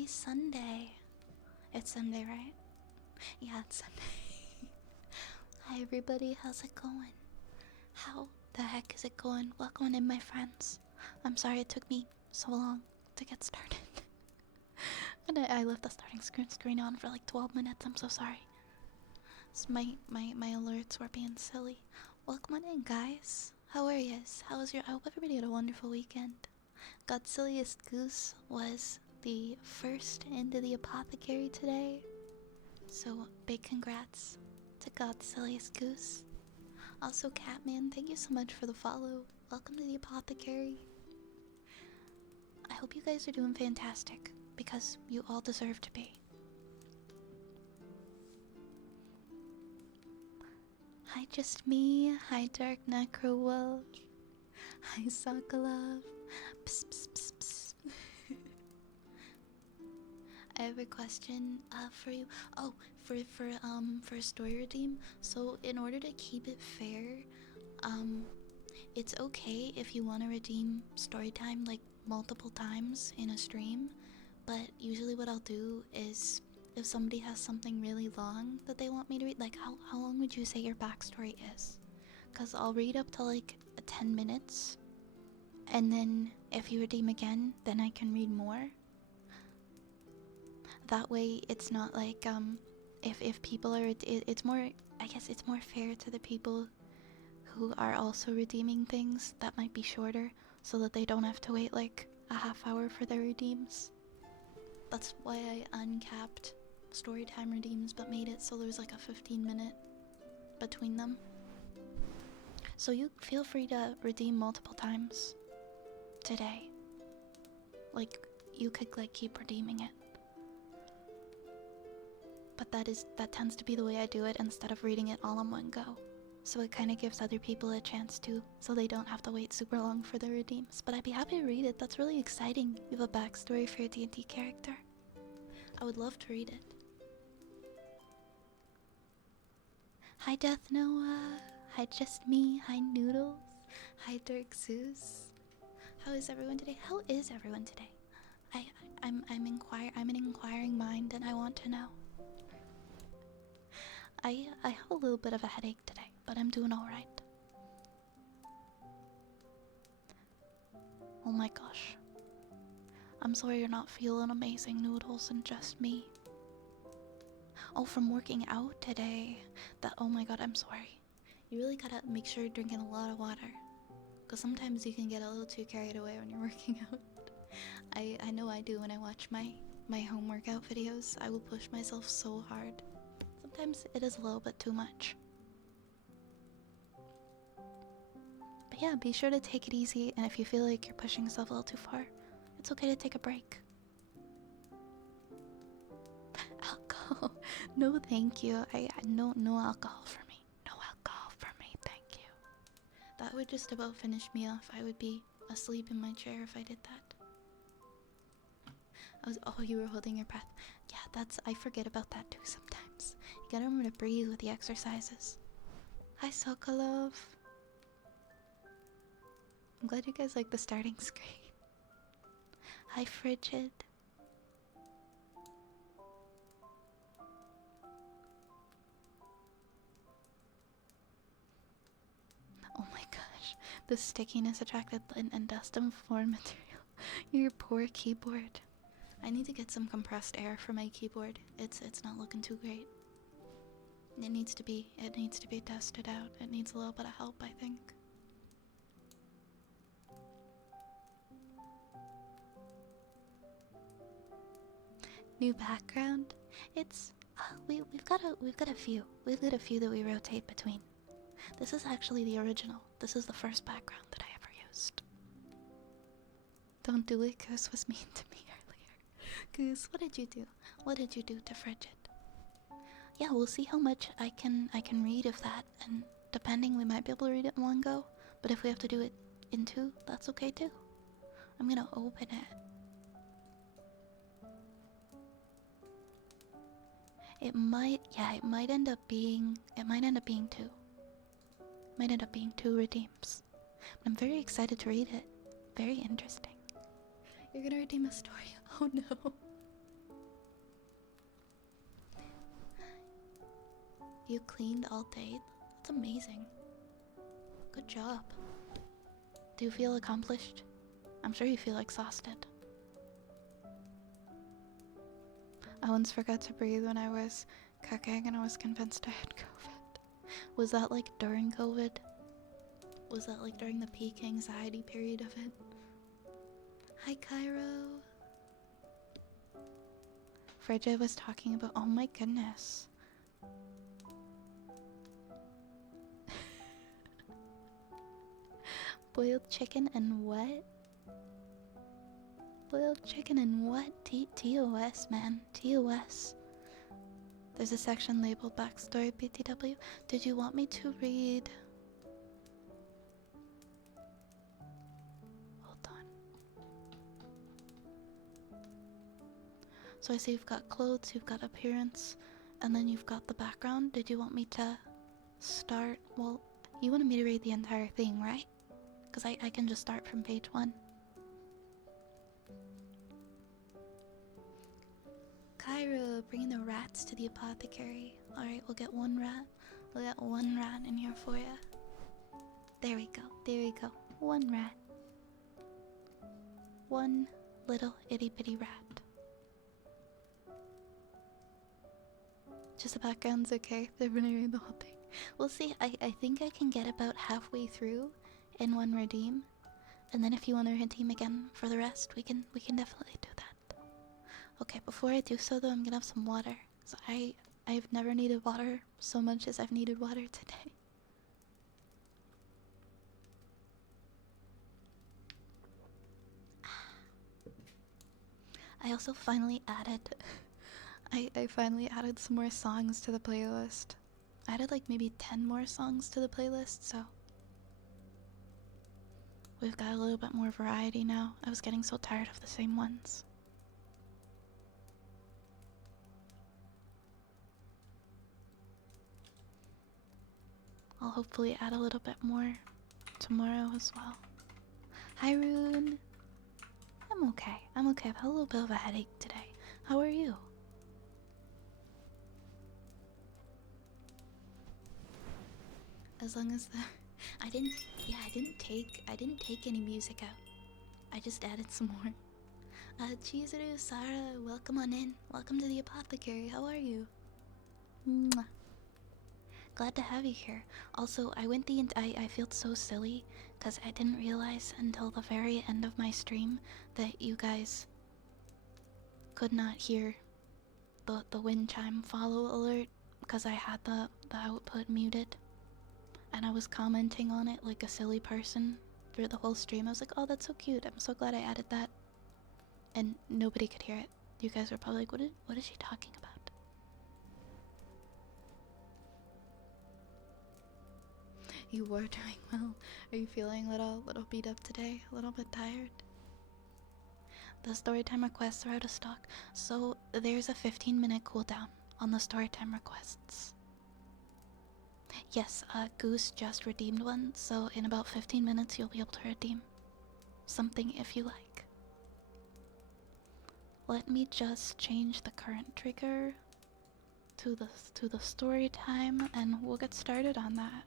happy Sunday. It's Sunday, right? Yeah, it's Sunday. Hi everybody, how's it going? How the heck is it going? Welcome in, my friends. I'm sorry it took me so long to get started. And I left the starting screen on for like 12 minutes. I'm so sorry. So my alerts were being silly. Welcome on in, guys. How are yous? How was your... I hope everybody had a wonderful weekend. Godsilliest Goose was the first into the apothecary today. So big congrats to Godsilliest Goose. Also, Catman, thank you so much for the follow. Welcome to the apothecary. I hope you guys are doing fantastic, because you all deserve to be. Hi, Just Me. Hi, Dark Necro Wolf. Hi, Sokolov. Psst, psst, psst, psst. I have a question for you. Oh, for a story redeem. So in order to keep it fair, it's okay if you want to redeem story time like multiple times in a stream, but usually what I'll do is if somebody has something really long that they want me to read, like how long would you say your backstory is? Because I'll read up to like 10 minutes, and then if you redeem again, then I can read more. That way it's not like if people are it's more, I guess it's more fair to the people who are also redeeming things that might be shorter, so that they don't have to wait like a half hour for their redeems. That's why I uncapped storytime redeems but made it so there's like a 15-minute between them. So you feel free to redeem multiple times today. Like you could like keep redeeming it. But that tends to be the way I do it instead of reading it all in one go. So it kind of gives other people a chance too, so they don't have to wait super long for their redeems. But I'd be happy to read it. That's really exciting. You have a backstory for your D&D character. I would love to read it. Hi, Death Noah. Hi, Just Me. Hi, Noodles. Hi, Dirk Zeus. How is everyone today? How is everyone today? I'm an inquiring mind, and I want to know. I have a little bit of a headache today, but I'm doing all right. Oh my gosh. I'm sorry you're not feeling amazing, Noodles, and Just Me. Oh, from working out today. Oh my god, I'm sorry. You really gotta make sure you're drinking a lot of water, because sometimes you can get a little too carried away when you're working out. I know I do when I watch my home workout videos. I will push myself so hard. Sometimes it is a little bit too much. But yeah, be sure to take it easy, and if you feel like you're pushing yourself a little too far, it's okay to take a break. Alcohol? No, thank you. No alcohol for me. No alcohol for me, thank you. That would just about finish me off. I would be asleep in my chair if I did that. Oh, you were holding your breath. Yeah, I forget about that too sometimes. You gotta remember to breathe with the exercises. Hi, Sokolov. I'm glad you guys like the starting screen. Hi, Frigid. Oh my gosh, the stickiness attracted and dust and foreign material. Your poor keyboard. I need to get some compressed air for my keyboard. It's not looking too great. It needs to be tested out. It needs a little bit of help, I think. New background? It's we've got a few. We've got a few that we rotate between. This is actually the original. This is the first background that I ever used. Don't do it, Goose was mean to me earlier. Goose, what did you do? What did you do to Frigid? Yeah, we'll see how much I can read of that, and depending, we might be able to read it in one go. But if we have to do it in two, that's okay too. I'm gonna open it. It might end up being two. Might end up being 2 redeems. But I'm very excited to read it. Very interesting. You're gonna redeem a story. Oh no. You cleaned all day? That's amazing. Good job. Do you feel accomplished? I'm sure you feel exhausted. I once forgot to breathe when I was cooking and I was convinced I had COVID. Was that like during COVID? Was that like during the peak anxiety period of it? Hi, Cairo. Frigid was talking about. Oh my goodness. Boiled chicken and what? Boiled chicken and what? TOS, man. TOS. There's a section labeled backstory BTW. Did you want me to read? Hold on. So I see you've got clothes, you've got appearance, and then you've got the background. Did you want me to start? Well, you wanted me to read the entire thing, right? Because I can just start from page 1. Cairo, bringing the rats to the apothecary. Alright, we'll get 1 rat. We'll get 1 rat in here for you. There we go, there we go. 1 rat. 1 little itty bitty rat. Just the background's okay. They're gonna read the whole thing. We'll see. I think I can get about halfway through in 1 redeem. And then if you want to redeem again for the rest, we can definitely do that. Okay, before I do so though, I'm gonna have some water. So I've never needed water so much as I've needed water today. I also finally added I finally added some more songs to the playlist. I added like maybe 10 more songs to the playlist, so we've got a little bit more variety now. I was getting so tired of the same ones. I'll hopefully add a little bit more tomorrow as well. Hi Rune! I'm okay. I've had a little bit of a headache today. How are you? As long as the I didn't take any music out. I just added some more. Chizuru, Sarah, welcome on in. Welcome to the apothecary. How are you? Mwah. Glad to have you here. Also, I feel so silly because I didn't realize until the very end of my stream that you guys could not hear the wind chime follow alert because I had the output muted. And I was commenting on it like a silly person through the whole stream. I was like, oh, that's so cute. I'm so glad I added that. And nobody could hear it. You guys were probably like, what is she talking about? You were doing well. Are you feeling a little beat up today? A little bit tired? The storytime requests are out of stock. So there's a 15-minute cooldown on the storytime requests. Yes, Goose just redeemed one, so in about 15 minutes you'll be able to redeem something if you like. Let me just change the current trigger to the story time and we'll get started on that.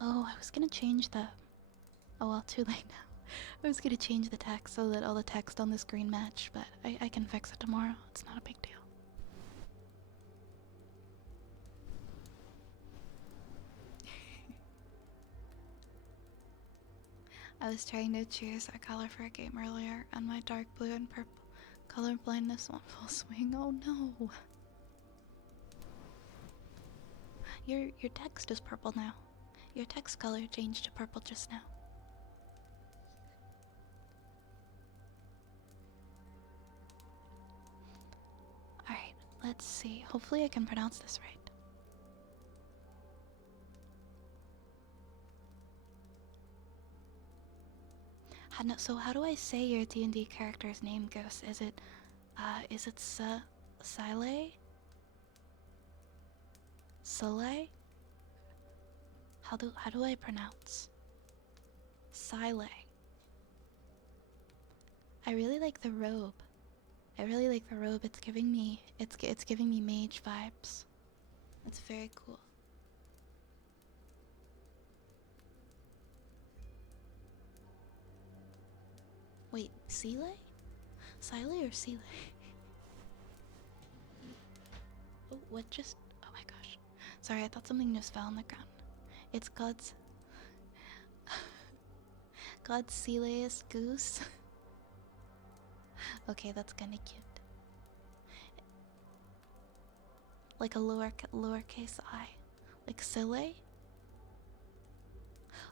Oh, I was gonna change the... Oh well, too late now. I was gonna change the text so that all the text on the screen match, but I can fix it tomorrow. It's not a big deal. I was trying to choose a color for a game earlier, and my dark blue and purple color blindness went full swing. Oh no! Your text is purple now. Your text color changed to purple just now. Alright, let's see. Hopefully I can pronounce this right. So how do I say your D&D character's name, Ghost? Is it Sile? Soleil? How do I pronounce? Sile. I really like the robe. I really like the robe. It's giving me mage vibes. It's very cool. Wait, Seeley? Siley or Seeley? Oh, what just... Oh my gosh. Sorry, I thought something just fell on the ground. It's God's... God's Seeley's goose. Okay, that's kinda cute. Like a lowercase I. Like silly?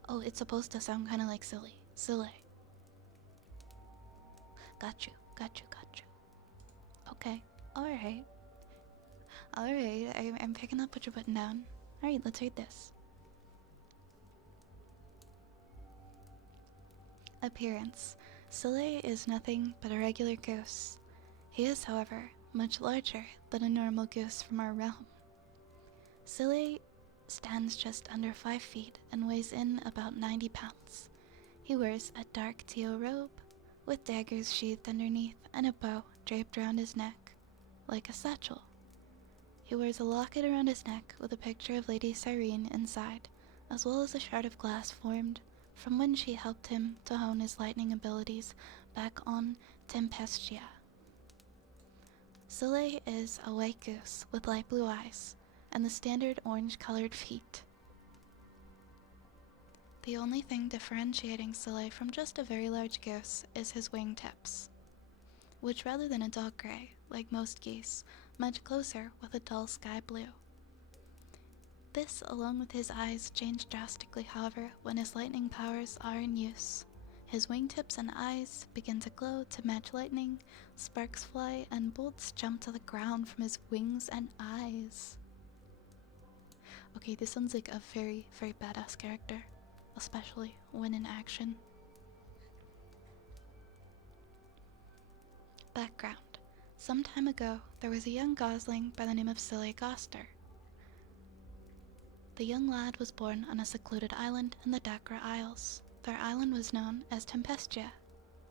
Oh, it's supposed to sound kinda like silly. Silly. Got you. Okay. Alright. I'm picking up what you're putting down. Alright, let's read this. Appearance. Silly is nothing but a regular goose. He is, however, much larger than a normal goose from our realm. Silly stands just under 5 feet and weighs in about 90 pounds. He wears a dark teal robe with daggers sheathed underneath and a bow draped around his neck, like a satchel. He wears a locket around his neck with a picture of Lady Cyrene inside, as well as a shard of glass formed from when she helped him to hone his lightning abilities back on Tempestia. Soleil is a white goose with light blue eyes and the standard orange-colored feet. The only thing differentiating Soleil from just a very large goose is his wingtips, which rather than a dog gray, like most geese, much closer with a dull sky blue. This, along with his eyes, change drastically, however, when his lightning powers are in use. His wingtips and eyes begin to glow to match lightning, sparks fly, and bolts jump to the ground from his wings and eyes. Okay, this sounds like a very, very badass character, especially when in action. Background. Some time ago, there was a young gosling by the name of Silly Goster. The young lad was born on a secluded island in the Dakra Isles. Their island was known as Tempestia,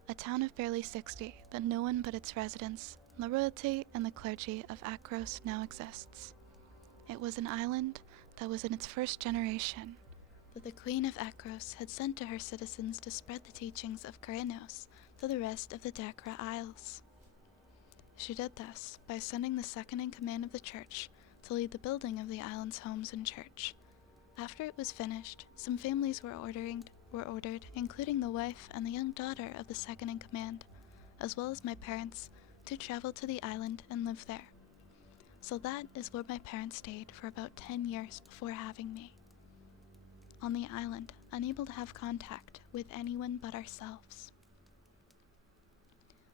a town of barely 60 that no one but its residents, the royalty, and the clergy of Akros now exists. It was an island that was in its first generation, that the Queen of Akros had sent to her citizens to spread the teachings of Kranos to the rest of the Dakra Isles. She did this by sending the second-in-command of the church to lead the building of the island's homes and church. After it was finished, some families were ordered, including the wife and the young daughter of the second-in-command, as well as my parents, to travel to the island and live there. So that is where my parents stayed for about 10 years before having me. On the island, unable to have contact with anyone but ourselves.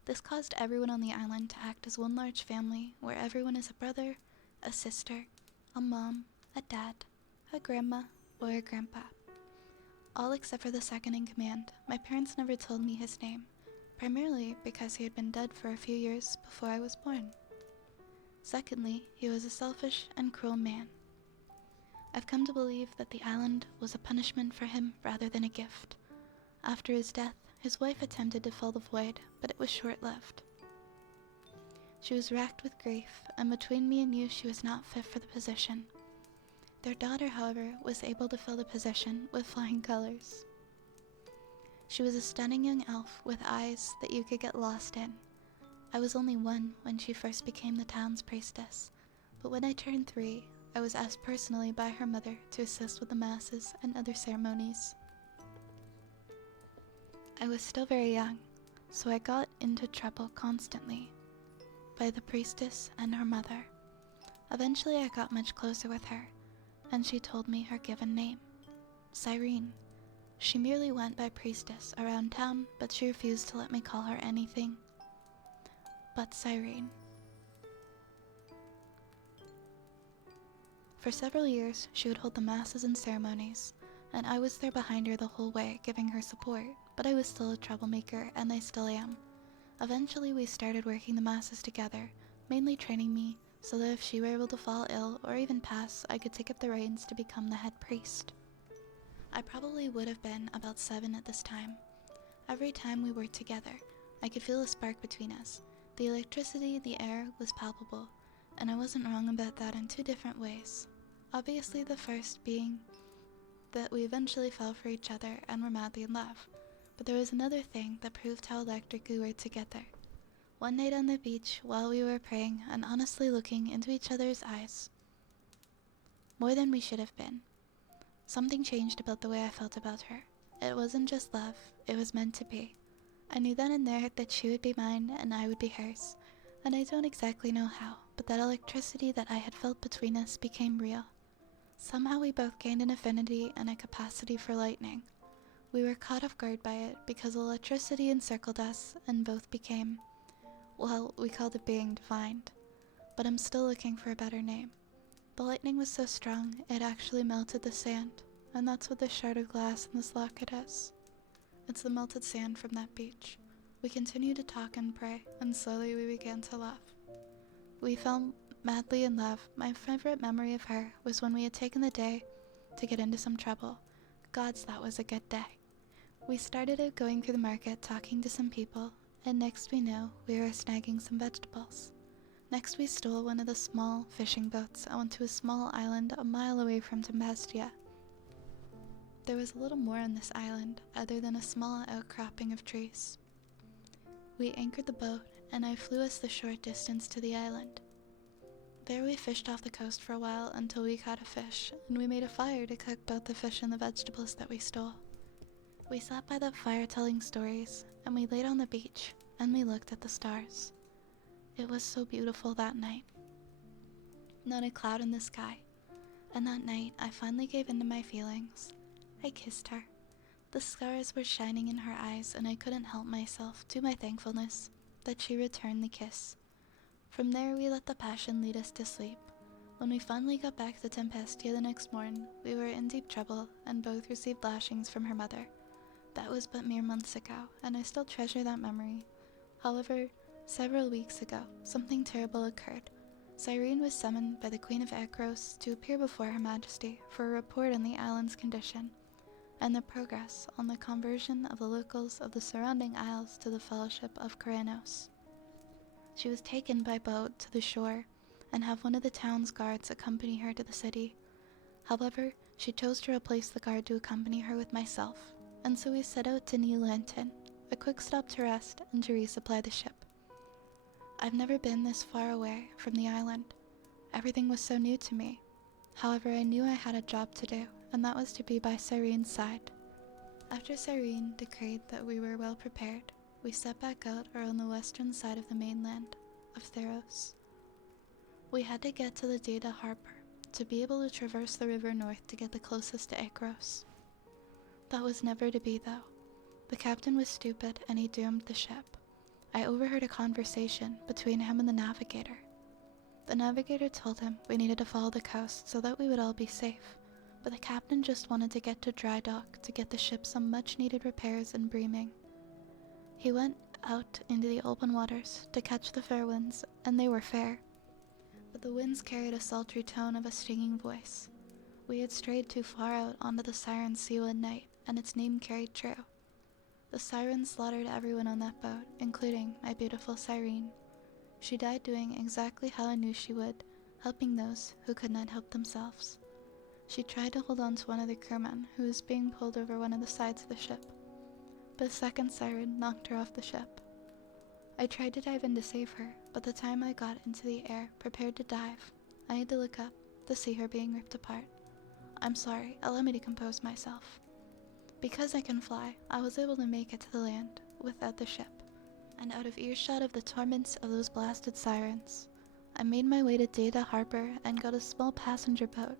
This caused everyone on the island to act as one large family, where everyone is a brother, a sister, a mom, a dad, a grandma, or a grandpa. All except for the second-in-command. My parents never told me his name, primarily because he had been dead for a few years before I was born. Secondly, he was a selfish and cruel man. I've come to believe that the island was a punishment for him rather than a gift. After his death, his wife attempted to fill the void, but it was short-lived. She was racked with grief, and between me and you, she was not fit for the position. Their daughter, however, was able to fill the position with flying colors. She was a stunning young elf with eyes that you could get lost in. I was only 1 when she first became the town's priestess, but when I turned 3, I was asked personally by her mother to assist with the masses and other ceremonies. I was still very young, so I got into trouble constantly by the priestess and her mother. Eventually I got much closer with her, and she told me her given name, Cyrene. She merely went by priestess around town, but she refused to let me call her anything but Cyrene. For several years, she would hold the masses and ceremonies, and I was there behind her the whole way, giving her support, but I was still a troublemaker, and I still am. Eventually, we started working the masses together, mainly training me, so that if she were able to fall ill or even pass, I could take up the reins to become the head priest. I probably would have been about 7 at this time. Every time we worked together, I could feel a spark between us. The electricity in the air was palpable, and I wasn't wrong about that in two different ways. Obviously, the first being that we eventually fell for each other and were madly in love. But there was another thing that proved how electric we were together. One night on the beach, while we were praying and honestly looking into each other's eyes, more than we should have been, something changed about the way I felt about her. It wasn't just love, it was meant to be. I knew then and there that she would be mine and I would be hers, and I don't exactly know how, but that electricity that I had felt between us became real. Somehow we both gained an affinity and a capacity for lightning. We were caught off guard by it because electricity encircled us and both became, well, we called it being divined, but I'm still looking for a better name. The lightning was so strong, it actually melted the sand, and that's what this shard of glass in this locket is. It's the melted sand from that beach. We continued to talk and pray, and slowly we began to laugh. We fell madly in love. My favorite memory of her was when we had taken the day to get into some trouble. Gods, that was a good day. We started out going through the market, talking to some people, and next we knew, we were snagging some vegetables. Next we stole one of the small fishing boats and went to a small island a mile away from Tempestia. There was a little more on this island, other than a small outcropping of trees. We anchored the boat, and I flew us the short distance to the island. There we fished off the coast for a while until we caught a fish, and we made a fire to cook both the fish and the vegetables that we stole. We sat by that fire telling stories, and we laid on the beach, and we looked at the stars. It was so beautiful that night. Not a cloud in the sky, and that night I finally gave in to my feelings. I kissed her. The stars were shining in her eyes, and I couldn't help myself, to my thankfulness, that she returned the kiss. From there we let the passion lead us to sleep. When we finally got back to Tempestia the next morning, we were in deep trouble, and both received lashings from her mother. That was but mere months ago, and I still treasure that memory. However, several weeks ago, something terrible occurred. Cyrene was summoned by the Queen of Ekros to appear before Her Majesty for a report on the island's condition, and the progress on the conversion of the locals of the surrounding isles to the Fellowship of Karanos. She was taken by boat to the shore, and have one of the town's guards accompany her to the city. However, she chose to replace the guard to accompany her with myself, and so we set out to New Lantern, a quick stop to rest and to resupply the ship. I've never been this far away from the island. Everything was so new to me. However, I knew I had a job to do, and that was to be by Cyrene's side. After Cyrene decreed that we were well prepared, we set back out around the western side of the mainland of Theros. We had to get to the Data Harbor to be able to traverse the river north to get the closest to Ekros. That was never to be, though. The captain was stupid, and he doomed the ship. I overheard a conversation between him and the navigator. The navigator told him we needed to follow the coast so that we would all be safe, but the captain just wanted to get to dry dock to get the ship some much-needed repairs and breaming. He went out into the open waters to catch the fair winds, and they were fair, but the winds carried a sultry tone of a stinging voice. We had strayed too far out onto the Siren Sea one night, and its name carried true. The sirens slaughtered everyone on that boat, including my beautiful Cyrene. She died doing exactly how I knew she would, helping those who could not help themselves. She tried to hold on to one of the crewmen who was being pulled over one of the sides of the ship, but a second siren knocked her off the ship. I tried to dive in to save her, but the time I got into the air, prepared to dive, I had to look up to see her being ripped apart. I'm sorry, allow me to compose myself. Because I can fly, I was able to make it to the land without the ship, and out of earshot of the torments of those blasted sirens. I made my way to Data Harbor and got a small passenger boat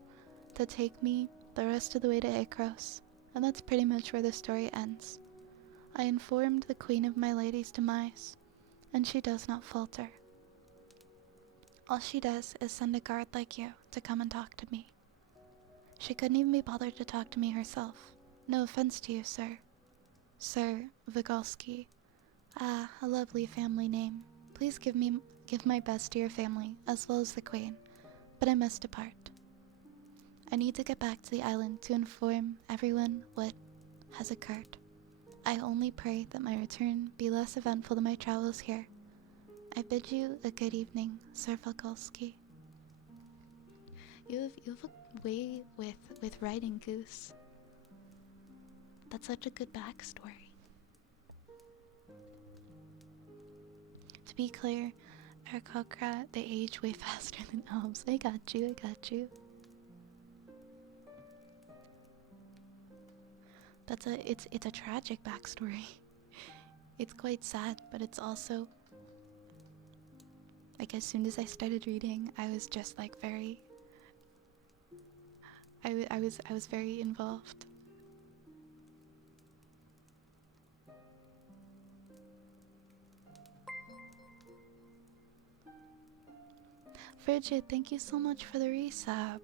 to take me the rest of the way to Ekros, and that's pretty much where the story ends. I informed the Queen of my lady's demise, and she does not falter. All she does is send a guard like you to come and talk to me. She couldn't even be bothered to talk to me herself. No offense to you, sir. Sir Vigolsky. Ah, a lovely family name. Please give my best to your family, as well as the Queen, but I must depart. I need to get back to the island to inform everyone what has occurred. I only pray that my return be less eventful than my travels here. I bid you a good evening, Sir Volkolski. You have a way with writing, Goose. That's such a good backstory. To be clear, Aarakocra, they age way faster than elves. I got you, I got you. It's a tragic backstory. It's quite sad, but it's also like as soon as I started reading, I was just like very I was very involved. Frigid, thank you so much for the resub.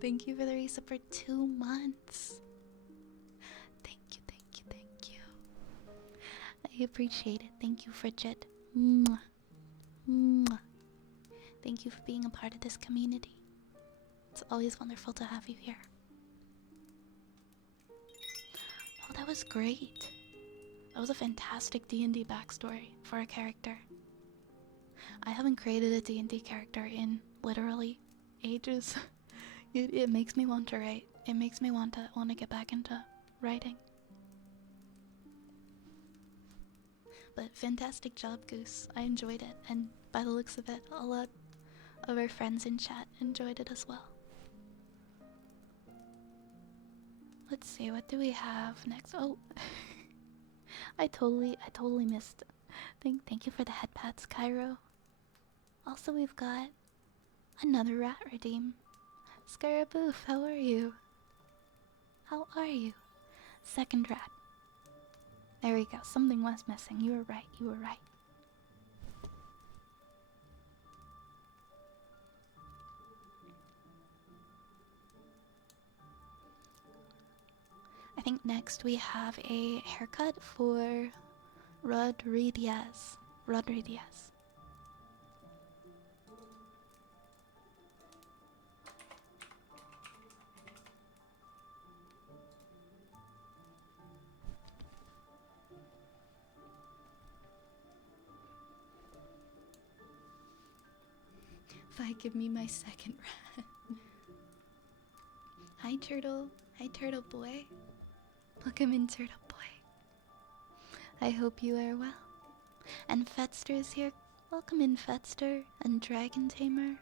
Thank you for the resub for 2 months. Thank you, thank you, thank you. I appreciate it. Thank you, Frigid. Mwah. Mwah. Thank you for being a part of this community. It's always wonderful to have you here. Oh, that was great. That was a fantastic D&D backstory for a character. I haven't created a D&D character in literally ages. It makes me want to write. It makes me want to get back into writing. But fantastic job, Goose. I enjoyed it, and by the looks of it, a lot of our friends in chat enjoyed it as well. Let's see, what do we have next? Oh, I totally missed. Thank you for the head pats, Cairo. Also, we've got another rat redeem. Scaraboof, how are you? How are you? Second rat. There we go. Something was missing. You were right. You were right. I think next we have a haircut for Rodriguez. Rodriguez. If I give me my second rat. Hi, Turtle. Hi, Turtle Boy. Welcome in, Turtle Boy. I hope you are well. And Fetster is here. Welcome in, Fetster and Dragon Tamer.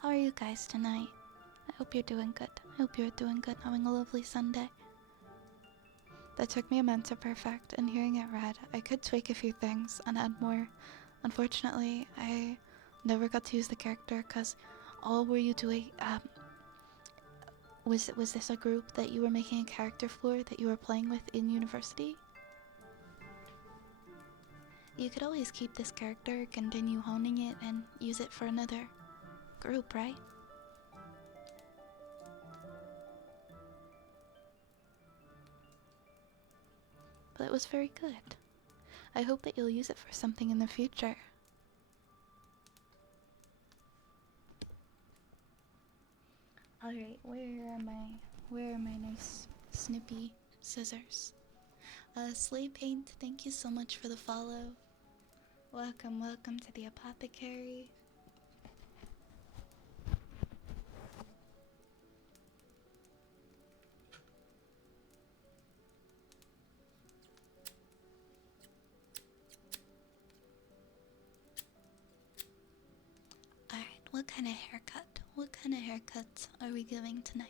How are you guys tonight? I hope you're doing good. I hope you're doing good, having a lovely Sunday. That took me a month to perfect, and hearing it read, I could tweak a few things and add more. Unfortunately, I never got to use the character because all were you doing, was this a group that you were making a character for that you were playing with in university? You could always keep this character, continue honing it, and use it for another group, right? But it was very good. I hope that you'll use it for something in the future. Alright, where are my nice snippy scissors? Slay Paint, thank you so much for the follow. Welcome, welcome to the apothecary. Alright, what kind of haircut? What kind of haircuts are we giving tonight?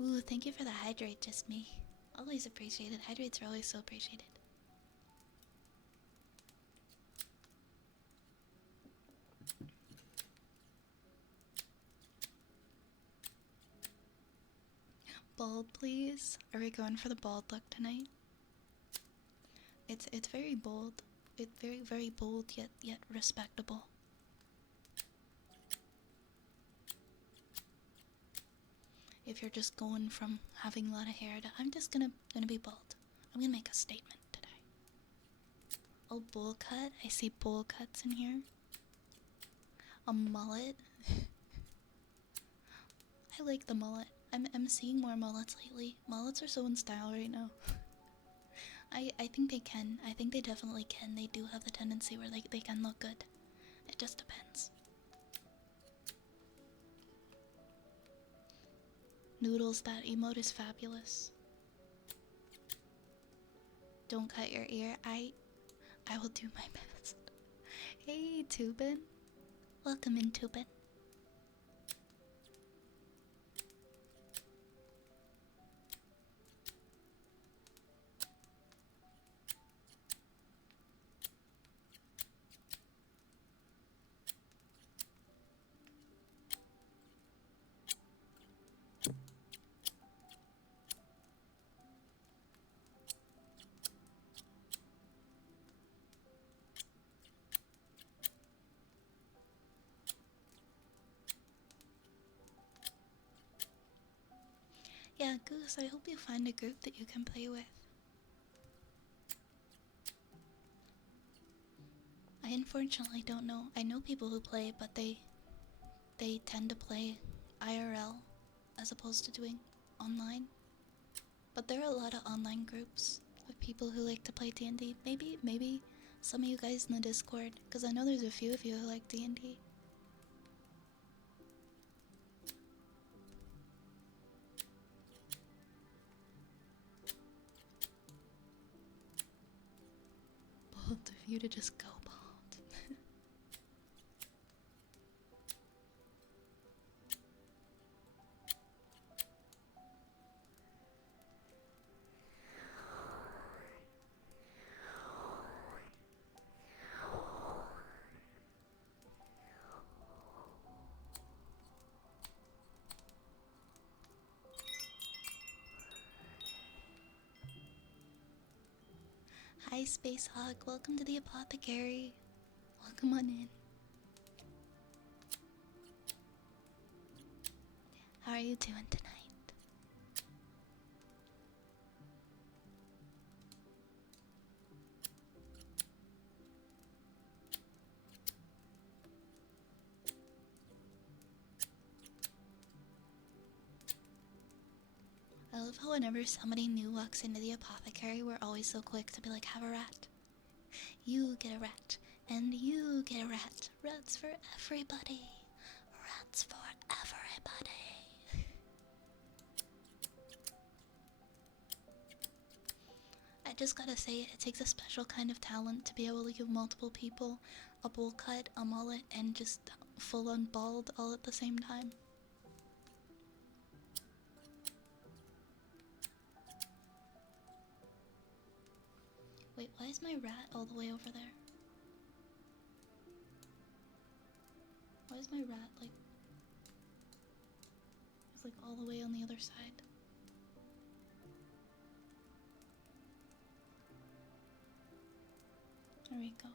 Ooh, thank you for the hydrate, just me. Always appreciated. Hydrates are always so appreciated. Bald, please. Are we going for the bald look tonight? It's very bold. very very bold yet respectable. If you're just going from having a lot of hair to I'm just gonna be bald. I'm gonna make a statement today. Oh, bowl cut. I see bowl cuts in here. A mullet. I like the mullet. I'm seeing more mullets lately. Mullets are so in style right now. I think they can. I think they definitely can. They do have the tendency where they can look good. It just depends. Noodles, that emote is fabulous. Don't cut your ear. I will do my best. Hey, Tubin. Welcome in, Tubin. Yeah, Goose, I hope you find a group that you can play with. I unfortunately don't know. I know people who play, but they tend to play IRL as opposed to doing online. But there are a lot of online groups of people who like to play D&D. Maybe some of you guys in the Discord, because I know there's a few of you who like D&D. Bold of you to just go bald. Hi, Space Hog. Welcome to the Apothecary. Welcome on in. How are you doing tonight? I love how whenever somebody new walks into the Apothecary, we're always so quick to be like, have a rat. You get a rat. And you get a rat. Rats for everybody. Rats for everybody. I just gotta say, it takes a special kind of talent to be able to give multiple people a bowl cut, a mullet, and just full on bald all at the same time. Wait, why is my rat all the way over there? Why is my rat like... It's like all the way on the other side. There we go.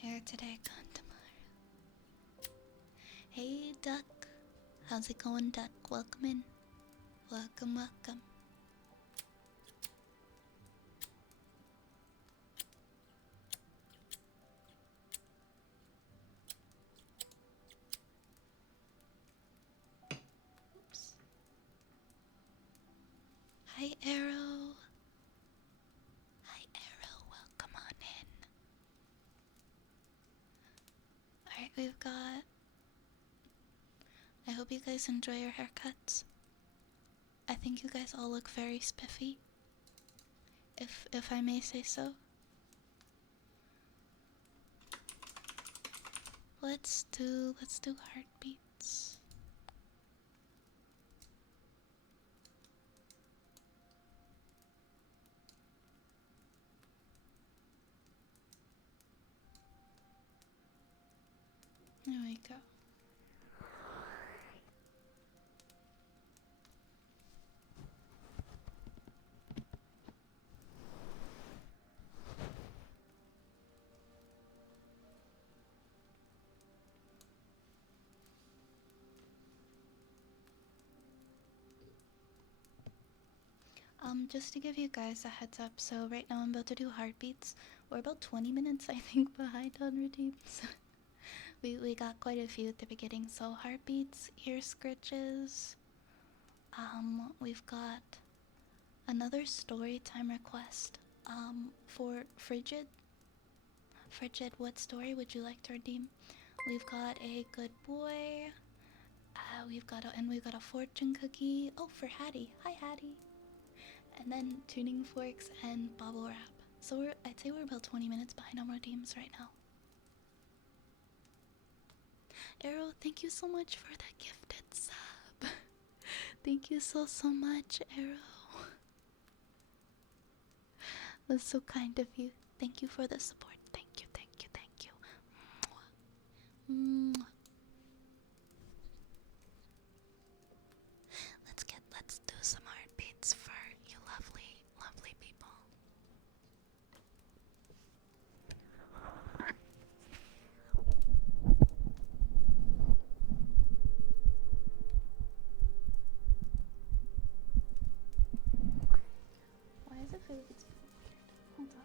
Hair today, gone tomorrow. Hey, Duck. How's it going, Duck? Welcome in. Welcome, welcome. Oops. Hi, Arrow. Hi, Arrow. Welcome on in. Alright, we've got... I hope you guys enjoy your haircuts. I think you guys all look very spiffy, if I may say so. Let's do heartbeats. There we go. Just to give you guys a heads up, so right now I'm about to do heartbeats. We're about 20 minutes, I think, behind on redeems. we got quite a few at the beginning, so heartbeats, ear scritches. We've got another story time request. For Frigid. Frigid, what story would you like to redeem? We've got a good boy. We've got a fortune cookie. Oh, for Hattie. Hi, Hattie. And then tuning forks and bubble wrap. So I'd say we're about 20 minutes behind on redeems right now. Arrow, thank you so much for the gifted sub. Thank you so much, Arrow. That's so kind of you. Thank you for the support. Thank you, thank you, thank you. Mwah. Mwah. Let's do some heartbeats for you lovely, lovely people. Why does it feel like it's weird? Hold on.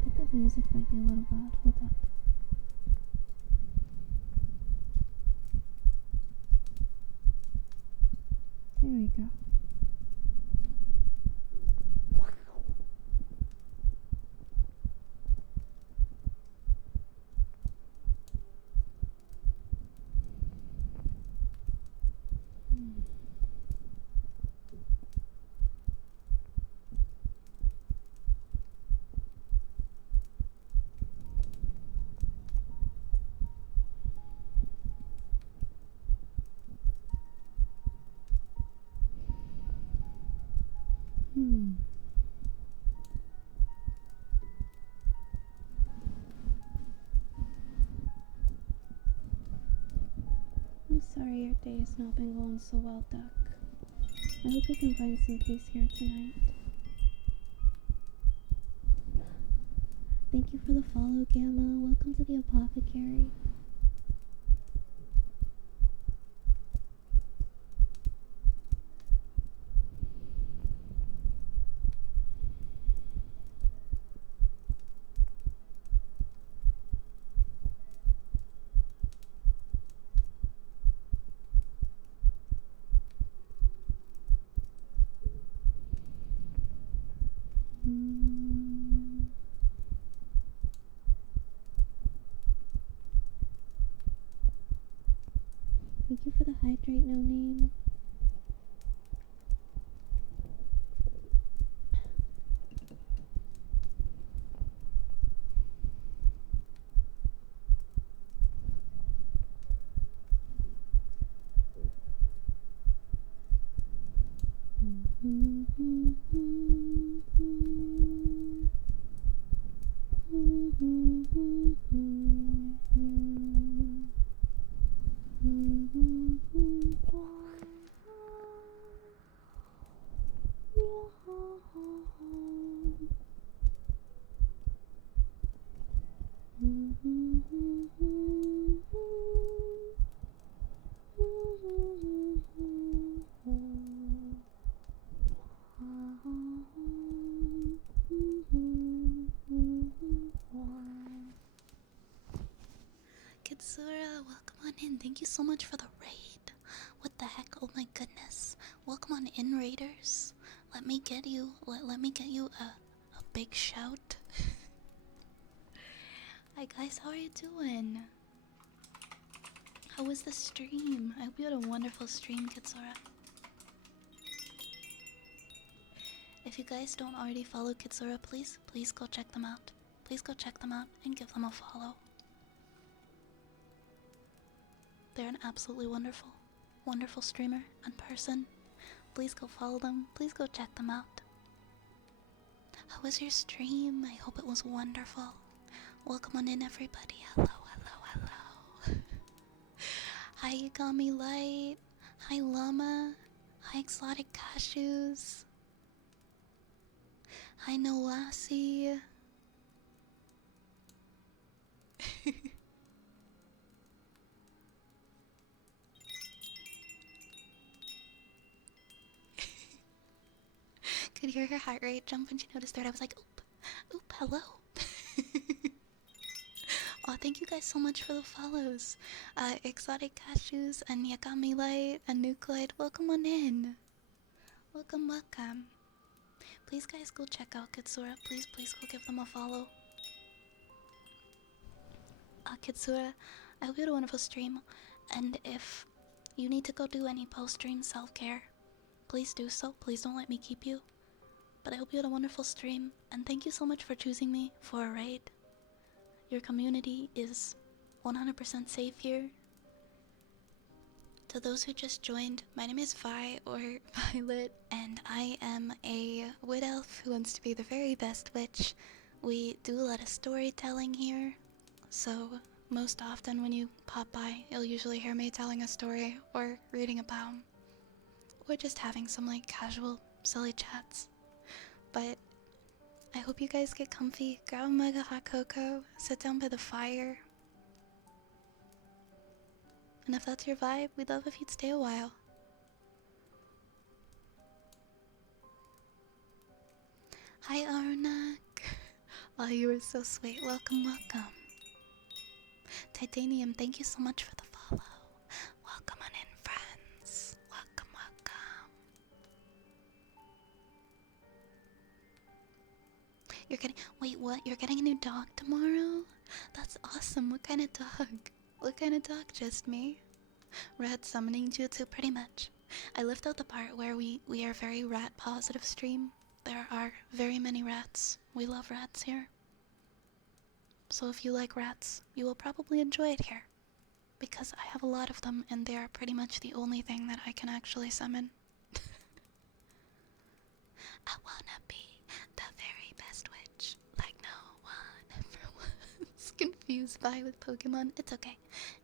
I think the music might be a little loud. Hold up. There we go. I'm sorry your day has not been going so well, Duck. I hope we can find some peace here tonight. Thank you for the follow, Gamma. Welcome to the apothecary. Thank you for the hydrate, no name. Kitsura, welcome on in. Thank you so much for the raid. What the heck? Oh my goodness. Welcome on in, raiders. Let me get you a big shout. Hi guys, how are you doing? How was the stream? I hope you had a wonderful stream, Kitsura. If you guys don't already follow Kitsura, please go check them out. please go check them out and give them a follow. They're an absolutely wonderful, wonderful streamer and person. Please go follow them. Please go check them out. How was your stream? I hope it was wonderful. Welcome on in, everybody. Hello, hello, hello. Hi, Yagami Light. Hi, Llama. Hi, Exotic Cashews. Hi, Noasi. Could hear her heart rate jump when she noticed that. I was like, oop, hello. Oh, thank you guys so much for the follows. Exotic Cashews and Yagami Light and Nuclide, welcome on in. Welcome, welcome. Please, guys, go check out Kitsura. Please go give them a follow. Kitsura, I hope you had a wonderful stream. And if you need to go do any post-stream self-care, please do so. Please don't let me keep you. But I hope you had a wonderful stream. And thank you so much for choosing me for a raid. Your community is 100% safe here. To those who just joined, my name is Vi, or Violet, and I am a wood elf who wants to be the very best witch. We do a lot of storytelling here, so most often when you pop by, you'll usually hear me telling a story, or reading a poem, or just having some like casual, silly chats. But I hope you guys get comfy, grab a mug of hot cocoa, sit down by the fire. And if that's your vibe, we'd love if you'd stay a while. Hi, Arnak. Oh, you were so sweet. Welcome, welcome. Titanium, thank you so much for the follow. Welcome on in, friends. Welcome, welcome. You're getting... Wait, what? You're getting a new dog tomorrow? That's awesome. What kind of dog? What kind of dog? Just me? Rat summoning jutsu, pretty much. I left out the part where we are very rat positive stream. There are very many rats. We love rats here. So if you like rats, you will probably enjoy it here. Because I have a lot of them and they are pretty much the only thing that I can actually summon. I wanna be the very best witch. Like no one ever was. Confused by with Pokemon. It's okay.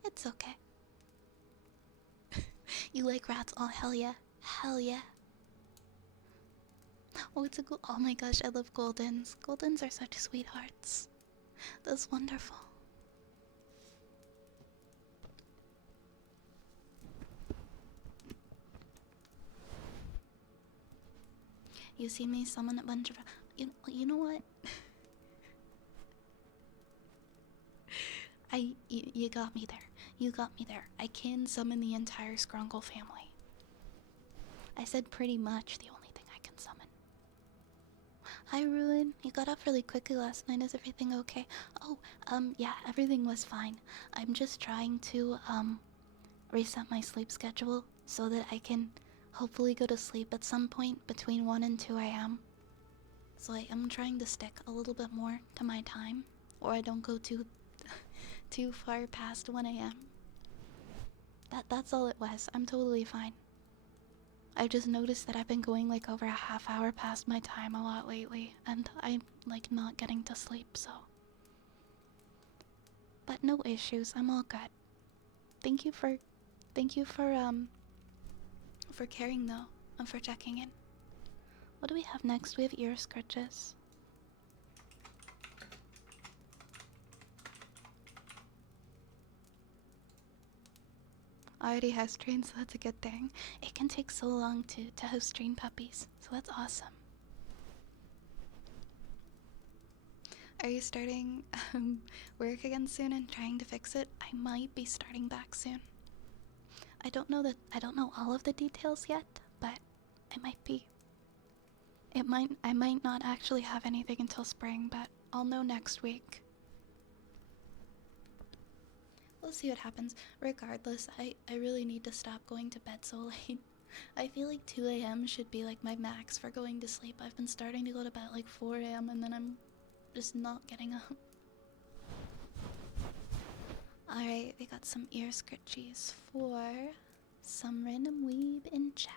It's okay. You like rats? Oh, hell yeah. Hell yeah. Oh, it's a oh my gosh, I love Goldens. Goldens are such sweethearts. That's wonderful. You see me summon a bunch of... You know what? You got me there. You got me there. I can summon the entire Scrungle family. I said pretty much the only thing I can summon. Hi, Ruin. You got up really quickly last night. Is everything okay? Oh, yeah, everything was fine. I'm just trying to, reset my sleep schedule so that I can hopefully go to sleep at some point between 1 and 2 a.m. So I am trying to stick a little bit more to my time, or I don't go too far past 1 a.m. That's all it was. I'm totally fine. I just noticed that I've been going like over a half hour past my time a lot lately, and I'm like not getting to sleep, so. But no issues, I'm all good. Thank you for caring though, and for checking in. What do we have next? We have ear scratches. I already have strains, so that's a good thing. It can take so long to have strain puppies, so that's awesome. Are you starting work again soon and trying to fix it? I might be starting back soon. I don't know all of the details yet, but I might be. I might not actually have anything until spring, but I'll know next week. We'll see what happens. Regardless, I really need to stop going to bed so late. I feel like 2 a.m. should be like my max for going to sleep. I've been starting to go to bed like 4 a.m. and then I'm just not getting up. Alright, we got some ear scritchies for some random weeb in chat.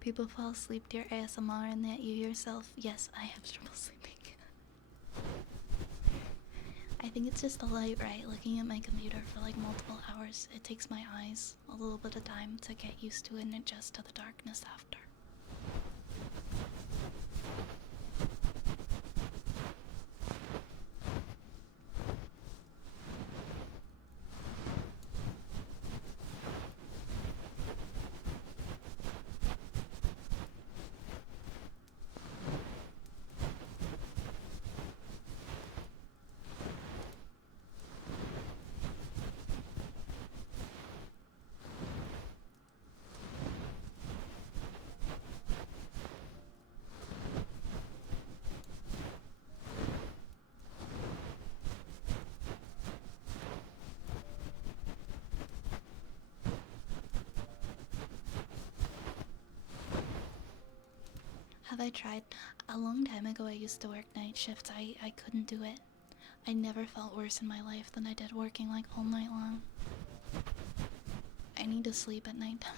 People fall asleep to your ASMR and that you yourself. Yes, I have trouble sleeping. I think it's just the light, right? Looking at my computer for like multiple hours, it takes my eyes a little bit of time to get used to it and adjust to the darkness after. Have I tried? A long time ago I used to work night shifts. I couldn't do it. I never felt worse in my life than I did working like all night long. I need to sleep at nighttime.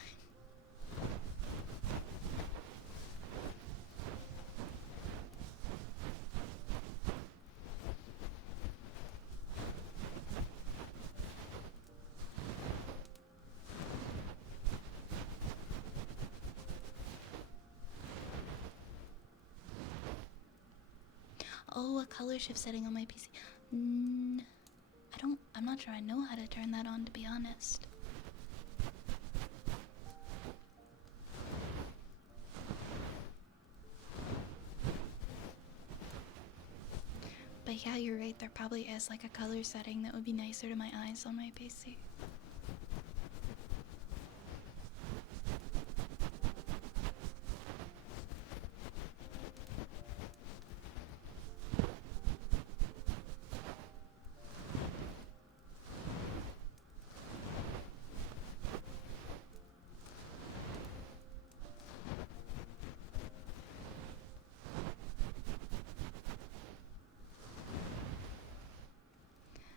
Oh, a color shift setting on my PC. I'm not sure I know how to turn that on, to be honest. But yeah, you're right, there probably is like a color setting that would be nicer to my eyes on my PC.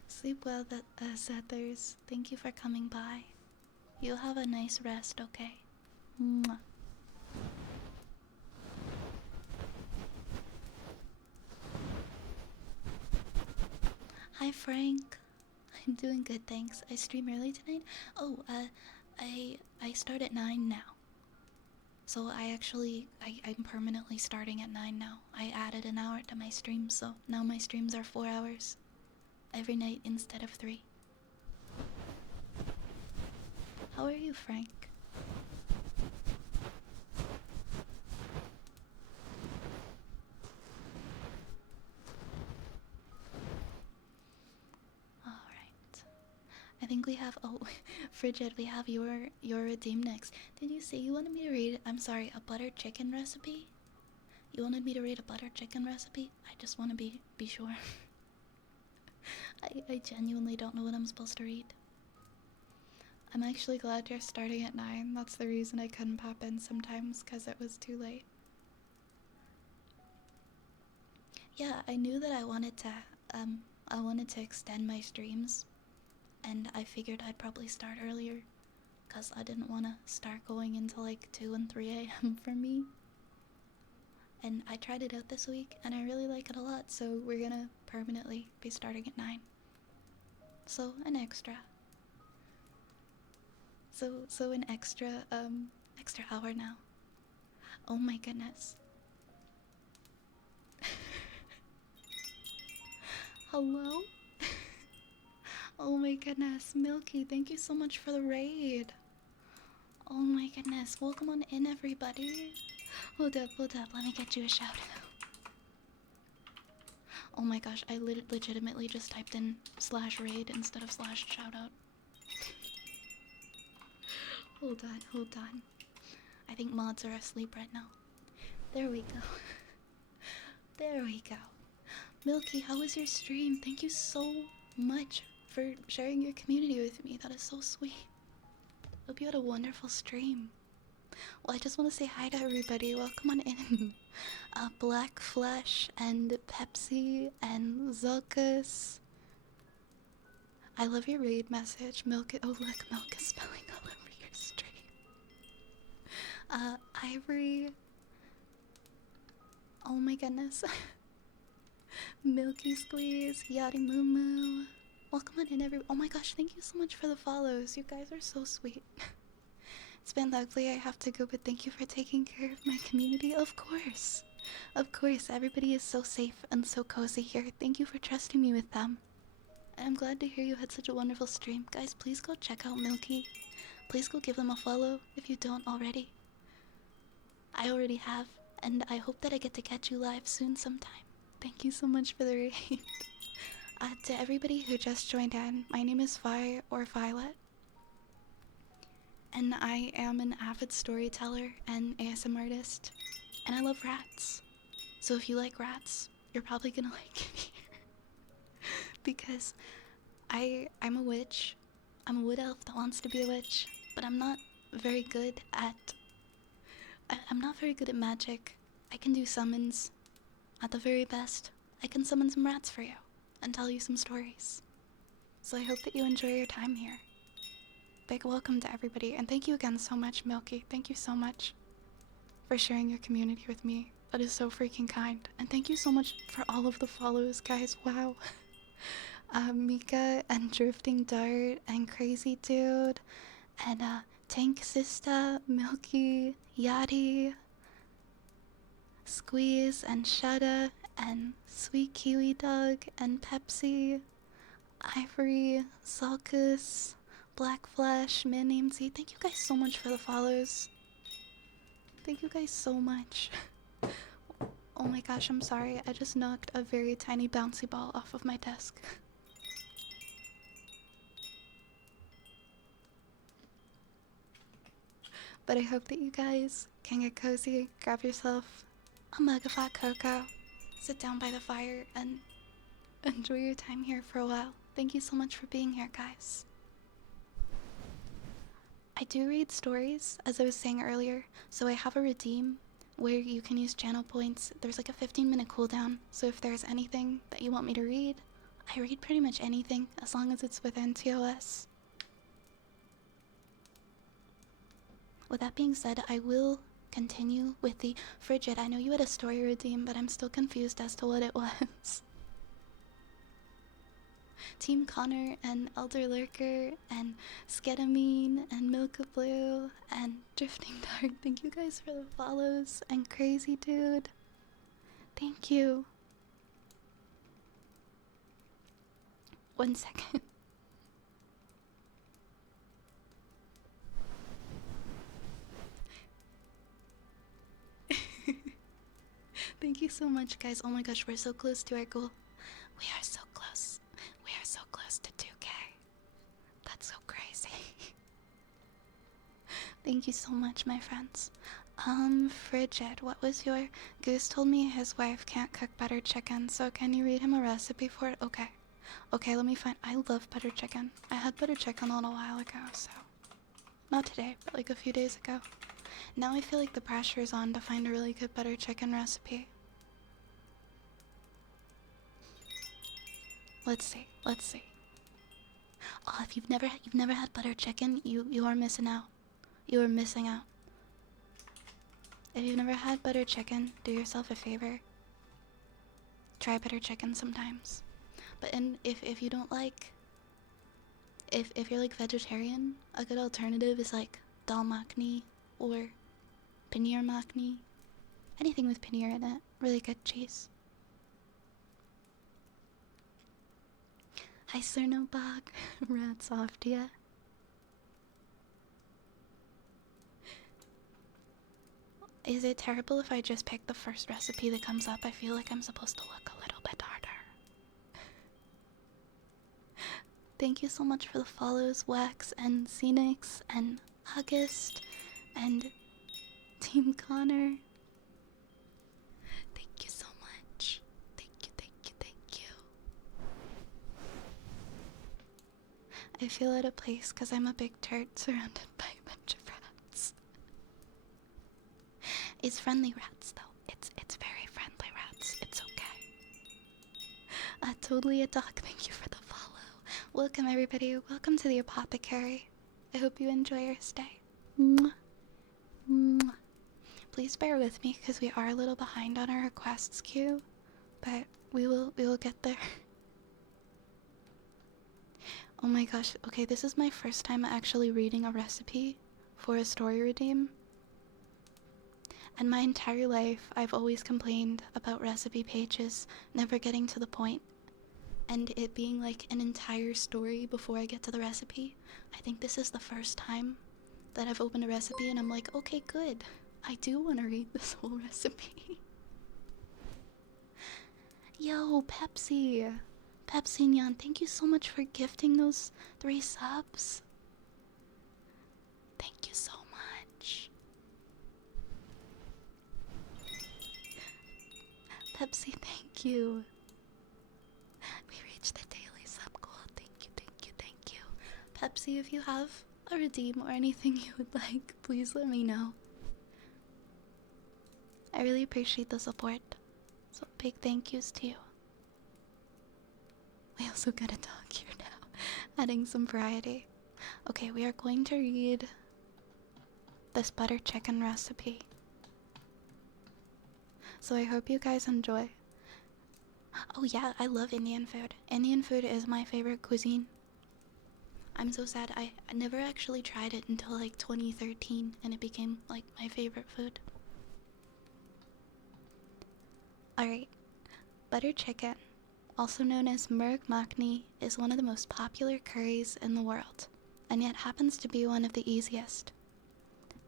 Sleep well, Sethers. Thank you for coming by. You'll have a nice rest, okay? Mwah. Hi, Frank. I'm doing good, thanks. I stream early tonight. Oh, I start at 9 now. So I'm permanently starting at 9 now. I added an hour to my stream, so now my streams are 4 hours. Every night instead of 3. How are you, Frank? Alright. I think we have, oh, Frigid, we have your redeem next. Did you say you wanted me to read, I'm sorry, a butter chicken recipe? You wanted me to read a butter chicken recipe? I just want to be sure. I genuinely don't know what I'm supposed to read. I'm actually glad you're starting at 9. That's the reason I couldn't pop in sometimes, because it was too late. Yeah, I knew that I wanted to extend my streams, and I figured I'd probably start earlier, because I didn't want to start going until like 2 and 3 a.m. for me. And I tried it out this week, and I really like it a lot, so we're gonna permanently be starting at 9. So an extra. So an extra hour now. Oh my goodness. Hello? Oh my goodness, Milky, thank you so much for the raid. Oh my goodness, welcome on in everybody. Hold up, let me get you a shout out. Oh my gosh, I legitimately just typed in /raid instead of /shout out. Hold on. I think mods are asleep right now. There we go. There we go. Milky, how was your stream? Thank you so much for sharing your community with me. That is so sweet. Hope you had a wonderful stream. Well, I just want to say hi to everybody. Welcome on in. Black Flesh and Pepsi and Zulkus. I love your raid message. Milk. Oh, look, Milk is spelling all over your stream. Ivory. Oh my goodness. Milky Squeeze, Yadi Moo Moo. Welcome on in, everyone. Oh my gosh, thank you so much for the follows. You guys are so sweet. It's been lovely. I have to go, but thank you for taking care of my community. Of course. Of course, everybody is so safe and so cozy here. Thank you for trusting me with them. And I'm glad to hear you had such a wonderful stream. Guys, please go check out Milky. Please go give them a follow if you don't already. I already have, and I hope that I get to catch you live soon sometime. Thank you so much for the raid. To everybody who just joined in, my name is Vi or Violet. And I am an avid storyteller and ASM artist. And I love rats. So if you like rats, you're probably gonna like it here. Because I'm a witch. I'm a wood elf that wants to be a witch. But I'm not very good at... I'm not very good at magic. I can do summons. At the very best, I can summon some rats for you and tell you some stories. So I hope that you enjoy your time here. Big welcome to everybody, and thank you again so much, Milky. Thank you so much for sharing your community with me. That is so freaking kind. And thank you so much for all of the follows, guys. Wow. Mika and Drifting Dart and Crazy Dude and Tank Sista, Milky, Yadi, Squeeze and Shada and Sweet Kiwi Dog and Pepsi, Ivory, Salkus, Black Flash, Man Named Z. Thank you guys so much for the follows. Thank you guys so much. Oh my gosh, I'm sorry. I just knocked a very tiny bouncy ball off of my desk. But I hope that you guys can get cozy, grab yourself a mug of hot cocoa, sit down by the fire, and enjoy your time here for a while. Thank you so much for being here, guys. I do read stories, as I was saying earlier, so I have a redeem where you can use channel points. There's like a 15-minute cooldown, so if there's anything that you want me to read, I read pretty much anything, as long as it's within TOS. With that being said, I will continue with the Frigid. I know you had a story redeem, but I'm still confused as to what it was. Team Connor and Elder Lurker and Skedamine and Milka Blue and Drifting Dark. Thank you guys for the follows. And Crazy Dude. Thank you. 1 second. Thank you so much, guys. Oh my gosh, we're so close to our goal. We are so close. We are so close to 2K. That's so crazy. Thank you so much, my friends. Frigid, what was your... Goose told me his wife can't cook butter chicken, so can you read him a recipe for it? Okay. Okay, let me find... I love butter chicken. I had butter chicken a little while ago, so... Not today, but like a few days ago. Now I feel like the pressure is on to find a really good butter chicken recipe. Let's see. Oh, if you've never had butter chicken, you are missing out. You are missing out. If you've never had butter chicken, do yourself a favor. Try butter chicken sometimes. But if you don't like if you're like vegetarian, a good alternative is like dal makhni or paneer makhni. Anything with paneer in it. Really good cheese. Hi Cernobog. Rats off to ya. Is it terrible if I just pick the first recipe that comes up? I feel like I'm supposed to look a little bit harder. Thank you so much for the follows, Wax and Xenix and August and Team Connor. Thank you so much. Thank you, thank you, thank you. I feel out of place because I'm a big turd surrounded by a bunch of rats. It's friendly rats though. It's very friendly rats. It's okay. Totally a dog. Thank you for the follow. Welcome everybody. Welcome to the apothecary. I hope you enjoy your stay. Mwah. Mwah. Please bear with me because we are a little behind on our requests queue, but we will get there. Oh my gosh. Okay, this is my first time actually reading a recipe for a story redeem. And my entire life, I've always complained about recipe pages never getting to the point, and it being like an entire story before I get to the recipe. I think this is the first time that I've opened a recipe and I'm like, okay, good. I do want to read this whole recipe. Yo, Pepsi. Pepsi Nyan, thank you so much for gifting those 3 subs. Thank you so much. Pepsi, thank you. We reached the daily sub goal. Thank you, thank you, thank you. Pepsi, if you have a redeem or anything you would like, please let me know. I really appreciate the support. So big thank yous to you. We also got a dog here now, adding some variety. Okay, we are going to read this butter chicken recipe. So I hope you guys enjoy. Oh yeah, I love Indian food. Indian food is my favorite cuisine. I'm so sad I never actually tried it until like 2013 and it became like my favorite food. Alright, butter chicken, also known as murg makhni, is one of the most popular curries in the world, and yet happens to be one of the easiest.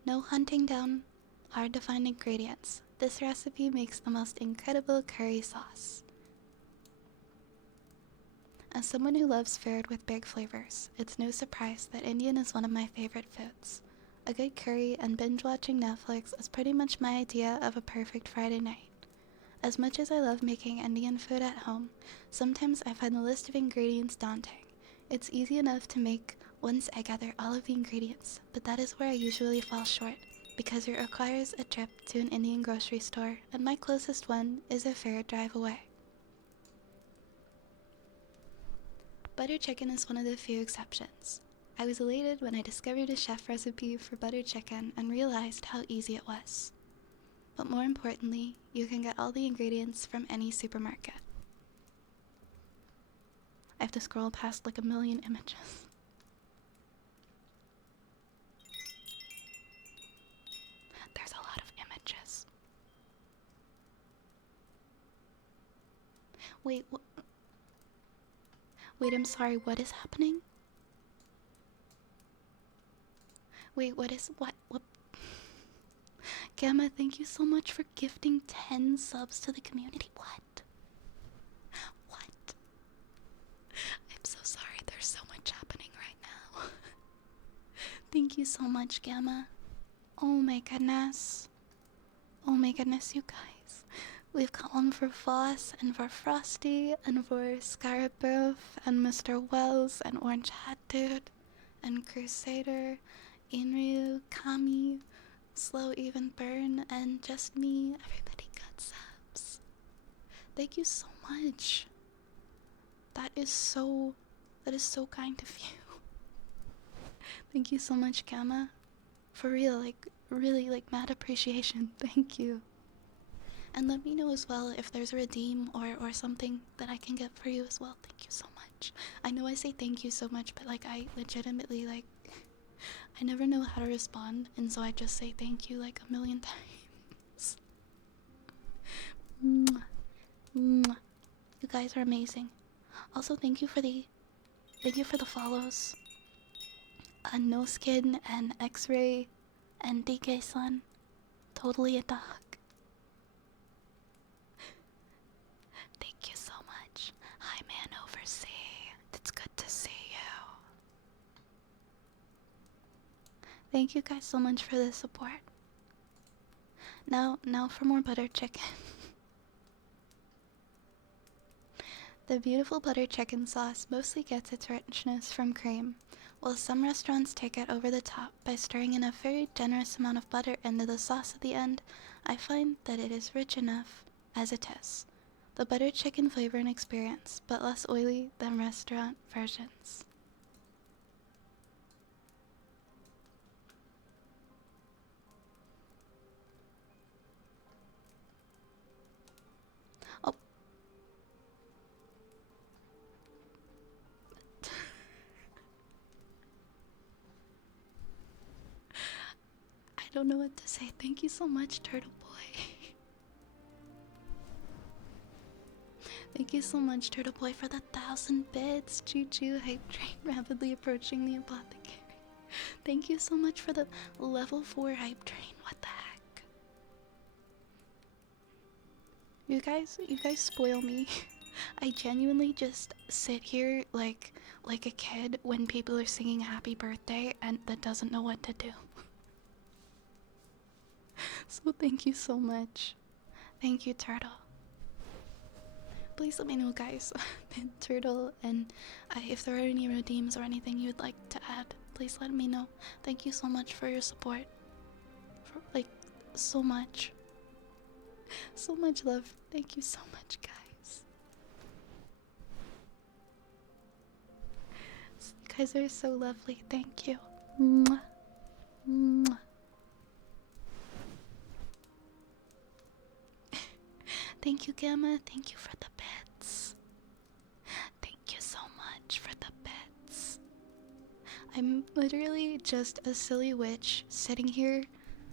No hunting down hard to find ingredients. This recipe makes the most incredible curry sauce. As someone who loves food with big flavors, it's no surprise that Indian is one of my favorite foods. A good curry and binge-watching Netflix is pretty much my idea of a perfect Friday night. As much as I love making Indian food at home, sometimes I find the list of ingredients daunting. It's easy enough to make once I gather all of the ingredients, but that is where I usually fall short, because it requires a trip to an Indian grocery store, and my closest one is a fair drive away. Butter chicken is one of the few exceptions. I was elated when I discovered a chef recipe for butter chicken and realized how easy it was. But more importantly, you can get all the ingredients from any supermarket. I have to scroll past like a million images. There's a lot of images. Wait, wait, I'm sorry, what is happening? Wait, what? Gamma, thank you so much for gifting 10 subs to the community. What? I'm so sorry, there's so much happening right now. Thank you so much, Gamma. Oh my goodness. Oh my goodness, you guys. We've got one for Voss, and for Frosty, and for Scaraboof, and Mr. Wells, and Orange Hat Dude, and Crusader, Inryu, Kami, Slow Even Burn, and just me. Everybody got subs. Thank you so much. That is so kind of you. Thank you so much, Gamma. For real, like, really, like, mad appreciation. Thank you. And let me know as well if there's a redeem or something that I can get for you as well. Thank you so much. much. I know I say thank you so much, but like I legitimately like I never know how to respond, and so I just say thank you like a million times. Mwah. Mwah. You guys are amazing. Also, thank you for the follows. No Skin and X-Ray and DK-san. Totally a dog. Thank you so much. Hi, man overseas. It's good to see you. Thank you guys so much for the support. Now for more butter chicken. The beautiful butter chicken sauce mostly gets its richness from cream, while some restaurants take it over the top by stirring in a very generous amount of butter into the sauce at the end. I find that it is rich enough as it is. The butter chicken flavor and experience, but less oily than restaurant versions. Oh. I don't know what to say. Thank you so much, Turtle Boy. Thank you so much, Turtle Boy, for the 1,000 bits. Choo-choo, hype train rapidly approaching the apothecary. Thank you so much for the level 4 hype train. What the heck? You guys spoil me. I genuinely just sit here like a kid when people are singing happy birthday and that doesn't know what to do. So thank you so much. Thank you, Turtle. Please let me know, guys, Turtle, and if there are any redeems or anything you'd like to add, please let me know. Thank you so much for your support. For, like, so much. So much love. Thank you so much, guys. You guys are so lovely. Thank you. Mwah. Mwah. Thank you, Gamma. Thank you for the bits. Thank you so much for the bits. I'm literally just a silly witch sitting here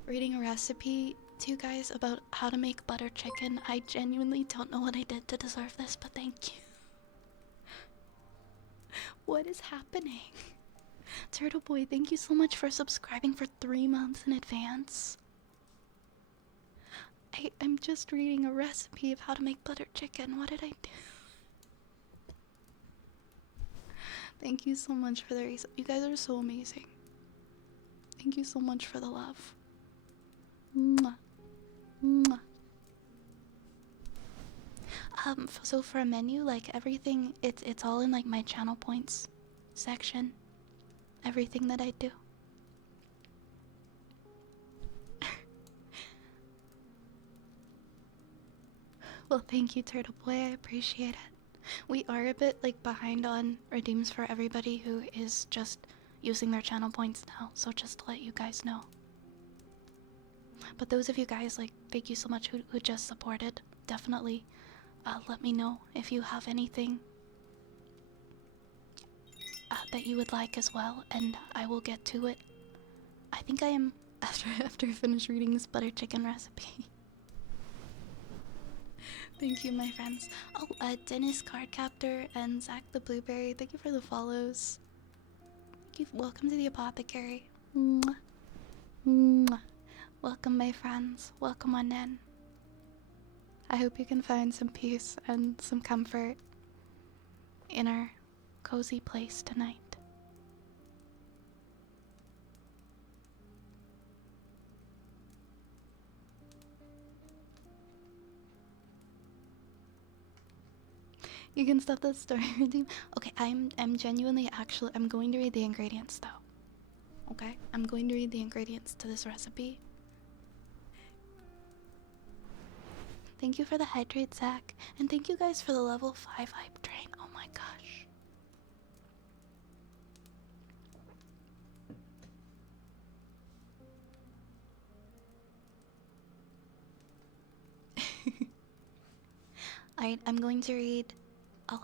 reading a recipe to you guys about how to make butter chicken. I genuinely don't know what I did to deserve this, but thank you. What is happening? Turtle Boy, thank you so much for subscribing for 3 months in advance. I'm just reading a recipe of how to make butter chicken. What did I do? Thank you so much for the reason. You guys are so amazing. Thank you so much for the love. Mwah. Mwah. So for a menu, like everything, it's all in like my channel points section. Everything that I do. Well, thank you, Turtle Boy. I appreciate it. We are a bit like behind on redeems for everybody who is just using their channel points now, so just to let you guys know. But those of you guys, like, thank you so much who just supported. Definitely let me know if you have anything that you would like as well, and I will get to it. I think I am after I finish reading this butter chicken recipe. Thank you, my friends. Oh, Dennis Cardcaptor and Zach the Blueberry, thank you for the follows. Welcome to the apothecary. Mwah. Mwah. Welcome, my friends. Welcome on in. I hope you can find some peace and some comfort in our cozy place tonight. You can stop the story redeem. Okay, I'm genuinely I'm going to read the ingredients though. Okay? I'm going to read the ingredients to this recipe. Thank you for the hydrate, Zach. And thank you guys for the level 5 hype train. Oh my gosh. Alright, I'm going to read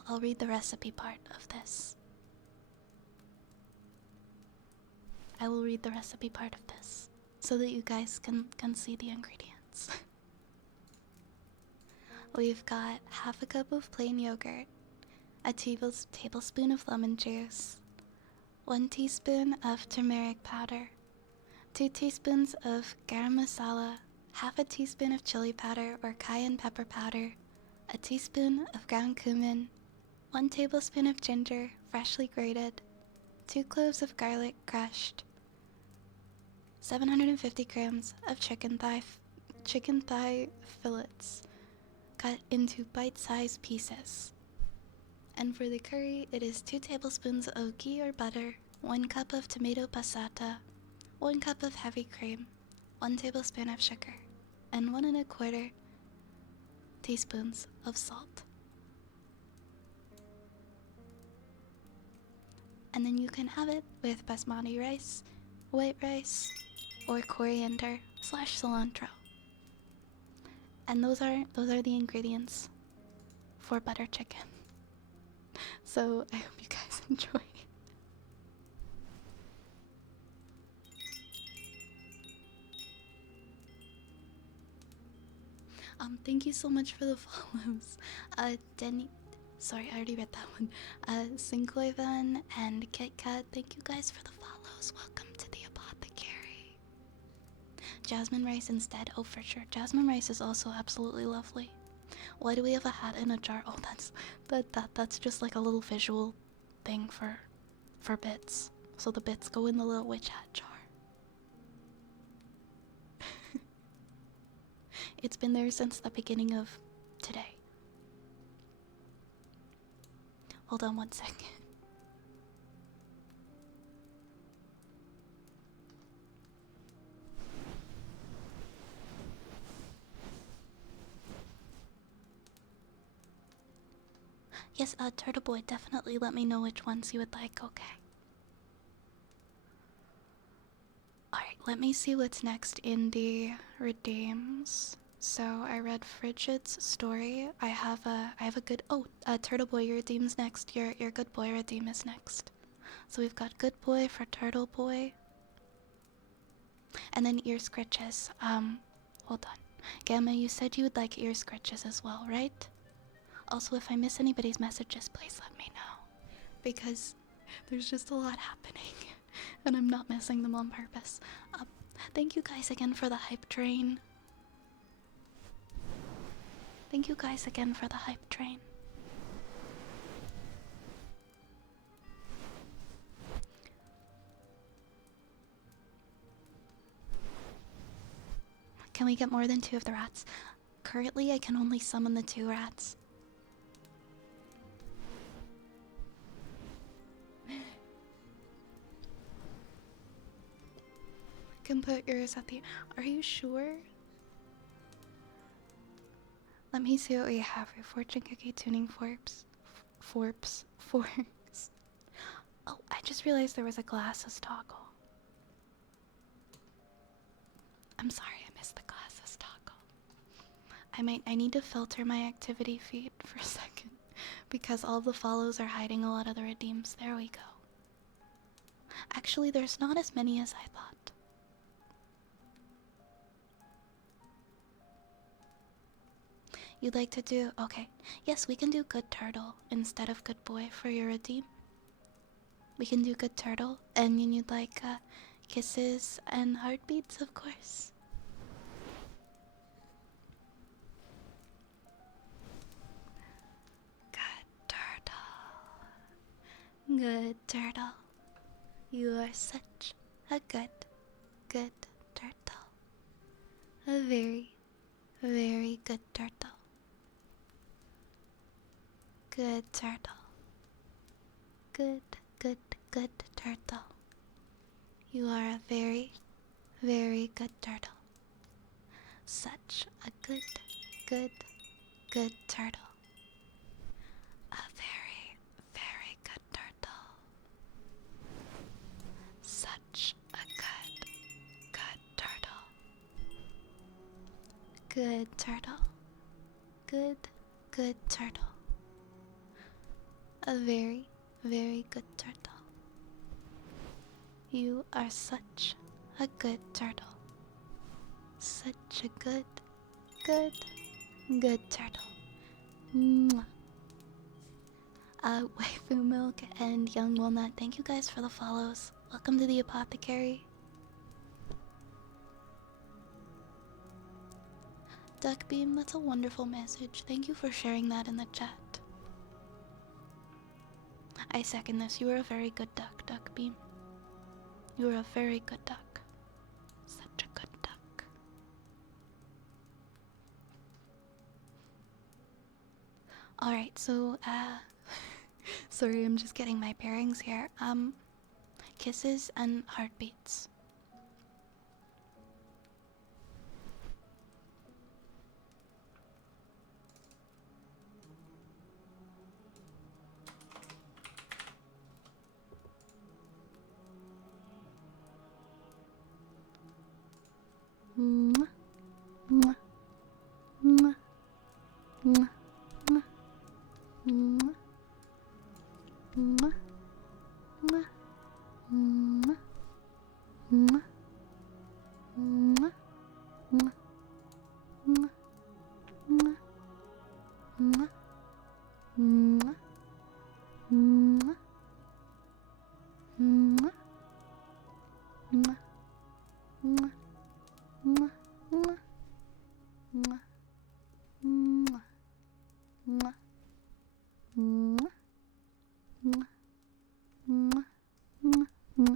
I'll read the recipe part of this. I will read the recipe part of this so that you guys can see the ingredients. We've got half a cup of plain yogurt, a tablespoon of lemon juice, 1 teaspoon of turmeric powder, 2 teaspoons of garam masala, half a teaspoon of chili powder or cayenne pepper powder, a teaspoon of ground cumin, 1 tablespoon of ginger, freshly grated, 2 cloves of garlic crushed, 750 grams of chicken thigh fillets cut into bite-sized pieces. And for the curry, it is 2 tablespoons of ghee or butter, 1 cup of tomato passata, 1 cup of heavy cream, 1 tablespoon of sugar, and 1 1/4 teaspoons of salt. And then you can have it with basmati rice, white rice, or coriander/cilantro. And those are the ingredients for butter chicken. So I hope you guys enjoy. Thank you so much for the follows. Sorry, I already read that one. Sinkoivan and KitKat, thank you guys for the follows. Welcome to the apothecary. Jasmine rice instead. Oh, for sure. Jasmine rice is also absolutely lovely. Why do we have a hat in a jar? Oh, that's just like a little visual thing for bits. So the bits go in the little witch hat jar. It's been there since the beginning of today. Hold on 1 second. Yes, Turtle Boy, definitely let me know which ones you would like, okay? Alright, let me see what's next in the redeems. So I read Frigid's story. I have a good Turtle Boy, your redeem's next. Your good boy redeem is next. So we've got good boy for Turtle Boy. And then ear scritches. Hold on. Gamma, you said you would like ear scritches as well, right? Also, if I miss anybody's messages, please let me know. Because there's just a lot happening. And I'm not missing them on purpose. Thank you guys again for the hype train. Thank you guys again for the hype train. Can we get more than 2 of the rats? Currently, I can only summon the 2 rats. Can put yours at the... Are you sure? Let me see what we have. Fortune cookie tuning forks. Forks. Oh, I just realized there was a glasses toggle. I'm sorry, I missed the glasses toggle. I need to filter my activity feed for a second because all the follows are hiding a lot of the redeems. There we go. Actually, there's not as many as I thought. You'd like to do... Okay. Yes, we can do good turtle instead of good boy for your redeem. We can do good turtle. And you'd like kisses and heartbeats, of course. Good turtle. Good turtle. You are such a good turtle. A very, very good turtle. Good turtle. Good turtle. You are a very, very good turtle. Such a good turtle. A very, very good turtle. Such a good turtle. Good turtle. Good turtle. a very, very good turtle. You are such a good turtle. Such a good, good, good turtle. Mwah. Waifu Milk and Young Walnut, thank you guys for the follows. Welcome to the apothecary. Duckbeam, that's a wonderful message. Thank you for sharing that in the chat. I second this. You are a very good duck, Duckbeam. You are a very good duck. Such a good duck. Alright, so, sorry, I'm just getting my bearings here. Kisses and heartbeats. Mwah, mwah, mwah, mwah, mwah, mwah, mwah, mwah, mwah, mwah, mwah, mwah, mwah, mwah, mwah, mwah, mwah, mwah, mwah, mwah. Mwah, mwah, mwah, mwah, mwah, mwah, mwah, mwah, mwah, mwah, mwah, mwah, mwah, mwah, mwah, mwah,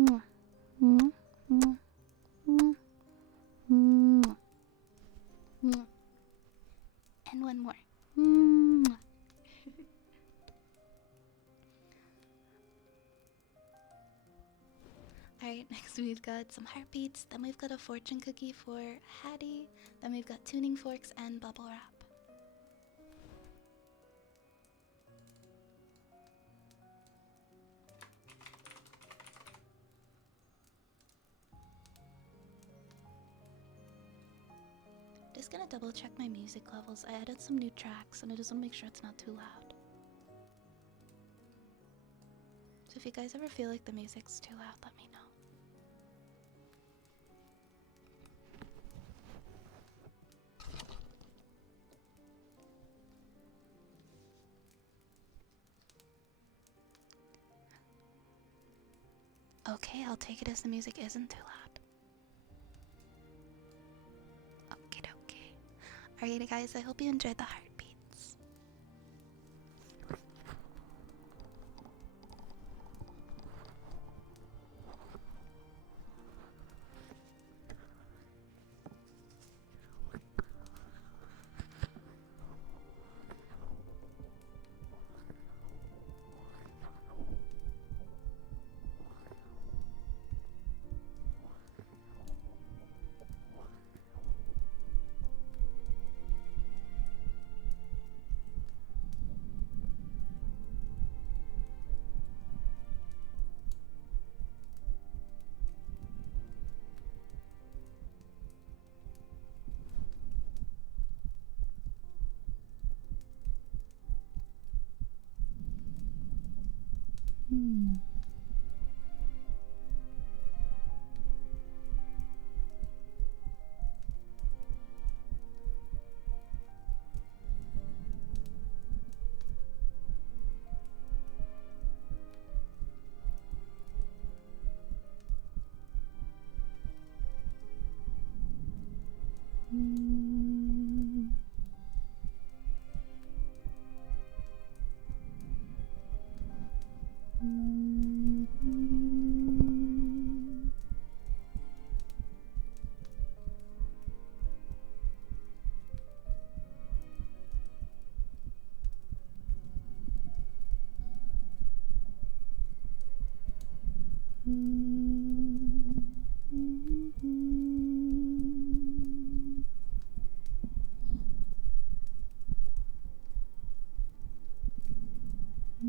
mwah, mwah, mwah, mwah. And one more. Alright, next we've got some heartbeats, then we've got a fortune cookie for Hattie, then we've got tuning forks and bubble wrap. Just gonna double check my music levels. I added some new tracks and I just wanna make sure it's not too loud. So if you guys ever feel like the music's too loud, let me know. Okay, I'll take it as the music isn't too loud. Okay, okay. Alright guys, I hope you enjoyed the heartbeats. I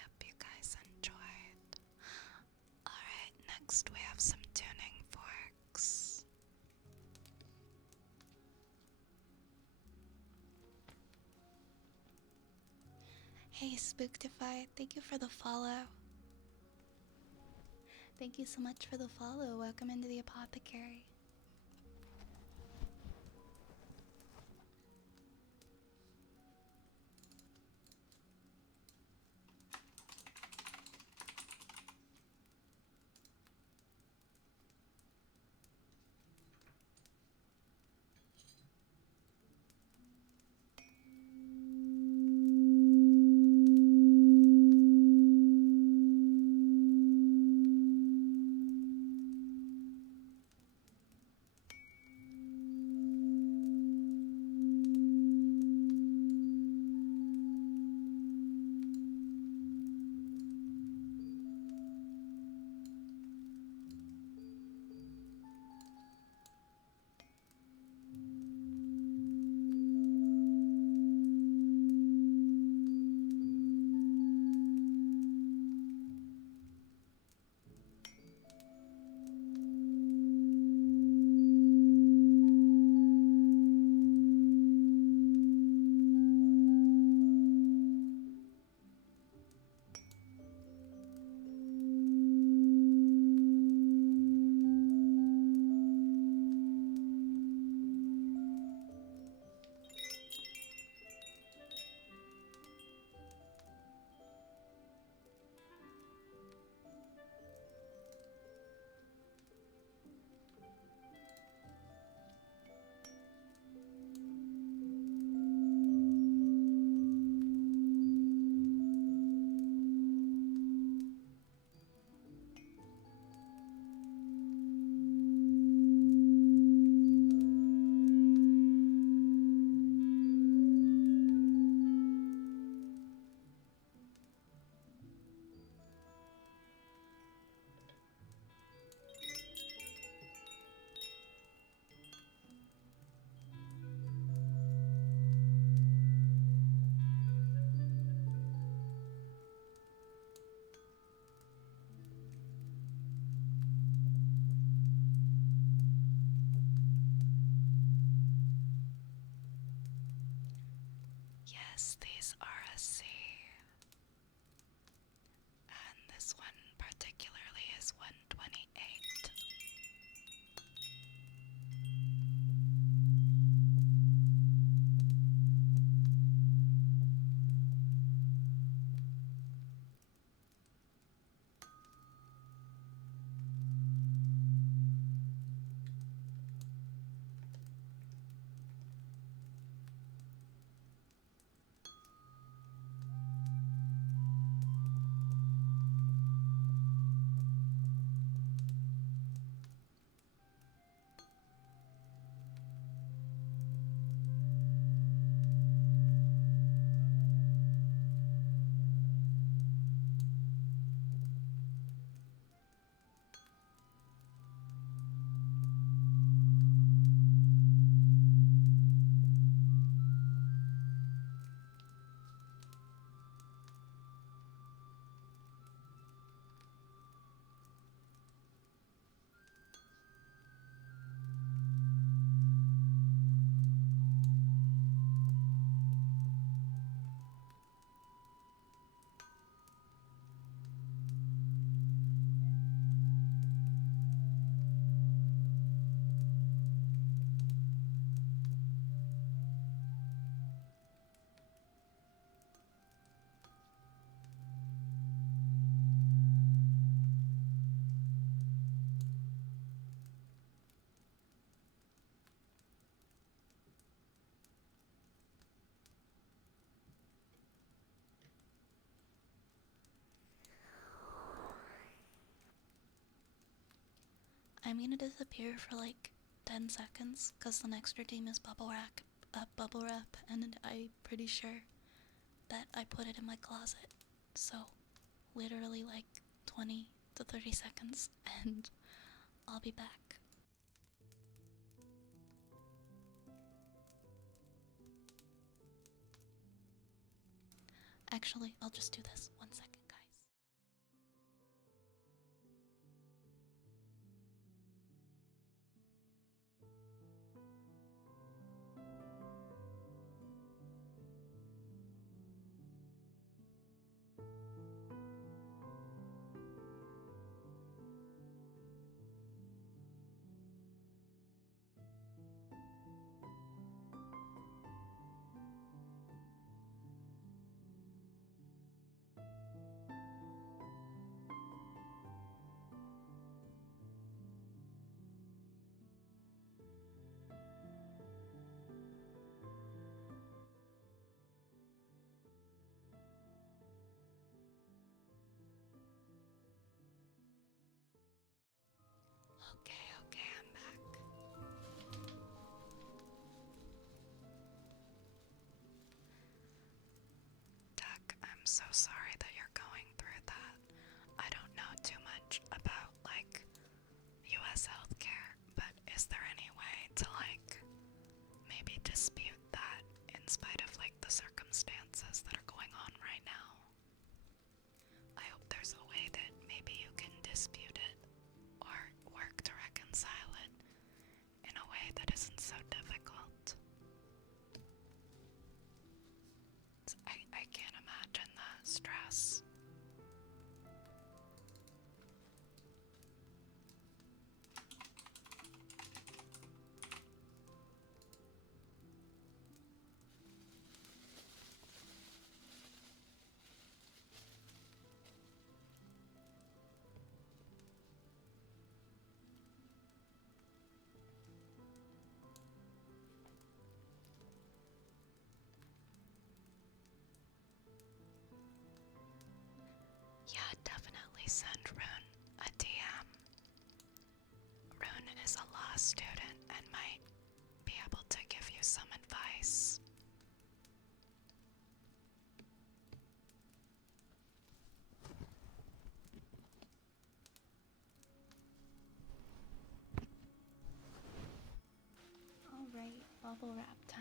hope you guys enjoyed. Alright, next we have some tuning forks. Hey Spooktify, thank you for the follow. Thank you so much for the follow. Welcome into the apothecary. Yes, these are a C. And this one particularly is 128. I'm gonna disappear for like 10 seconds because the next redeem is bubble wrap, and I'm pretty sure that I put it in my closet. So, literally like 20 to 30 seconds, and I'll be back. Actually, I'll just do this. 1 second, guys. Okay, I'm back. Duck, I'm so sorry that you're going through that. I don't know too much about, like, US healthcare, but is there any way to, like, maybe dispute that in spite of, like, the circumstances that are going on right now? I hope there's a way that maybe you can dispute it or work to reconcile it in a way that isn't so difficult. I can't imagine the stress. Yeah, definitely send Rune a DM. Rune is a law student and might be able to give you some advice. Alright, bubble wrap time.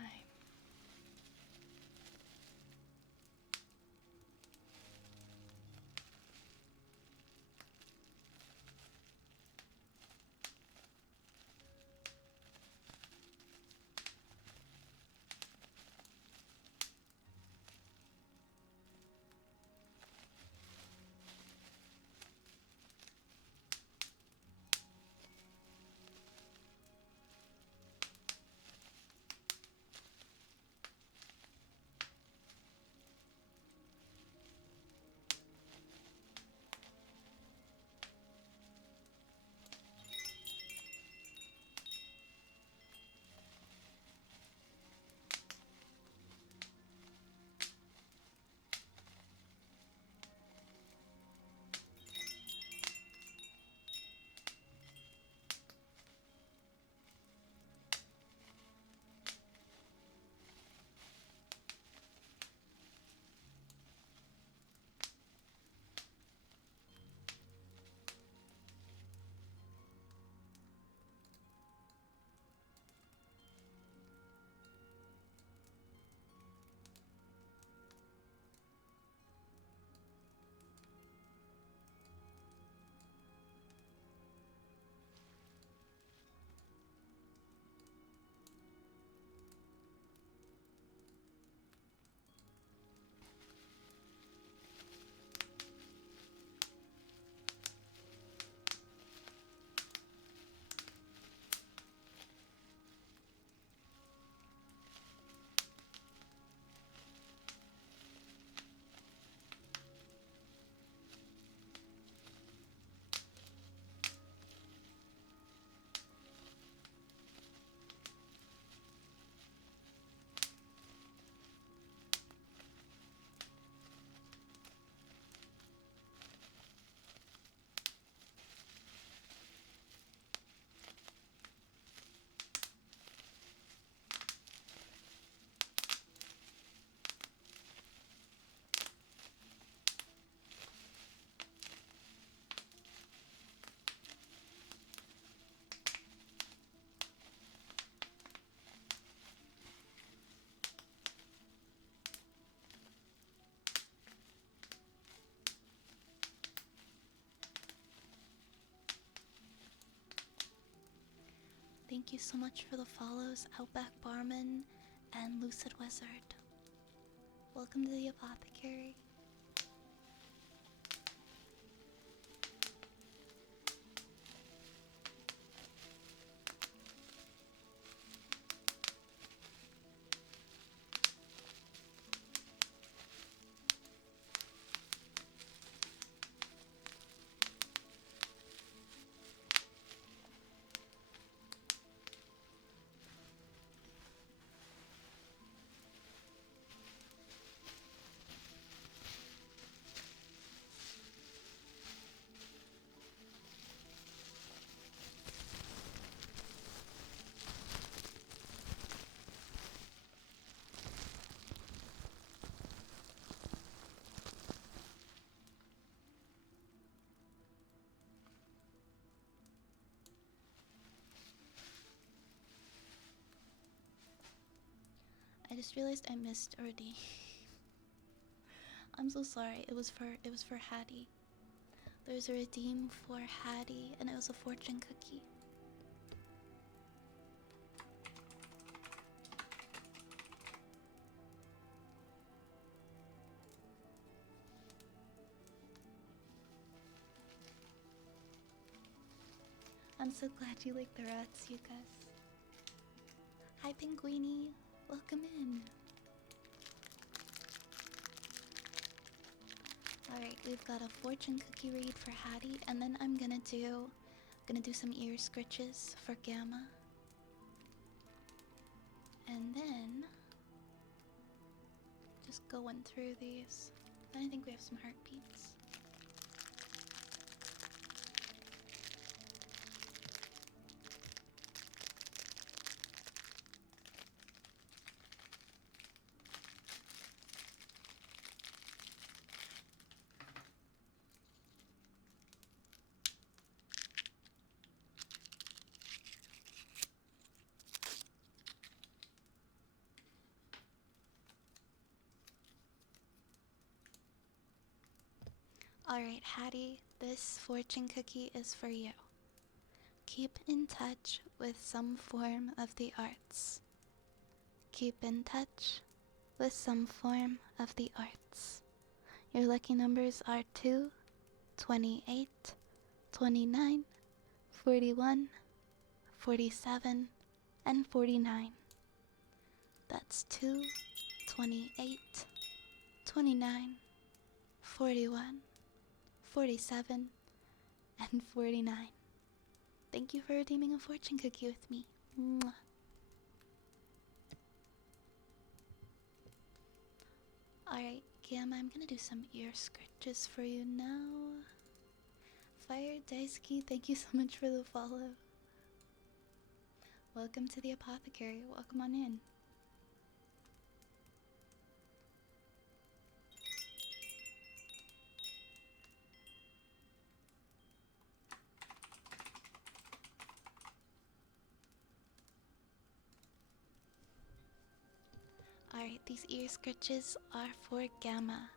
thank you so much for the follows, Outback Barman and Lucid Wizard. Welcome to the apothecary. I just realized I missed a redeem. I'm so sorry. It was for Hattie. There's a redeem for Hattie, and it was a fortune cookie. I'm so glad you like the rats, you guys. Hi, Pinguini. Welcome in. Alright, we've got a fortune cookie read for Hattie, and then I'm gonna do some ear scritches for Gamma. And then just going through these. Then I think we have some heartbeats. Alright, Hattie, this fortune cookie is for you. Keep in touch with some form of the arts. Keep in touch with some form of the arts. Your lucky numbers are 2, 28, 29, 41, 47, and 49. That's 2, 28, 29, 41, 47, and 49. Thank you for redeeming a fortune cookie with me. Mwah. Alright, Gamma, I'm gonna do some ear scratches for you now. Fire Daisuke, thank you so much for the follow. Welcome to the apothecary. Welcome on in. Alright, these ear scratches are for Gamma.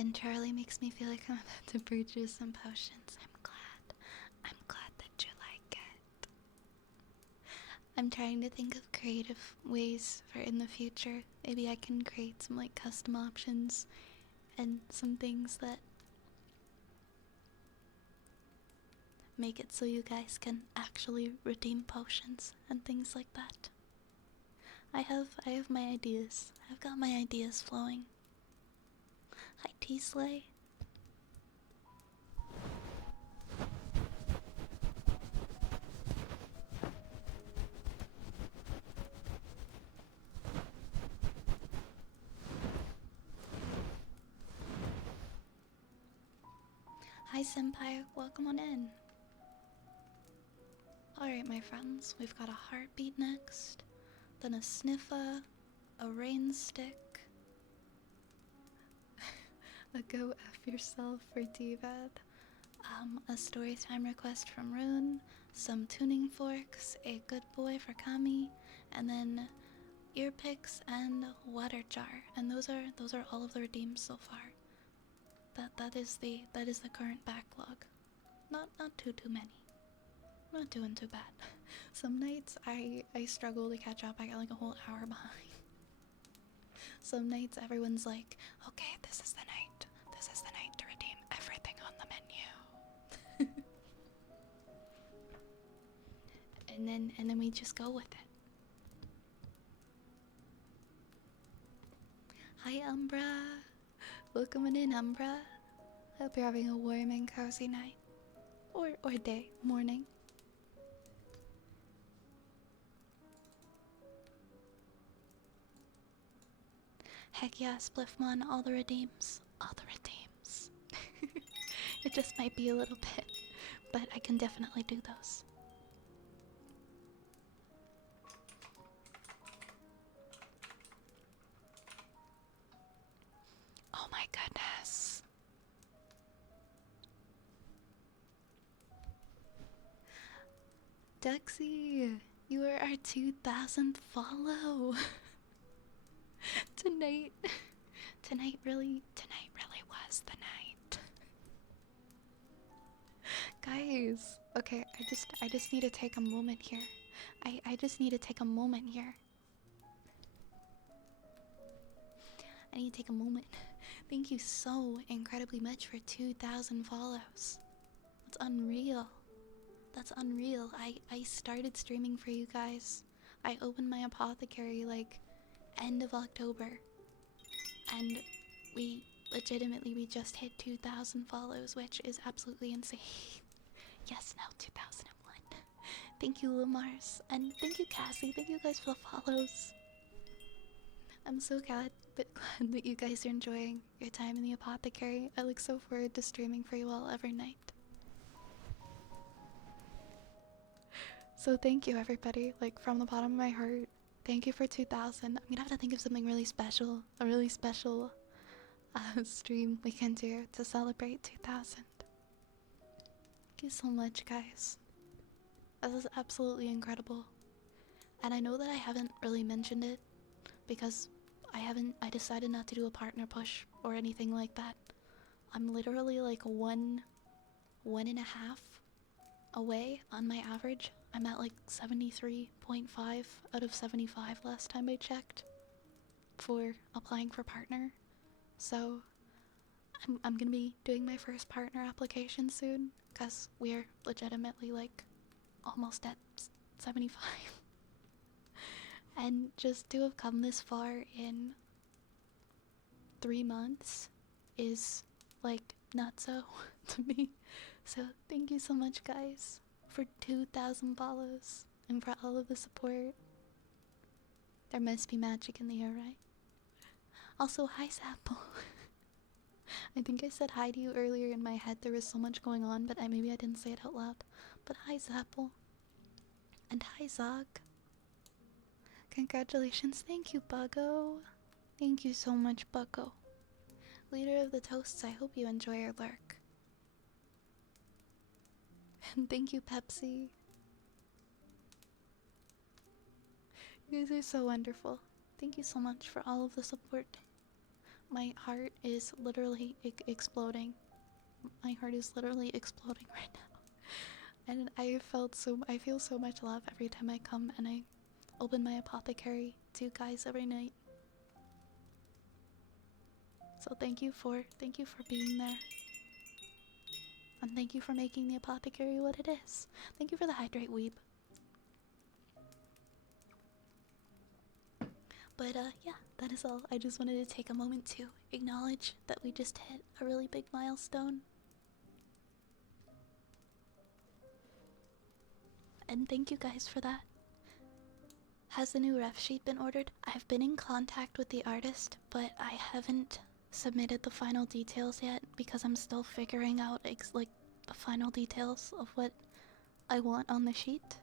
and Charlie makes me feel like I'm about to purchase some potions. I'm glad. I'm glad that you like it. I'm trying to think of creative ways for in the future. Maybe I can create some like custom options and some things that make it so you guys can actually redeem potions and things like that. I have my ideas. I've got my ideas flowing. Hi T-Slay. Hi Senpai, welcome on in. Alright my friends, we've got a heartbeat next, then a sniffa, a rain stick, a go F yourself for DVAD, a storytime request from Rune, some tuning forks, a good boy for Kami, and then ear picks and water jar. And those are all of the redeems so far. That is the current backlog. Not too many. Not doing too bad. Some nights I struggle to catch up. I got like a whole hour behind. Some nights everyone's like, okay, this is the night. This is the night to redeem everything on the menu. and then we just go with it. Hi Umbra. Welcome in Umbra. Hope you're having a warm and cozy night. Or day, morning. Heck yeah, Spliffmon, all the redeems. All the redeems. It just might be a little bit, but I can definitely do those. Oh my goodness. Duxie, you are our 2000th follow. Tonight really was the night. Guys, okay, I just need to take a moment here. I just need to take a moment here. I need to take a moment. Thank you so incredibly much for 2,000 follows. That's unreal. That's unreal. I started streaming for you guys. I opened my apothecary like end of October. And we just hit 2,000 follows, which is absolutely insane. Yes, now 2001. Thank you, Lamars. And thank you, Cassie. Thank you guys for the follows. I'm so glad that you guys are enjoying your time in the apothecary. I look so forward to streaming for you all every night. So thank you, everybody. Like, from the bottom of my heart, thank you for 2,000. I'm gonna have to think of something really special. A really special stream we can do to celebrate 2,000. Thank you so much, guys. This is absolutely incredible. And I know that I haven't really mentioned it because I decided not to do a partner push or anything like that. I'm literally like one and a half away on my average. I'm at like 73.5 out of 75 last time I checked for applying for partner. So I'm gonna be doing my first partner application soon because we're legitimately like almost at 75. And just to have come this far in 3 months is like nutso to me. So thank you so much, guys, for 2,000 follows and for all of the support. There must be magic in the air, right? Also, hi Zapple. I think I said hi to you earlier in my head. There was so much going on, but maybe I didn't say it out loud. But hi Zapple. And hi Zog. Congratulations. Thank you, Buggo. Thank you so much, Buggo. Leader of the Toasts, I hope you enjoy your lurk. And thank you, Pepsi. You guys are so wonderful. Thank you so much for all of the support. My heart is literally exploding. My heart is literally exploding right now. And I feel so much love every time I come and I open my apothecary to you guys every night. So thank you for being there. And thank you for making the apothecary what it is. Thank you for the hydrate, weeb. But yeah, that is all. I just wanted to take a moment to acknowledge that we just hit a really big milestone. And thank you guys for that. Has the new ref sheet been ordered? I've been in contact with the artist, but I haven't submitted the final details yet because I'm still figuring out like the final details of what I want on the sheet.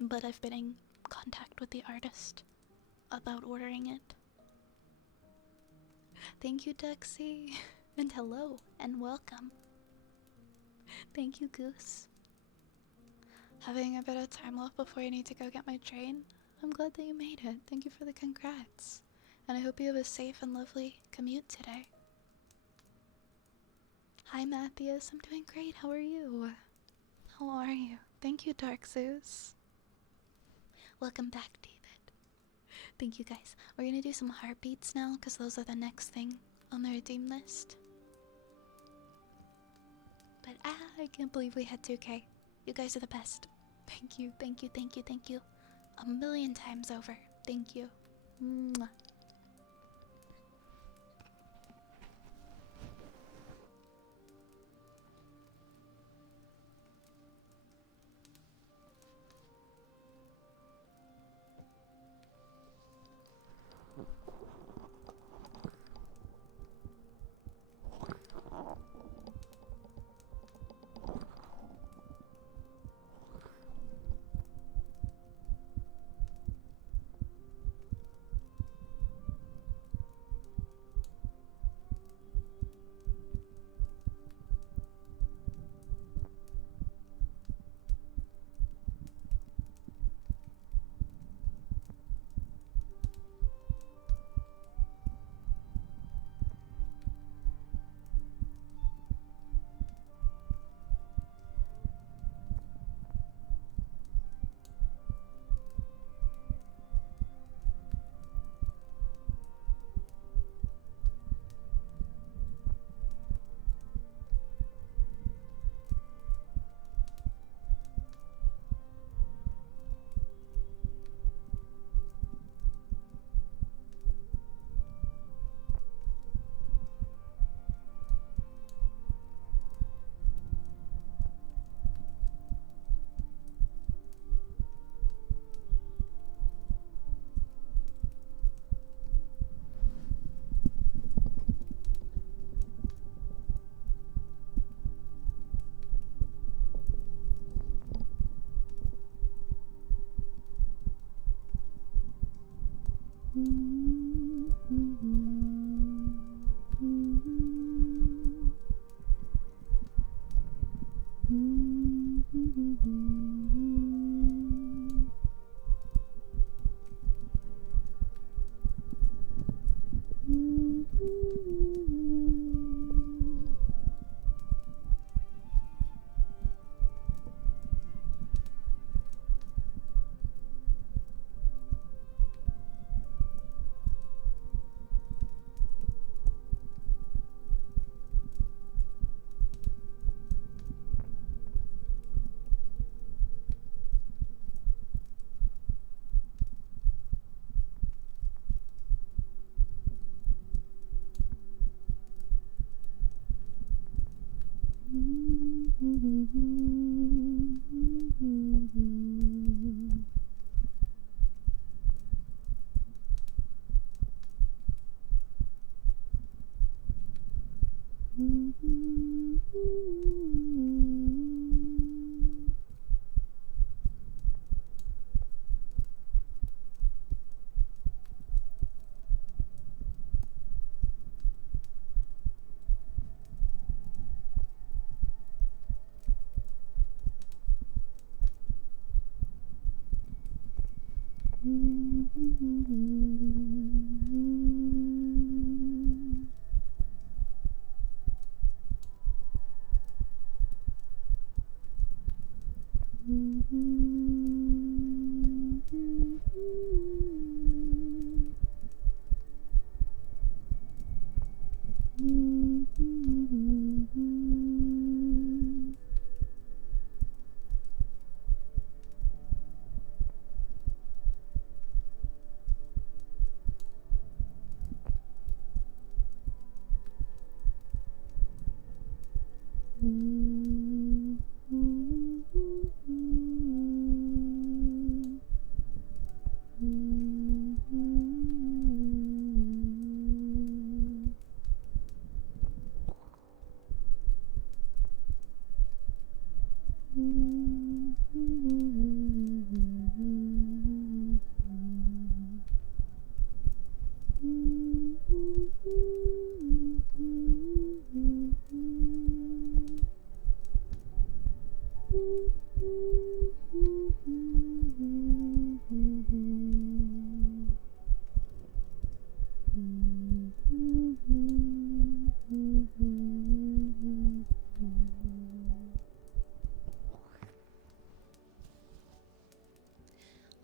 But I've been in contact with the artist about ordering it. Thank you, Duxie. And hello, and welcome. Thank you, Goose. Having a bit of time left before I need to go get my train. I'm glad that you made it. Thank you for the congrats. And I hope you have a safe and lovely commute today. Hi, Matthias. I'm doing great. How are you? How are you? Thank you, Dark Zeus. Welcome back, David. Thank you, guys. We're gonna do some heartbeats now, because those are the next thing on the redeem list. But I can't believe we had 2K. You guys are the best. Thank you, thank you, thank you, thank you. A million times over. Thank you. Mwah.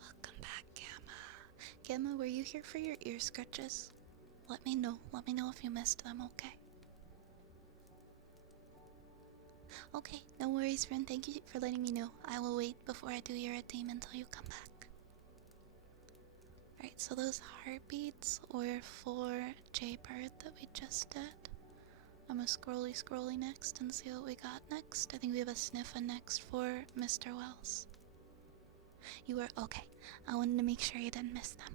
Welcome back, Gamma. Gamma, were you here for your ear scratches? Let me know. Let me know if you missed them, okay? Okay, no worries, friend. Thank you for letting me know. I will wait before I do your redeem until you come back. Alright, so those heartbeats were for Jaybird that we just did. I'm gonna scrolly next and see what we got next. I think we have a sniffa next for Mr. Wells. You were okay. I wanted to make sure you didn't miss them.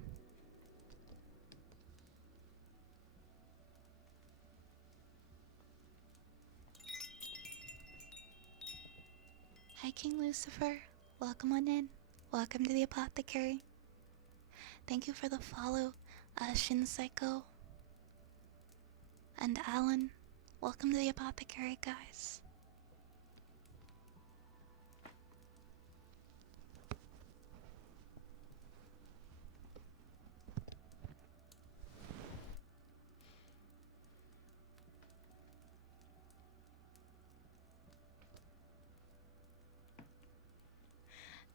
Hi, King Lucifer. Welcome on in. Welcome to the apothecary. Thank you for the follow, Shin Psycho and Alan. Welcome to the apothecary, guys.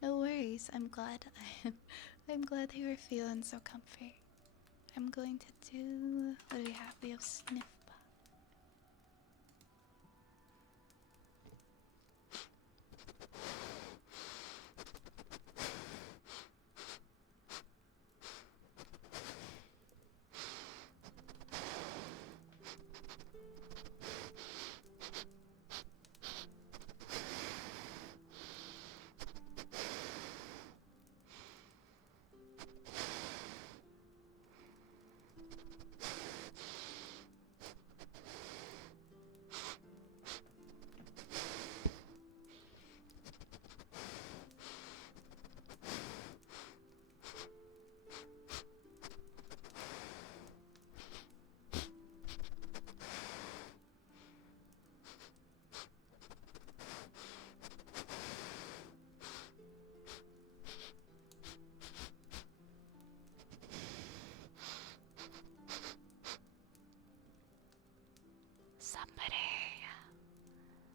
No worries. I'm glad. I'm glad that you were feeling so comfy. I'm going to do. What do we have? We have Sniff.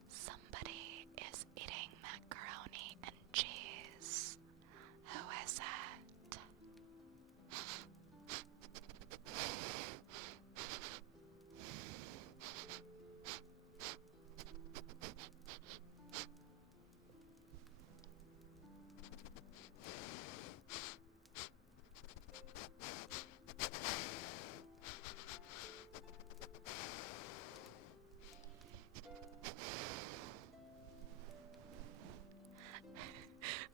Somebody is eating macaroni and cheese. Who is it?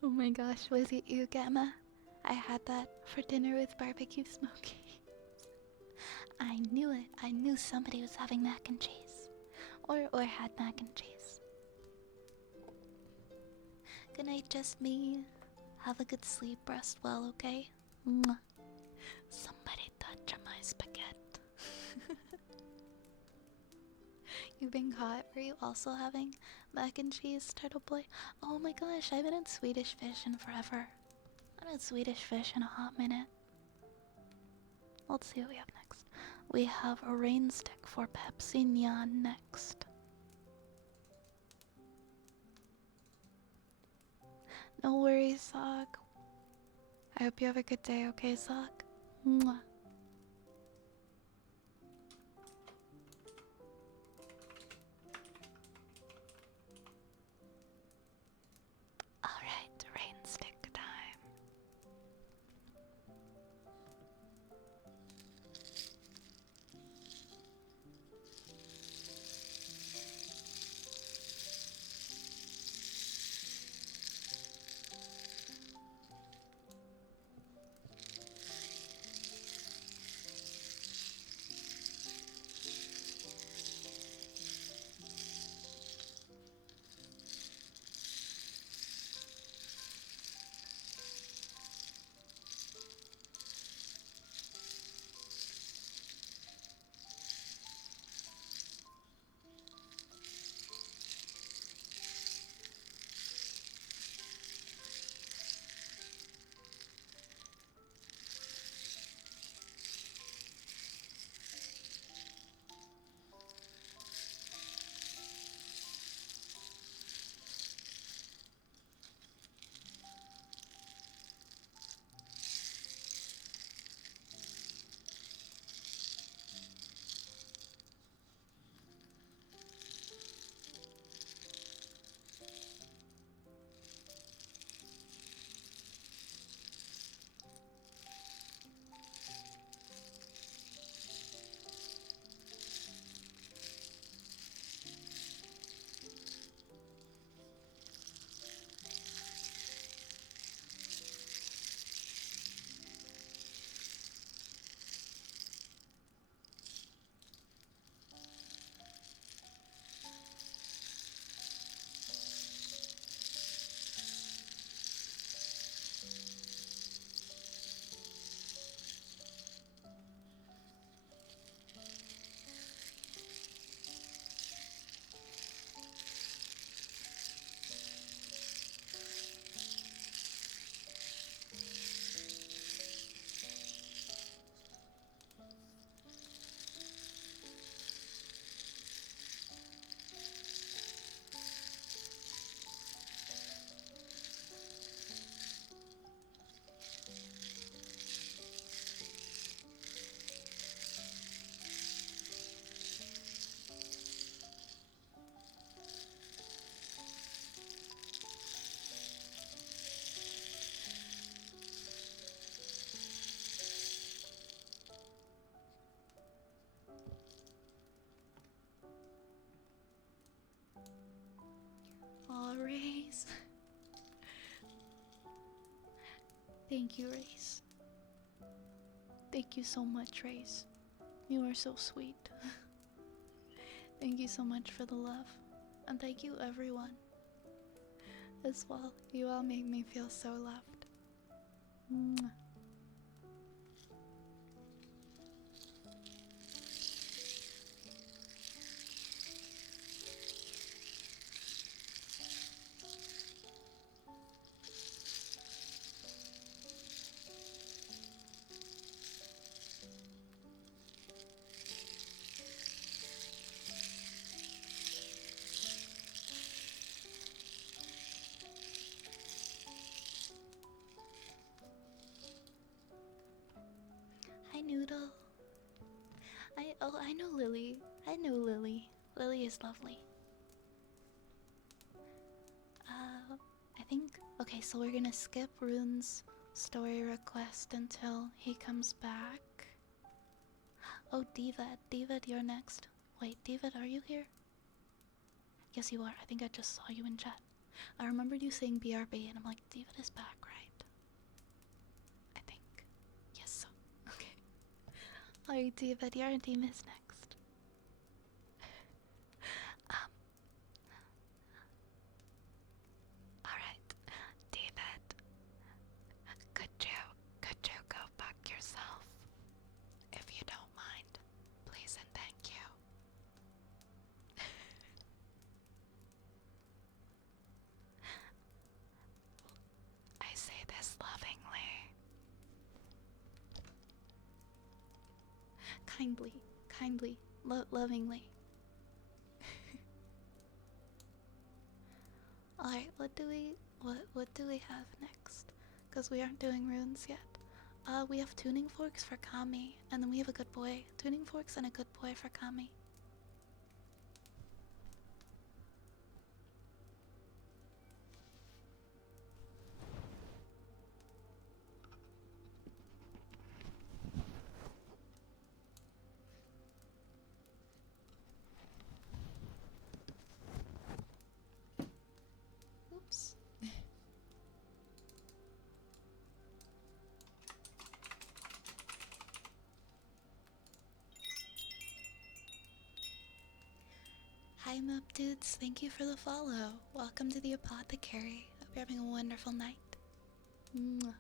Oh my gosh, was it you, Gamma? I had that for dinner with barbecue smokies. I knew it. I knew somebody was having mac and cheese. Or had mac and cheese. Good night, just me. Have a good sleep, rest well, okay? Mwah. Somebody touch my spaghetti. You've been caught. Were you also having mac and cheese, Turtle Boy? Oh my gosh, I haven't had Swedish fish in forever. I haven't had Swedish fish in a hot minute. Let's see what we have next. We have a rain stick for Pepsi Neon next. No worries, Sock. I hope you have a good day, okay, Sock? Mwah. Alright, rain stick time. Aw, Race. Thank you, Race. Thank you so much, Race. You are so sweet. Thank you so much for the love. And thank you, everyone. As well, you all make me feel so loved. Mwah. Hi, Noodle. I know Lily. I know Lily. Lily is lovely. I think. Okay, so we're gonna skip Rune's story request until he comes back. Oh, Diva, you're next. Wait, Diva, are you here? Yes, you are. I think I just saw you in chat. I remembered you saying BRB, and I'm like, Diva is back, right? I think. Yes, so. Okay. Alright, Diva, your team is next. Alright, David, could you go fuck yourself? If you don't mind, please and thank you. I say this lovingly. Kindly, lovingly. Alright, Alright, what do we have next? Because we aren't doing runes yet. We have tuning forks for Kami, and then we have a good boy. Tuning forks and a good boy for Kami. Oops. Hi Map Dudes, thank you for the follow. Welcome to the apothecary. Hope you're having a wonderful night. Mwah.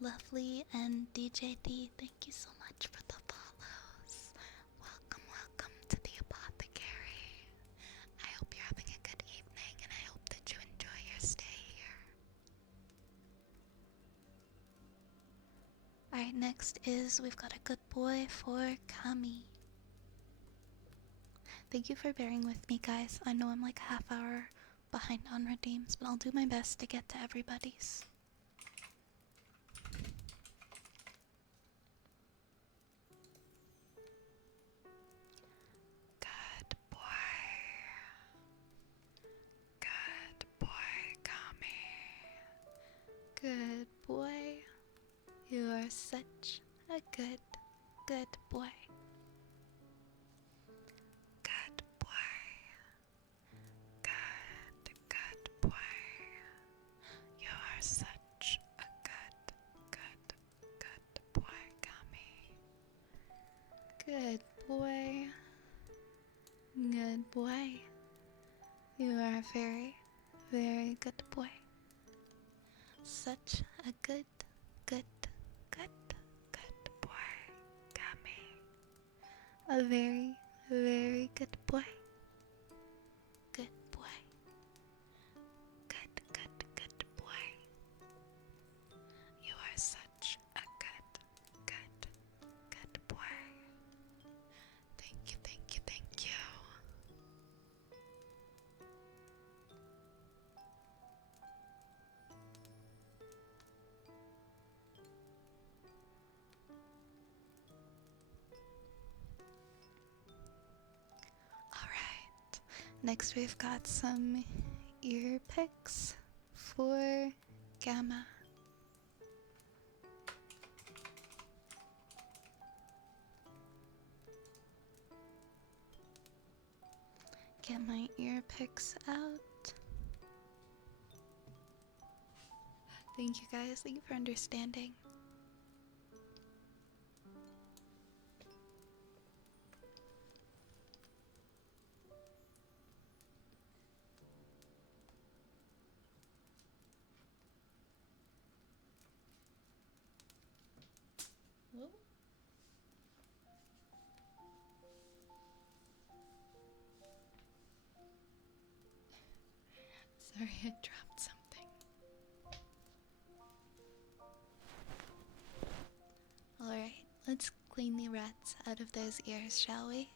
Lovely and DJD, thank you so much for the follows. Welcome, welcome to the apothecary. I hope you're having a good evening and I hope that you enjoy your stay here. Alright, next is we've got a good boy for Kami. Thank you for bearing with me, guys. I know I'm like a half hour behind on redeems, but I'll do my best to get to everybody's. Good boy. Good boy, Kami. Good boy. You are such a good boy. Good boy. Good boy. You are such a good boy, Kami. Good boy. Good boy. You are a very, very good boy. Such a good Boy, Kami. a very, very good boy. Good boy. Good boy. You are such a good boy. Thank you, thank you, thank you. Alright. Next we've got some ear picks for Gamma. Get my ear picks out. Thank you guys. Thank you for understanding. Whoa. Sorry, I dropped something. Alright, let's clean the rats out of those ears, shall we?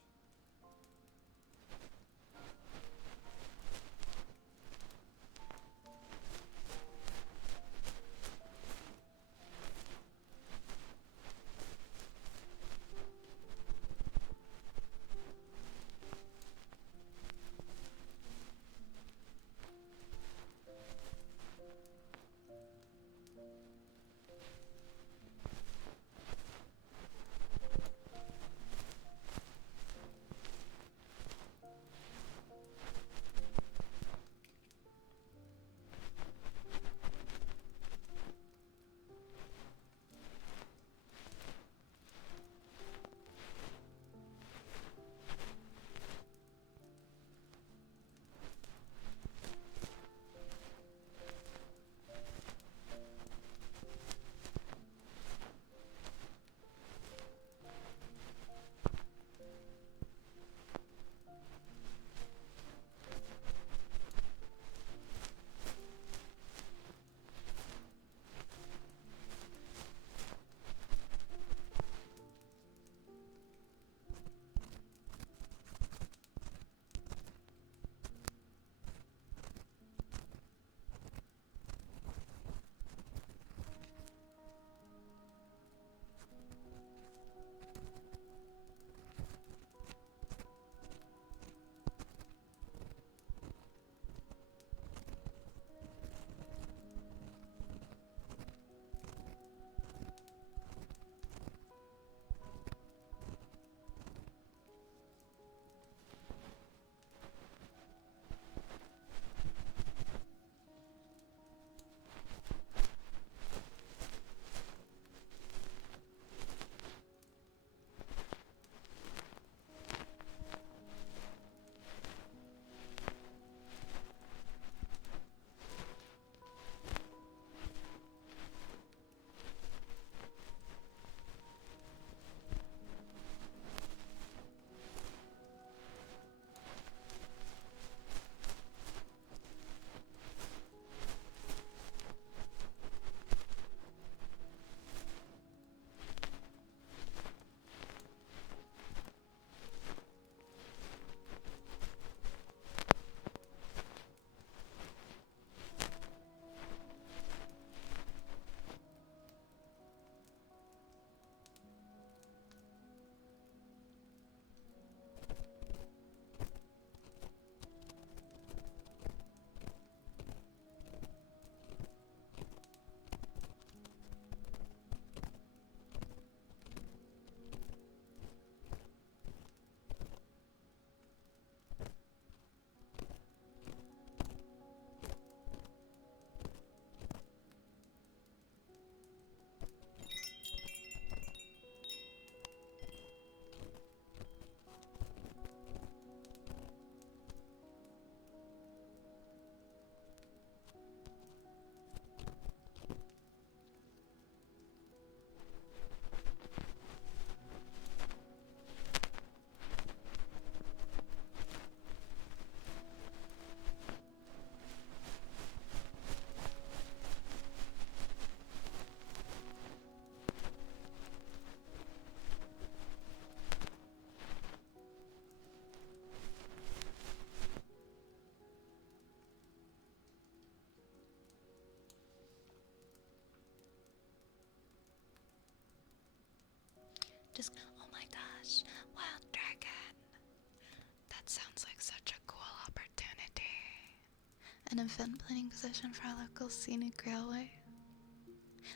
an event planning position for a local scenic railway.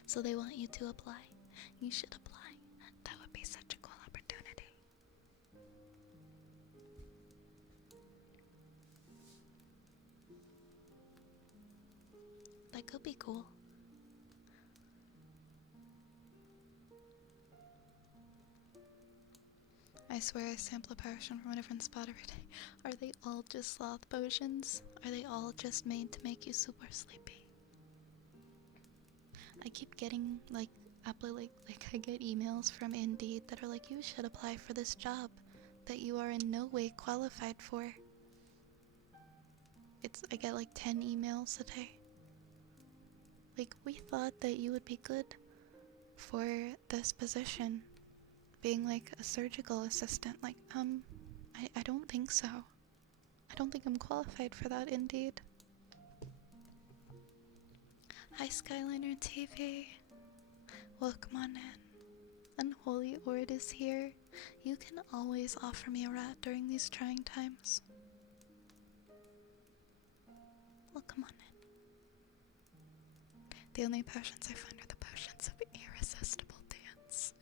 So they want you to apply. You should apply. That would be such a cool opportunity. That could be cool. I swear I sample a potion from a different spot every day. Are they all just sloth potions? Are they all just made to make you super sleepy? I keep getting like I get emails from Indeed that are like, you should apply for this job that you are in no way qualified for. I get like 10 emails a day. Like, we thought that you would be good for this position, being like a surgical assistant. Like, I don't think so. I don't think I'm qualified for that, Indeed. Hi, Skyliner TV. Welcome on in. Unholy Ord is here. You can always offer me a rat during these trying times. Welcome on in. The only potions I find are the potions of irresistible dance.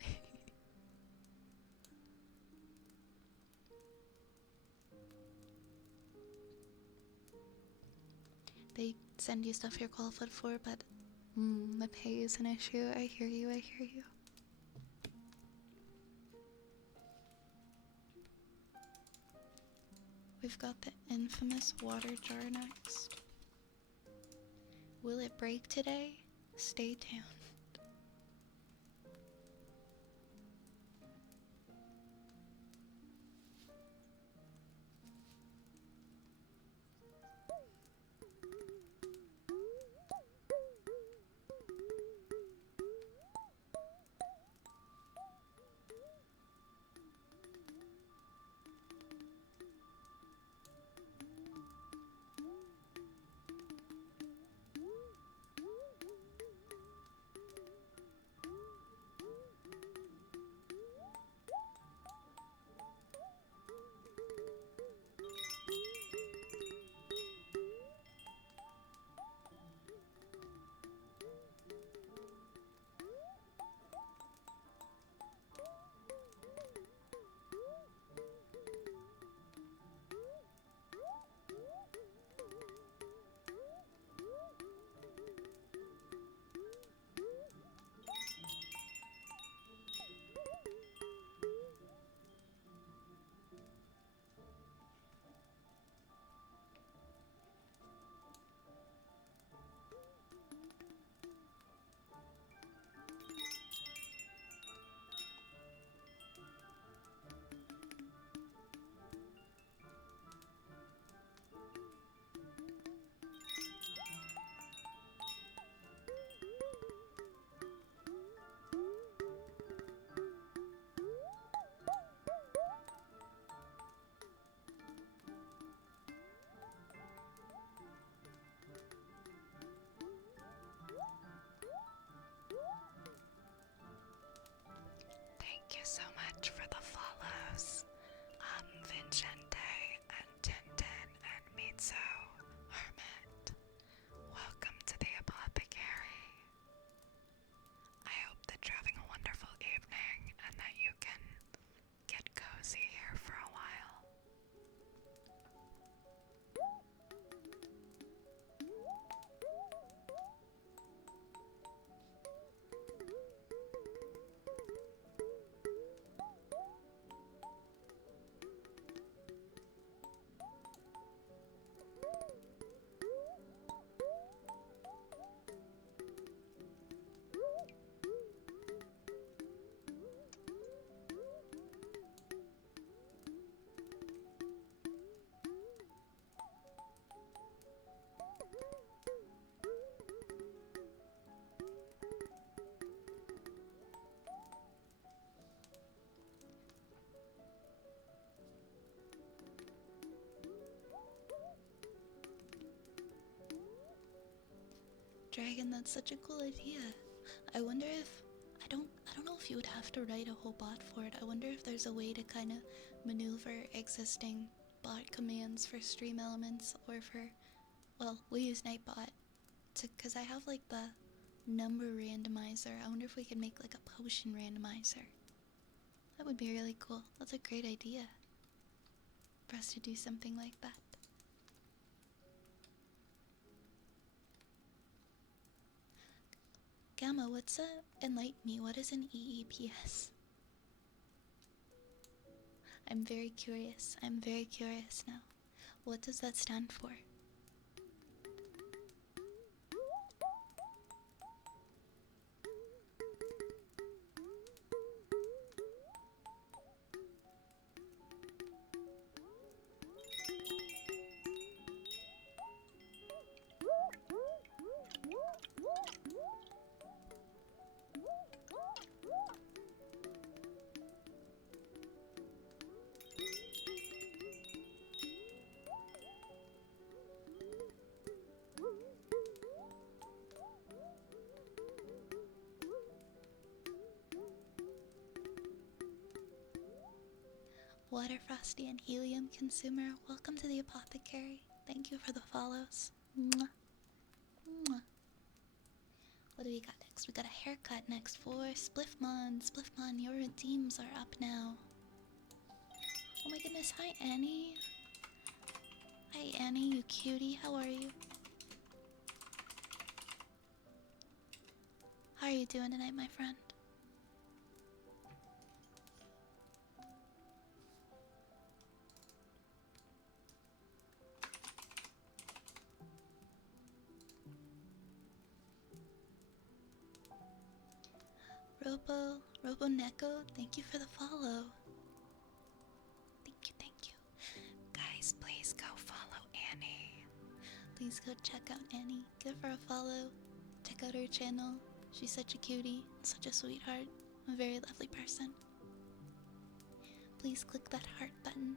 They send you stuff you're qualified for, but the pay is an issue. I hear you, I hear you. We've got the infamous water jar next. Will it break today? Stay tuned. Thank you so much for the follows. Vincente and Tintin and Mitsu Hermit. Welcome to the apothecary. I hope that you're having a wonderful evening and that you can get cozy here for a while. Dragon, that's such a cool idea. I wonder if I don't know if you would have to write a whole bot for it. I wonder if there's a way to kind of maneuver existing bot commands for stream elements or for well, we use Nightbot because I have like the number randomizer. I wonder if we could make like a potion randomizer. That would be really cool. That's a great idea for us to do something like that. Gamma, what's a enlighten me? What is an EEPS? I'm very curious. I'm very curious now. What does that stand for? Water Frosty and Helium Consumer, welcome to the Apothecary. Thank you for the follows. Mwah. Mwah. What do we got next? We got a haircut next for Spliffmon. Spliffmon, your redeems are up now. Oh my goodness, hi Annie. Hi Annie, you cutie, how are you? How are you doing tonight, my friend? Robo Neko, thank you for the follow. Thank you, thank you. Guys, please go follow Annie. Please go check out Annie. Give her a follow. Check out her channel. She's such a cutie, such a sweetheart, a very lovely person. Please click that heart button.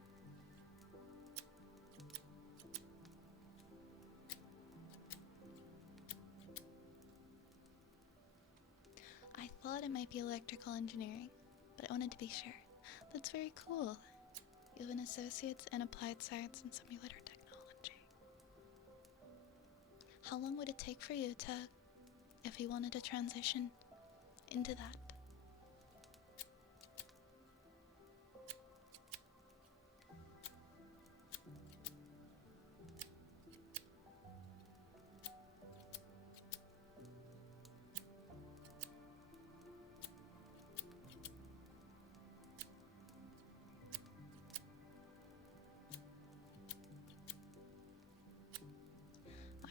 I thought it might be electrical engineering, but I wanted to be sure. That's very cool. You have an associate's in applied science and simulator technology. How long would it take for you to, if you wanted to transition into that?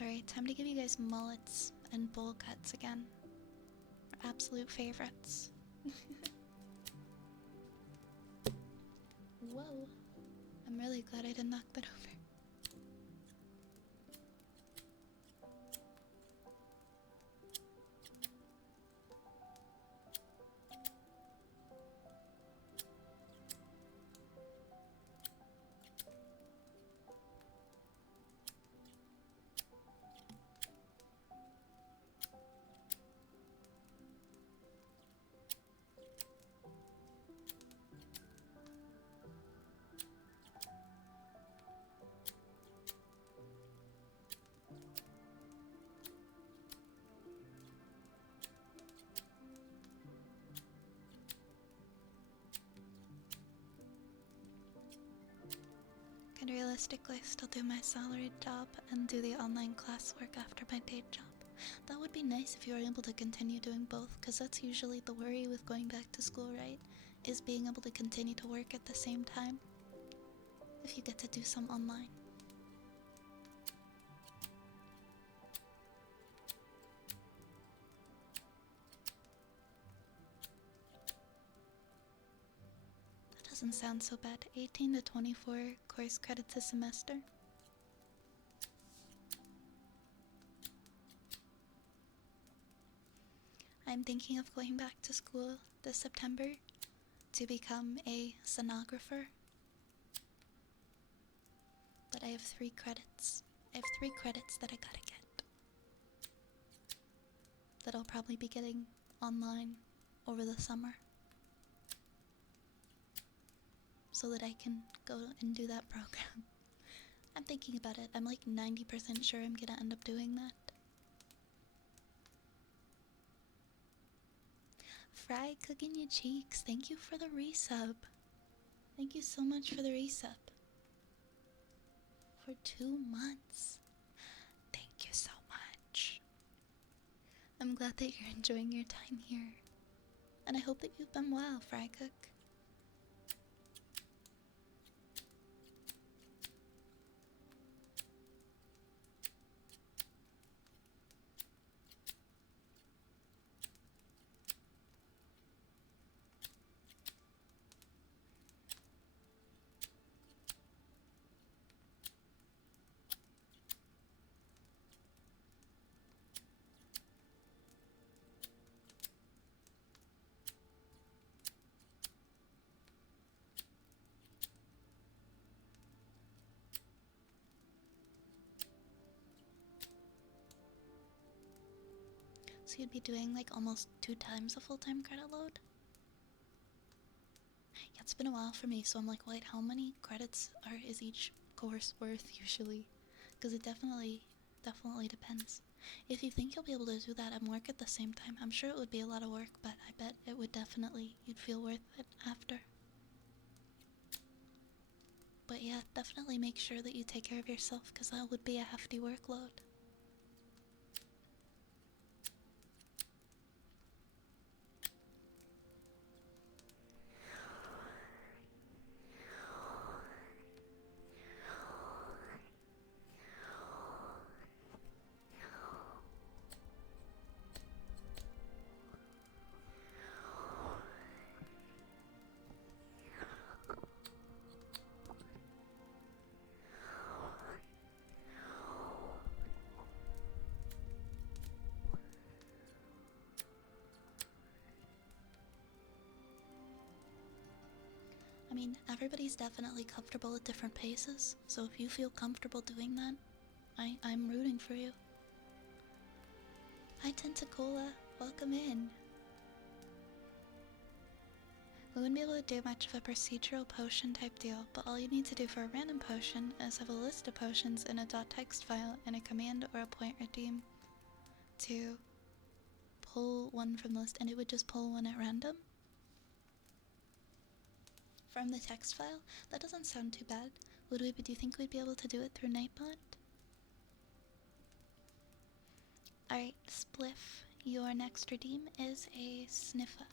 Alright, time to give you guys mullets and bowl cuts again. Our absolute favorites. Whoa. I'm really glad I didn't knock that over. Could realistically still do my salaried job and do the online classwork after my day job. That would be nice if you were able to continue doing both, because that's usually the worry with going back to school, right? Is being able to continue to work at the same time. If you get to do some online. That doesn't sound so bad. 18 to 24 course credits a semester. I'm thinking of going back to school this September to become a sonographer. But I have 3 credits. I have 3 credits that I gotta get. That I'll probably be getting online over the summer. So that I can go and do that program. I'm thinking about it. I'm like 90% sure I'm gonna end up doing that. Fry cooking your cheeks. Thank you for the resub. Thank you so much for the resub. For 2 months. Thank you so much. I'm glad that you're enjoying your time here. And I hope that you've been well, Fry Cook. So you'd be doing like almost 2 times a full-time credit load? Yeah, it's been a while for me, so I'm like, wait, how many credits is each course worth usually? Because it definitely depends. If you think you'll be able to do that and work at the same time, I'm sure it would be a lot of work, but I bet it would definitely, you'd feel worth it after. But yeah, definitely make sure that you take care of yourself, because that would be a hefty workload. I mean, everybody's definitely comfortable at different paces, so if you feel comfortable doing that, I'm rooting for you. Hi Tentacola, welcome in. We wouldn't be able to do much of a procedural potion type deal, but all you need to do for a random potion is have a list of potions in a .text file and a command or a point redeem to pull one from the list, and it would just pull one at random from the text file. That doesn't sound too bad. Do you think we'd be able to do it through Nightbot? Alright, Spliff, your next redeem is a Sniffa.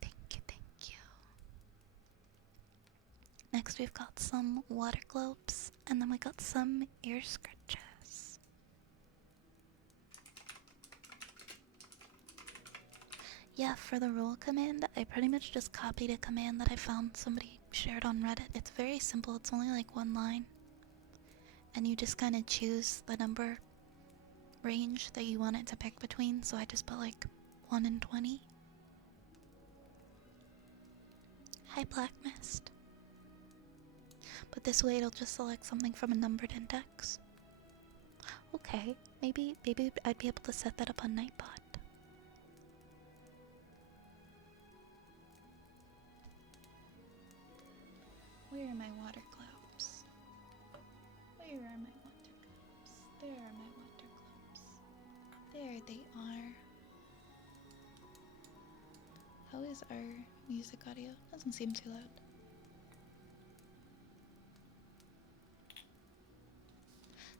Thank you. Next we've got some water globes And then we got some ear scratches. Yeah, for the roll command, I pretty much just copied a command that I found somebody shared on Reddit. It's very simple, it's only like one line. And you just kind of choose the number range that you want it to pick between, so I just put like 1 and 20. Hi, Black Mist. But this way it'll just select something from a numbered index. Okay, maybe I'd be able to set that up on Nightbot. Where are my water globes? Where are my water globes? There are my water globes. There they are. How is our music audio? Doesn't seem too loud.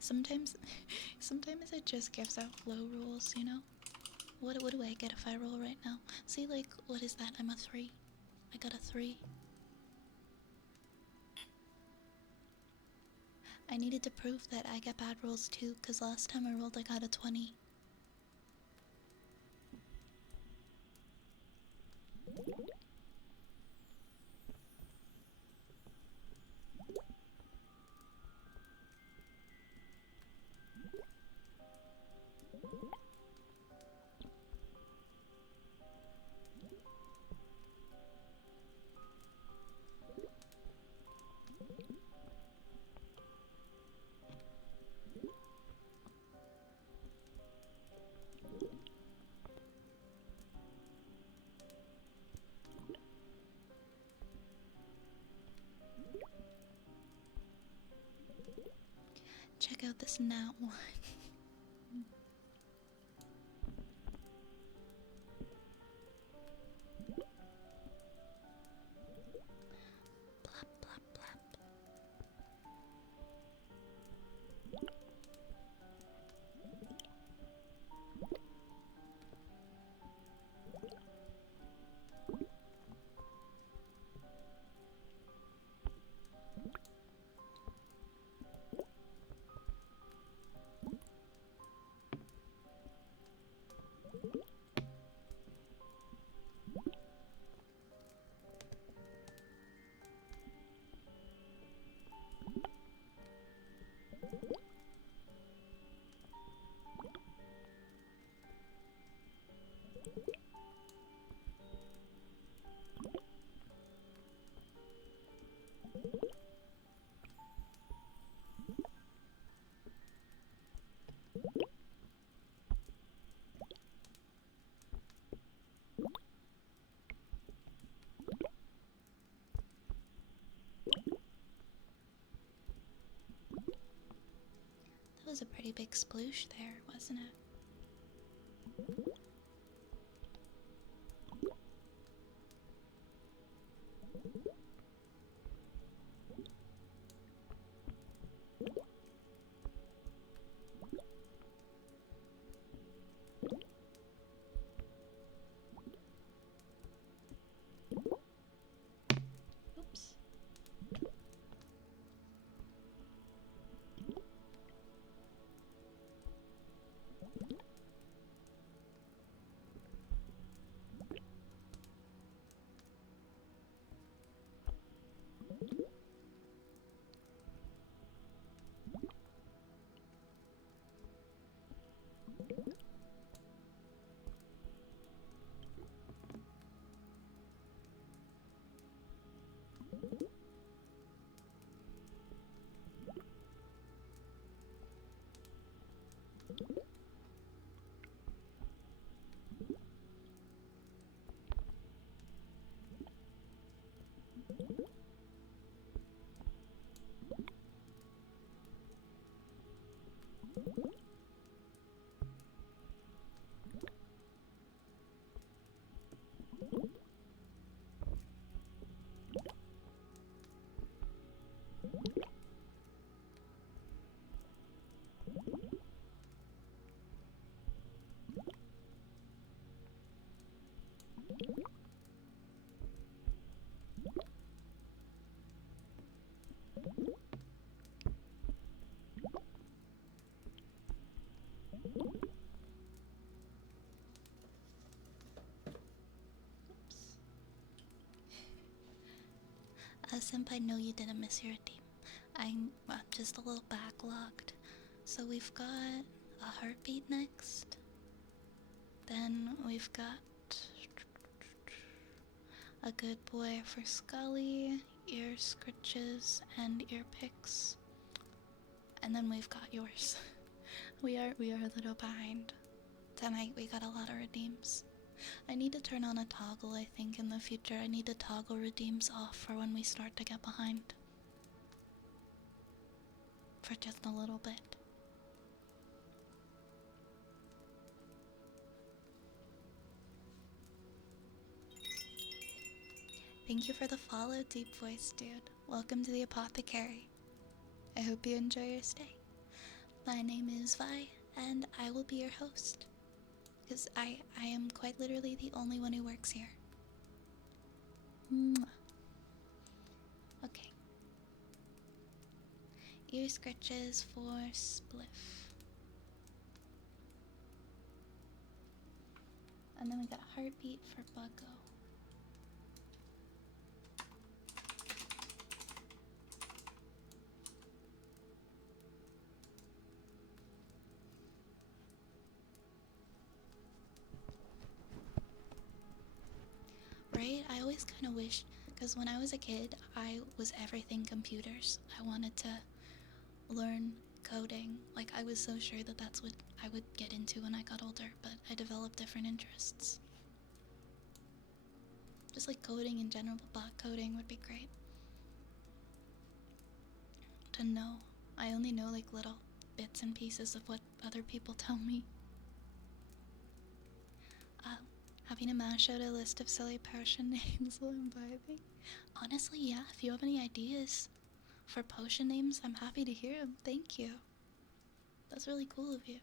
Sometimes it just gives out low rolls, you know? What do I get if I roll right now? See, like, what is that? I'm a 3. I got a 3. I needed to prove that I get bad rolls too, because last time I rolled I got a 20. Check out this nat one. Blap, blap, blap. That was a pretty big sploosh there, wasn't it? Oops. Senpai, no, you didn't miss your redeem. I'm just a little backlogged. So we've got a heartbeat next. Then we've got a good boy for Scully, ear scritches, and ear picks. And then we've got yours. we are a little behind. Tonight we got a lot of redeems. I need to turn on a toggle, I think, in the future. I need to toggle redeems off for when we start to get behind. For just a little bit. Thank you for the follow, Deep Voice Dude. Welcome to the Apothecary. I hope you enjoy your stay. My name is Vi, and I will be your host. Because I am quite literally the only one who works here. Mwah. Okay. Ear scratches for Spliff. And then we got heartbeat for Buggo. Right? I always kind of wished, because when I was a kid, I was everything computers. I wanted to learn coding. Like, I was so sure that that's what I would get into when I got older, but I developed different interests. Just like coding in general, but bot coding would be great. To know. I only know like little bits and pieces of what other people tell me. Having to mash out a list of silly potion names while I'm vibing. Honestly, yeah, if you have any ideas for potion names, I'm happy to hear them. Thank you. That's really cool of you.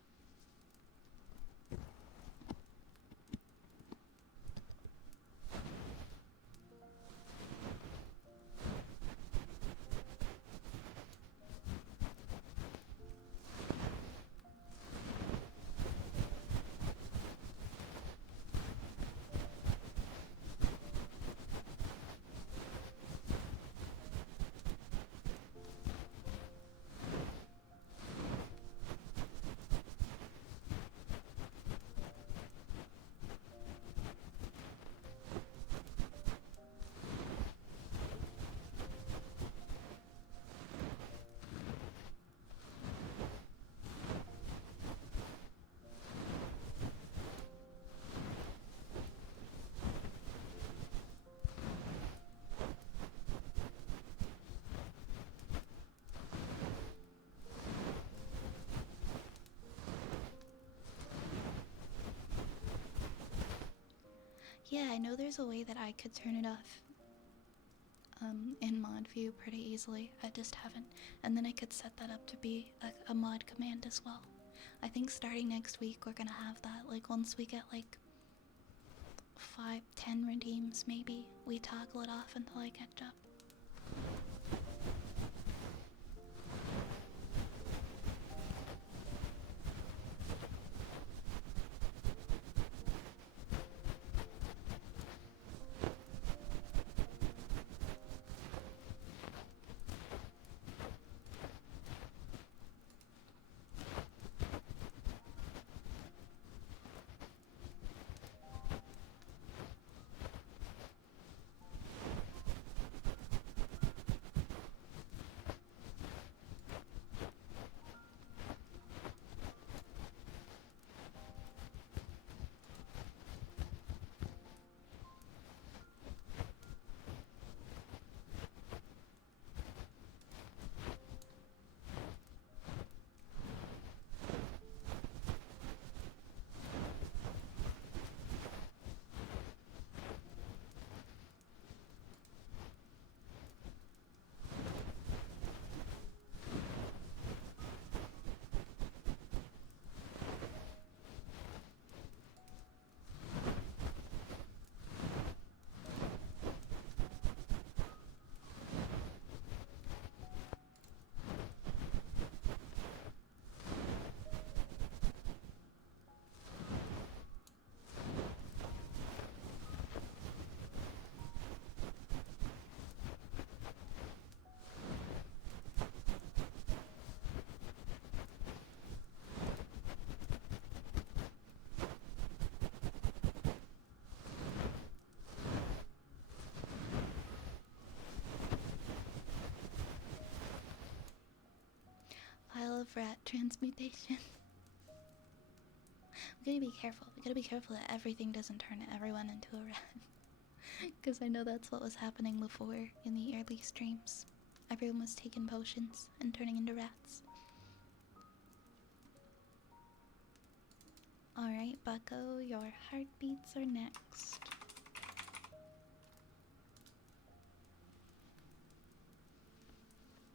Yeah, I know there's a way that I could turn it off in mod view pretty easily. I just haven't. And then I could set that up to be a mod command as well. I think starting next week we're gonna have that. Like once we get like 5-10 redeems maybe, we toggle it off until I catch up. rat transmutation. We gotta be careful. We gotta be careful that everything doesn't turn everyone into a rat. Because I know that's what was happening before in the early streams. Everyone was taking potions and turning into rats. Alright, Bucko, your heartbeats are next.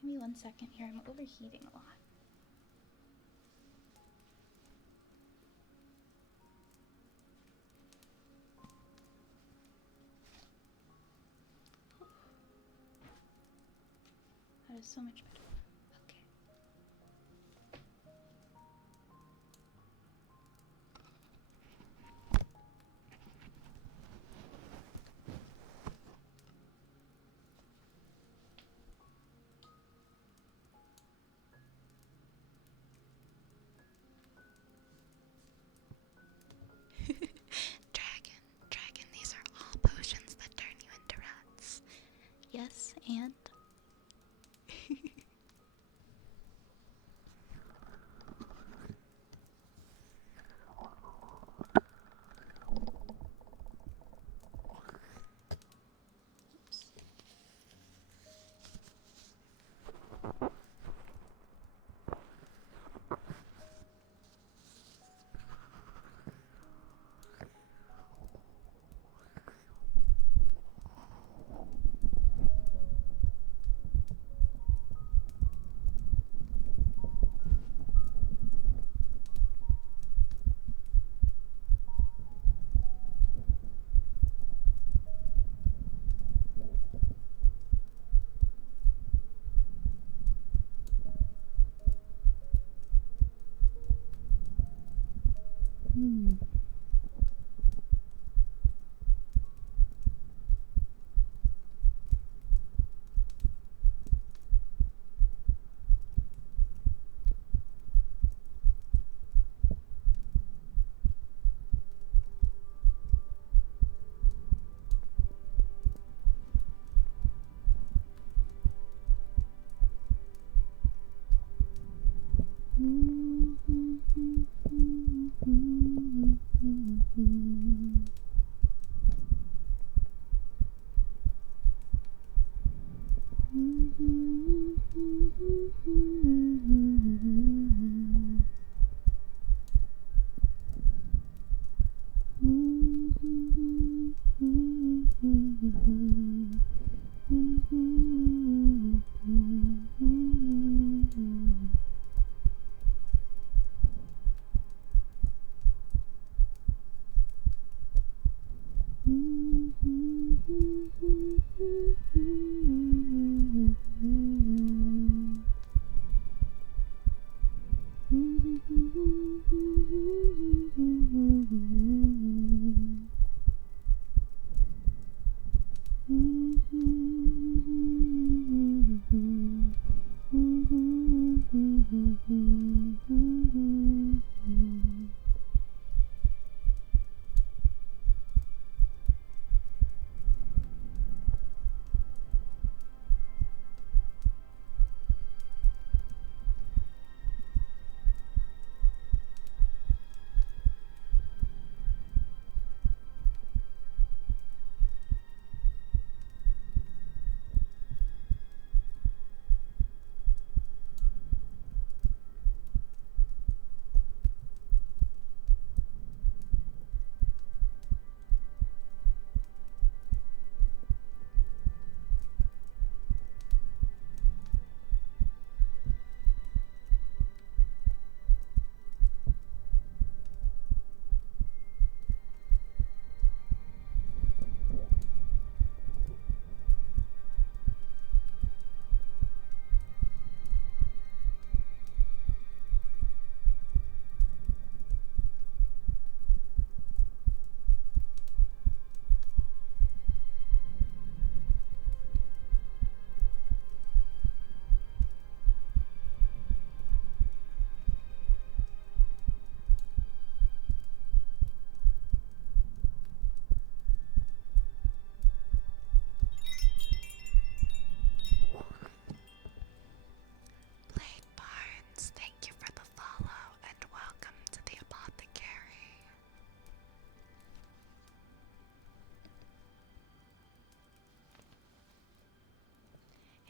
Give me 1 second here, I'm overheating a lot. That is so much better. Okay. Dragon, these are all potions that turn you into rats. Yes, and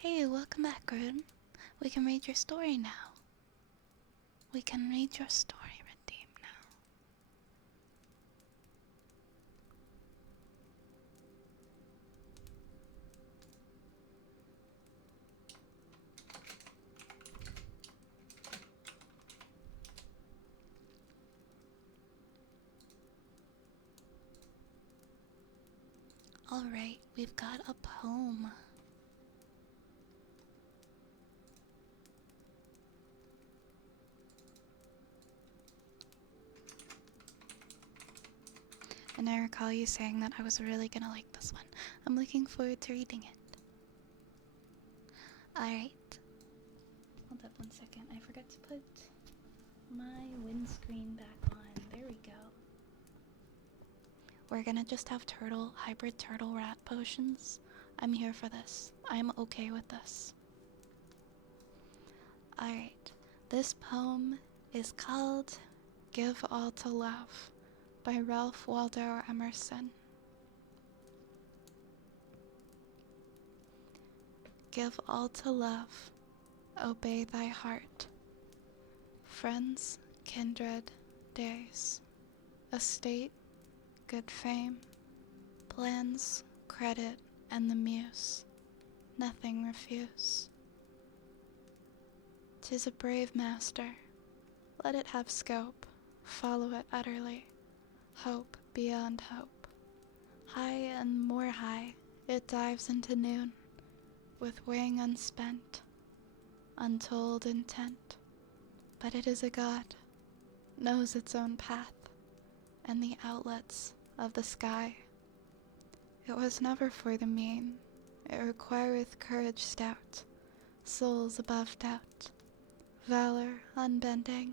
Hey, welcome back, Rune. We can read your story now. We can read your story, Redeem, now. Alright, we've got a poem. And I recall you saying that I was really gonna like this one. I'm looking forward to reading it. Alright. Hold up one second. I forgot to put my windscreen back on. There we go. We're gonna just have hybrid turtle rat potions. I'm here for this. I'm okay with this. Alright. This poem is called Give All to Love by Ralph Waldo Emerson. Give all to love, obey thy heart. Friends, kindred, days, estate, good fame, plans, credit, and the muse, nothing refuse. 'Tis a brave master, let it have scope, follow it utterly, hope beyond hope. High and more high, it dives into noon, with wing unspent, untold intent. But it is a god, knows its own path, and the outlets of the sky. It was never for the mean, it requireth courage stout, souls above doubt, valor unbending.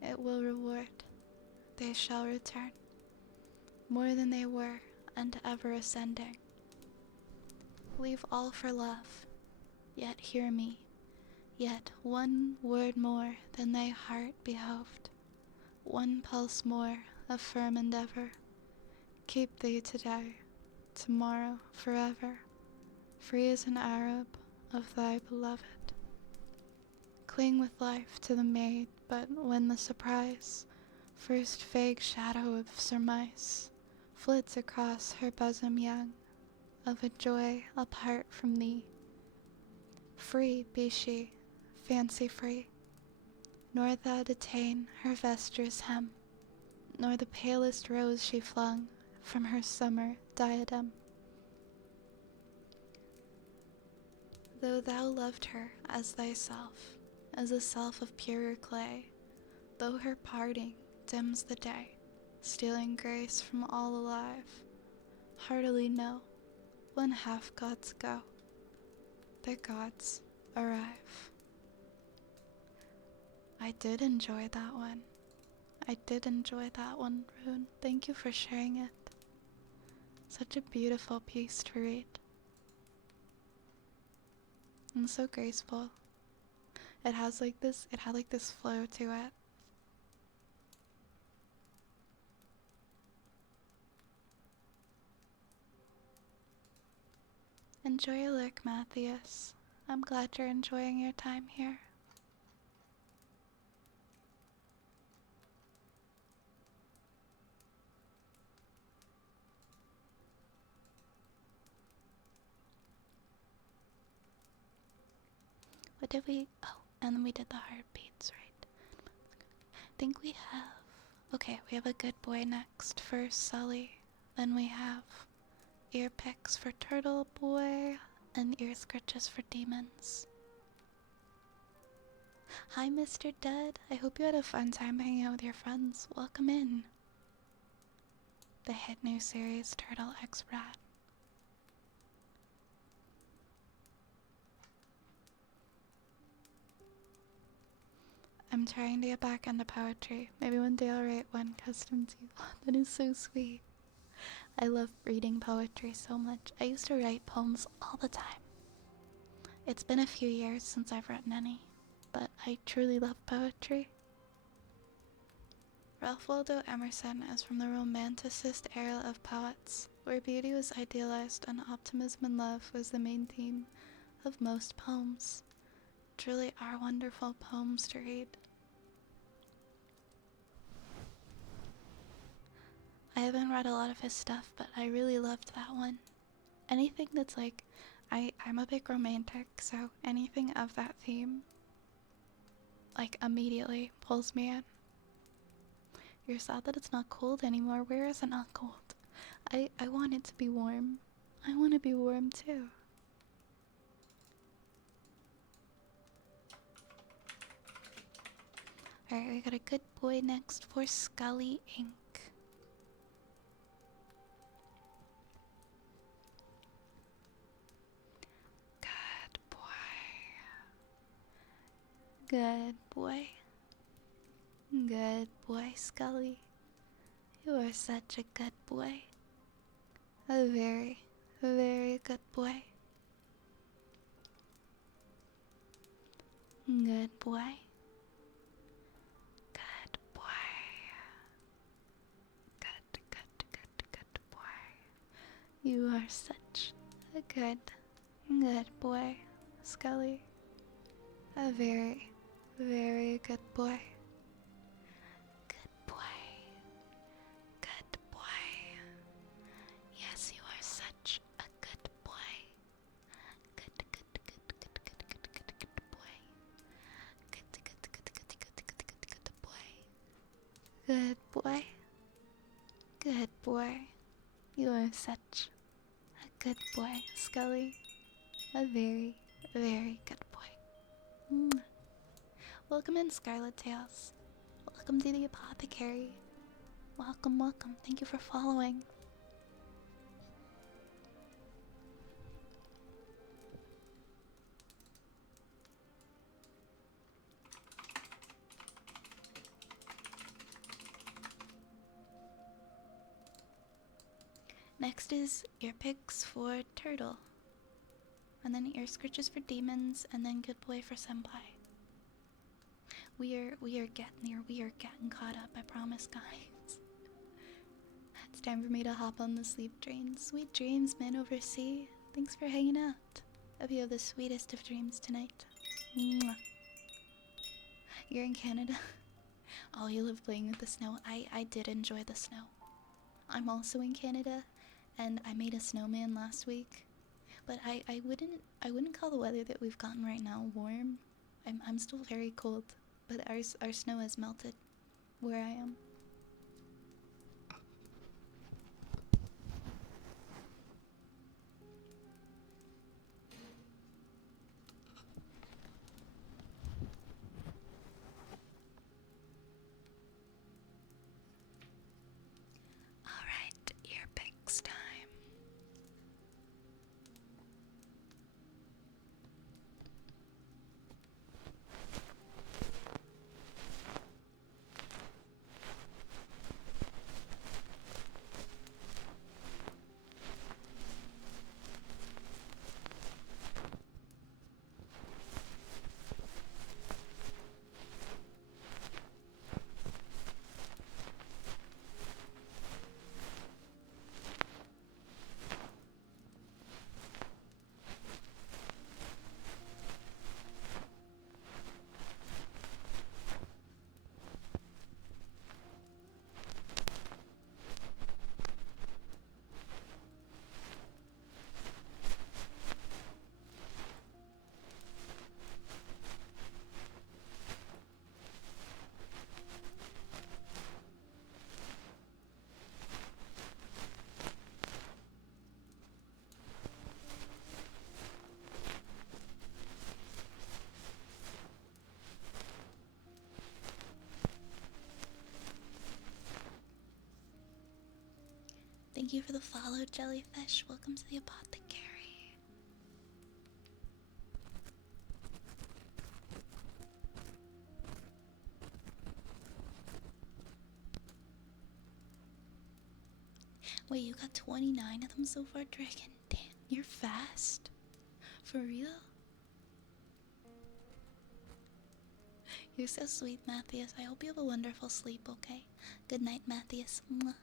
It will reward, they shall return, more than they were, and ever ascending. Leave all for love, yet hear me, yet one word more than thy heart behoved, one pulse more of firm endeavor. Keep thee today, tomorrow, forever, free as an Arab of thy beloved. Cling with life to the maid, but when the surprise, first vague shadow of surmise, flits across her bosom young, of a joy apart from thee, free be she, fancy free, nor thou detain her vesture's hem, nor the palest rose she flung from her summer diadem. Though thou loved her as thyself, as a self of purer clay, though her parting dims the day, stealing grace from all alive, heartily know, when half gods go, the gods arrive. I did enjoy that one. I did enjoy that one, Rune. Thank you for sharing it. Such a beautiful piece to read. And so graceful. It had like this flow to it. Enjoy your lurk, Matthias. I'm glad you're enjoying your time here. What did we... Oh, and then we did the heartbeats, right? I think we have... Okay, we have a good boy next for Sully. Then we have ear picks for Turtle Boy and ear scratches for Demons. Hi, Mr. Dead. I hope you had a fun time hanging out with your friends. Welcome in. The hit new series Turtle X Rat. I'm trying to get back into poetry. Maybe one day I'll write one custom to you. That is so sweet. I love reading poetry so much. I used to write poems all the time. It's been a few years since I've written any, but I truly love poetry. Ralph Waldo Emerson is from the Romanticist era of poets, where beauty was idealized and optimism and love was the main theme of most poems. Truly are wonderful poems to read. I haven't read a lot of his stuff, but I really loved that one. Anything that's like, I'm a big romantic, so anything of that theme, like, immediately pulls me in. You're sad that it's not cold anymore. Where is it not cold? I want it to be warm. I want to be warm too. Alright, we got a good boy next for Scully Ink. Good boy. Good boy. Good boy, Scully. You are such a good boy. A very, very good boy. Good boy. Good boy. Good boy. You are such a good boy, Scully. A very, very good boy. Good boy. Good boy. Yes, you are such a good boy. Good boy. Good boy. Good boy. Good boy. You are such a good boy, Scully. A very, very good boy. Welcome in, Scarlet Tails. Welcome to the Apothecary. Welcome, welcome. Thank you for following. Next is ear picks for Turtle. And then ear scritches for Demons, and then Good Boy for Senpai. We are getting there. We are getting caught up, I promise, guys. It's time for me to hop on the sleep train. Sweet dreams, man overseas. Thanks for hanging out. Hope you have the sweetest of dreams tonight. Mwah. You're in Canada? Oh, you love playing with the snow. I did enjoy the snow. I'm also in Canada, and I made a snowman last week. But I wouldn't call the weather that we've gotten right now warm. I'm still very cold, but our snow has melted where I am. Alright, ear picks time. Thank you for the follow, Jellyfish. Welcome to the Apothecary. Wait, you got 29 of them so far, Dragon? Damn, you're fast. For real? You're so sweet, Matthias. I hope you have a wonderful sleep, okay? Good night, Matthias. Mwah.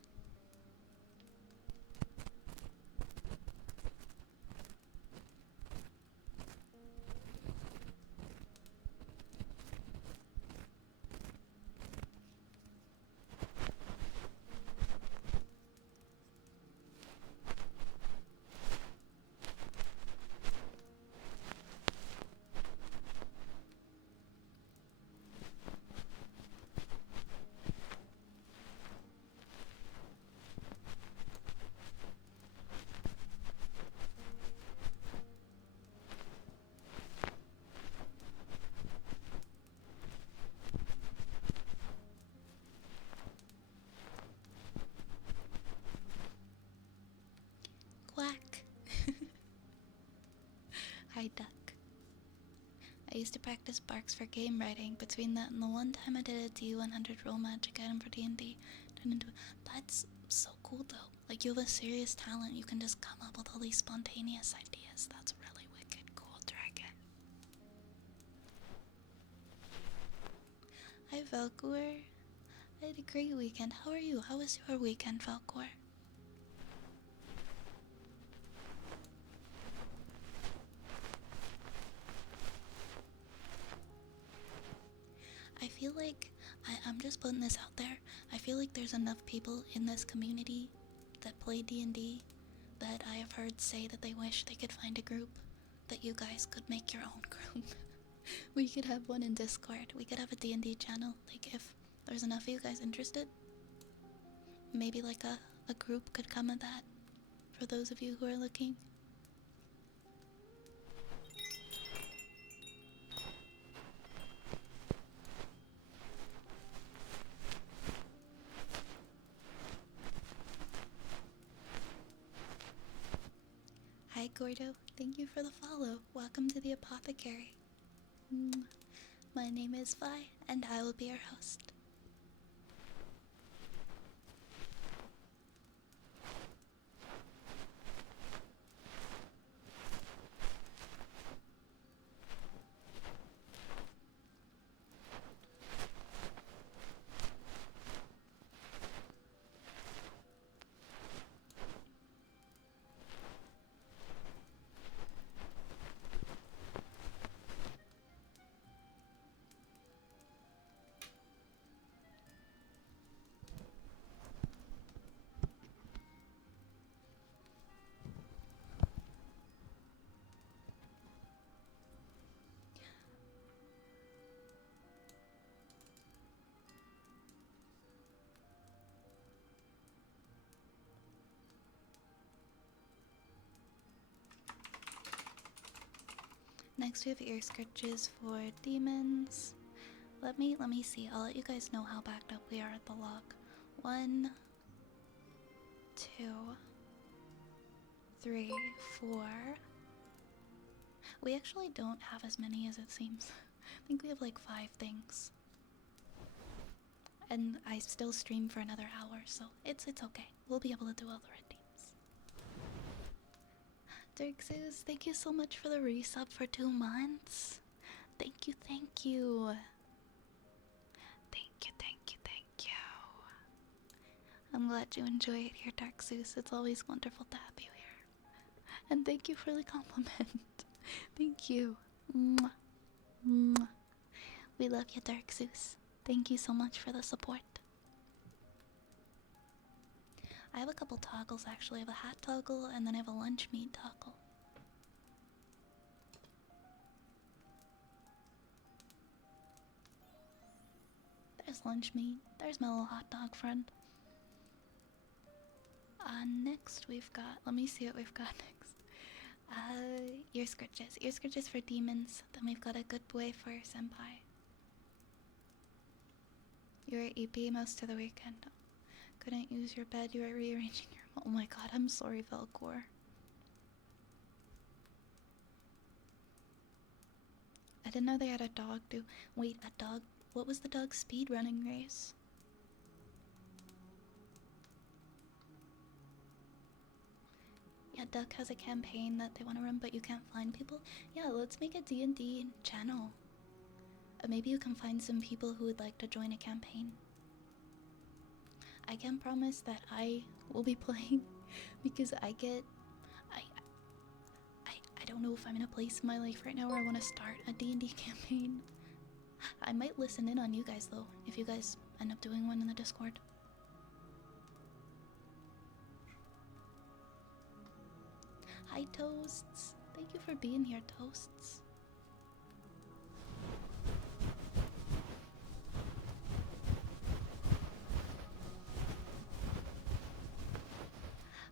used to practice barks for game writing. Between that and the one time I did a D100 roll magic item for D&D, turned into. That's so cool though. Like, you have a serious talent. You can just come up with all these spontaneous ideas. That's really wicked cool, Dragon. Hi, Valkor. I had a great weekend. How are you? How was your weekend, Valkor? I feel like, I'm just putting this out there, I feel like there's enough people in this community that play D&D that I have heard say that they wish they could find a group, that you guys could make your own group. We could have one in Discord. We could have a D&D channel. Like, if there's enough of you guys interested, maybe like a group could come of that for those of you who are looking. Hi Gordo, thank you for the follow. Welcome to the Apothecary. My name is Vi, and I will be your host. Next we have ear scratches for demons. Let me see. I'll let you guys know how backed up we are at the log. 1, 2, 3, 4. We actually don't have as many as it seems. I think we have like 5 things. And I still stream for another hour, so it's okay. We'll be able to do all the redeems. Dirkzus, thank you so much for the resub for 2 months. Thank you, thank you. Thank you, thank you, thank you. I'm glad you enjoy it here, Dark Zeus. It's always wonderful to have you here. And thank you for the compliment. Thank you. Mwah. Mwah. We love you, Dark Zeus. Thank you so much for the support. I have a couple toggles actually. I have a hat toggle and then I have a lunch meat toggle. There's lunch meat. There's my little hot dog friend. Next we've got, let me see what we've got next. Ear scratches. Ear scratches for demons. Then we've got a good boy for senpai. You were EP most of the weekend. Couldn't use your bed, you were rearranging your... Oh my god, I'm sorry, Velcor. I didn't know they had a dog, too. Wait, a dog? What was the dog's speed running race? Yeah, Duck has a campaign that they want to run, but you can't find people. Yeah, let's make a D&D channel. Maybe you can find some people who would like to join a campaign. I can't promise that I will be playing because I don't know if I'm in a place in my life right now where I want to start a D&D campaign. I might listen in on you guys though, if you guys end up doing one in the Discord. Hi Toasts! Thank you for being here, Toasts.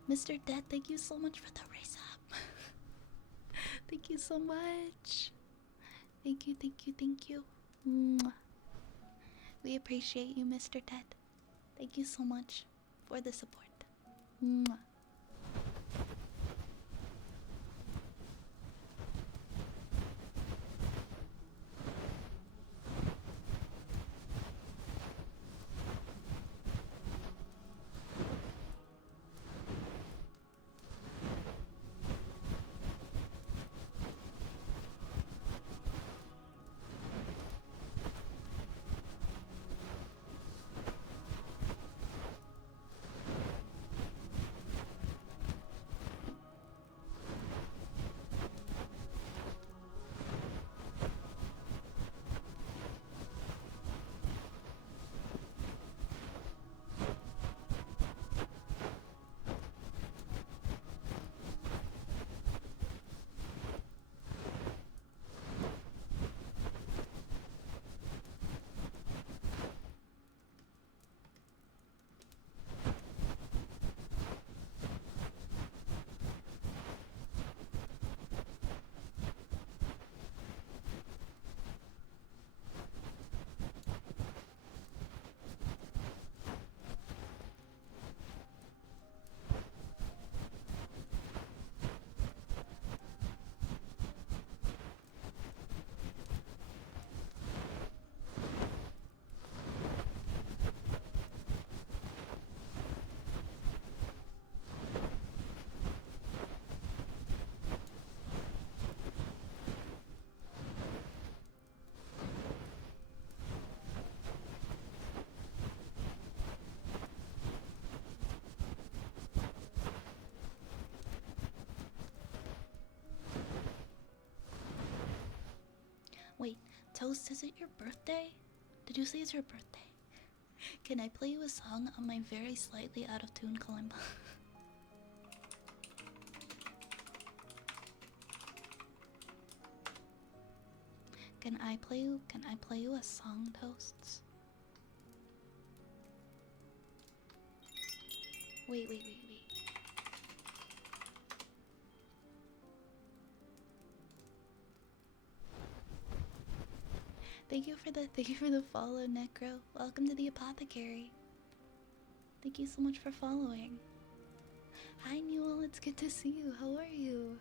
Mr. Dead, thank you so much for the raise up. Thank you so much. Thank you, thank you, thank you. Mwah. We appreciate you, Mr. Dead. Thank you so much for the support. Mwah. Toast, is it your birthday? Did you say it's your birthday? Can I play you a song on my very slightly out of tune kalimba? Can I play you a song, Toasts? Wait. Thank you for the follow, Necro. Welcome to the apothecary. Thank you so much for following. Hi Newell, it's good to see you. How are you?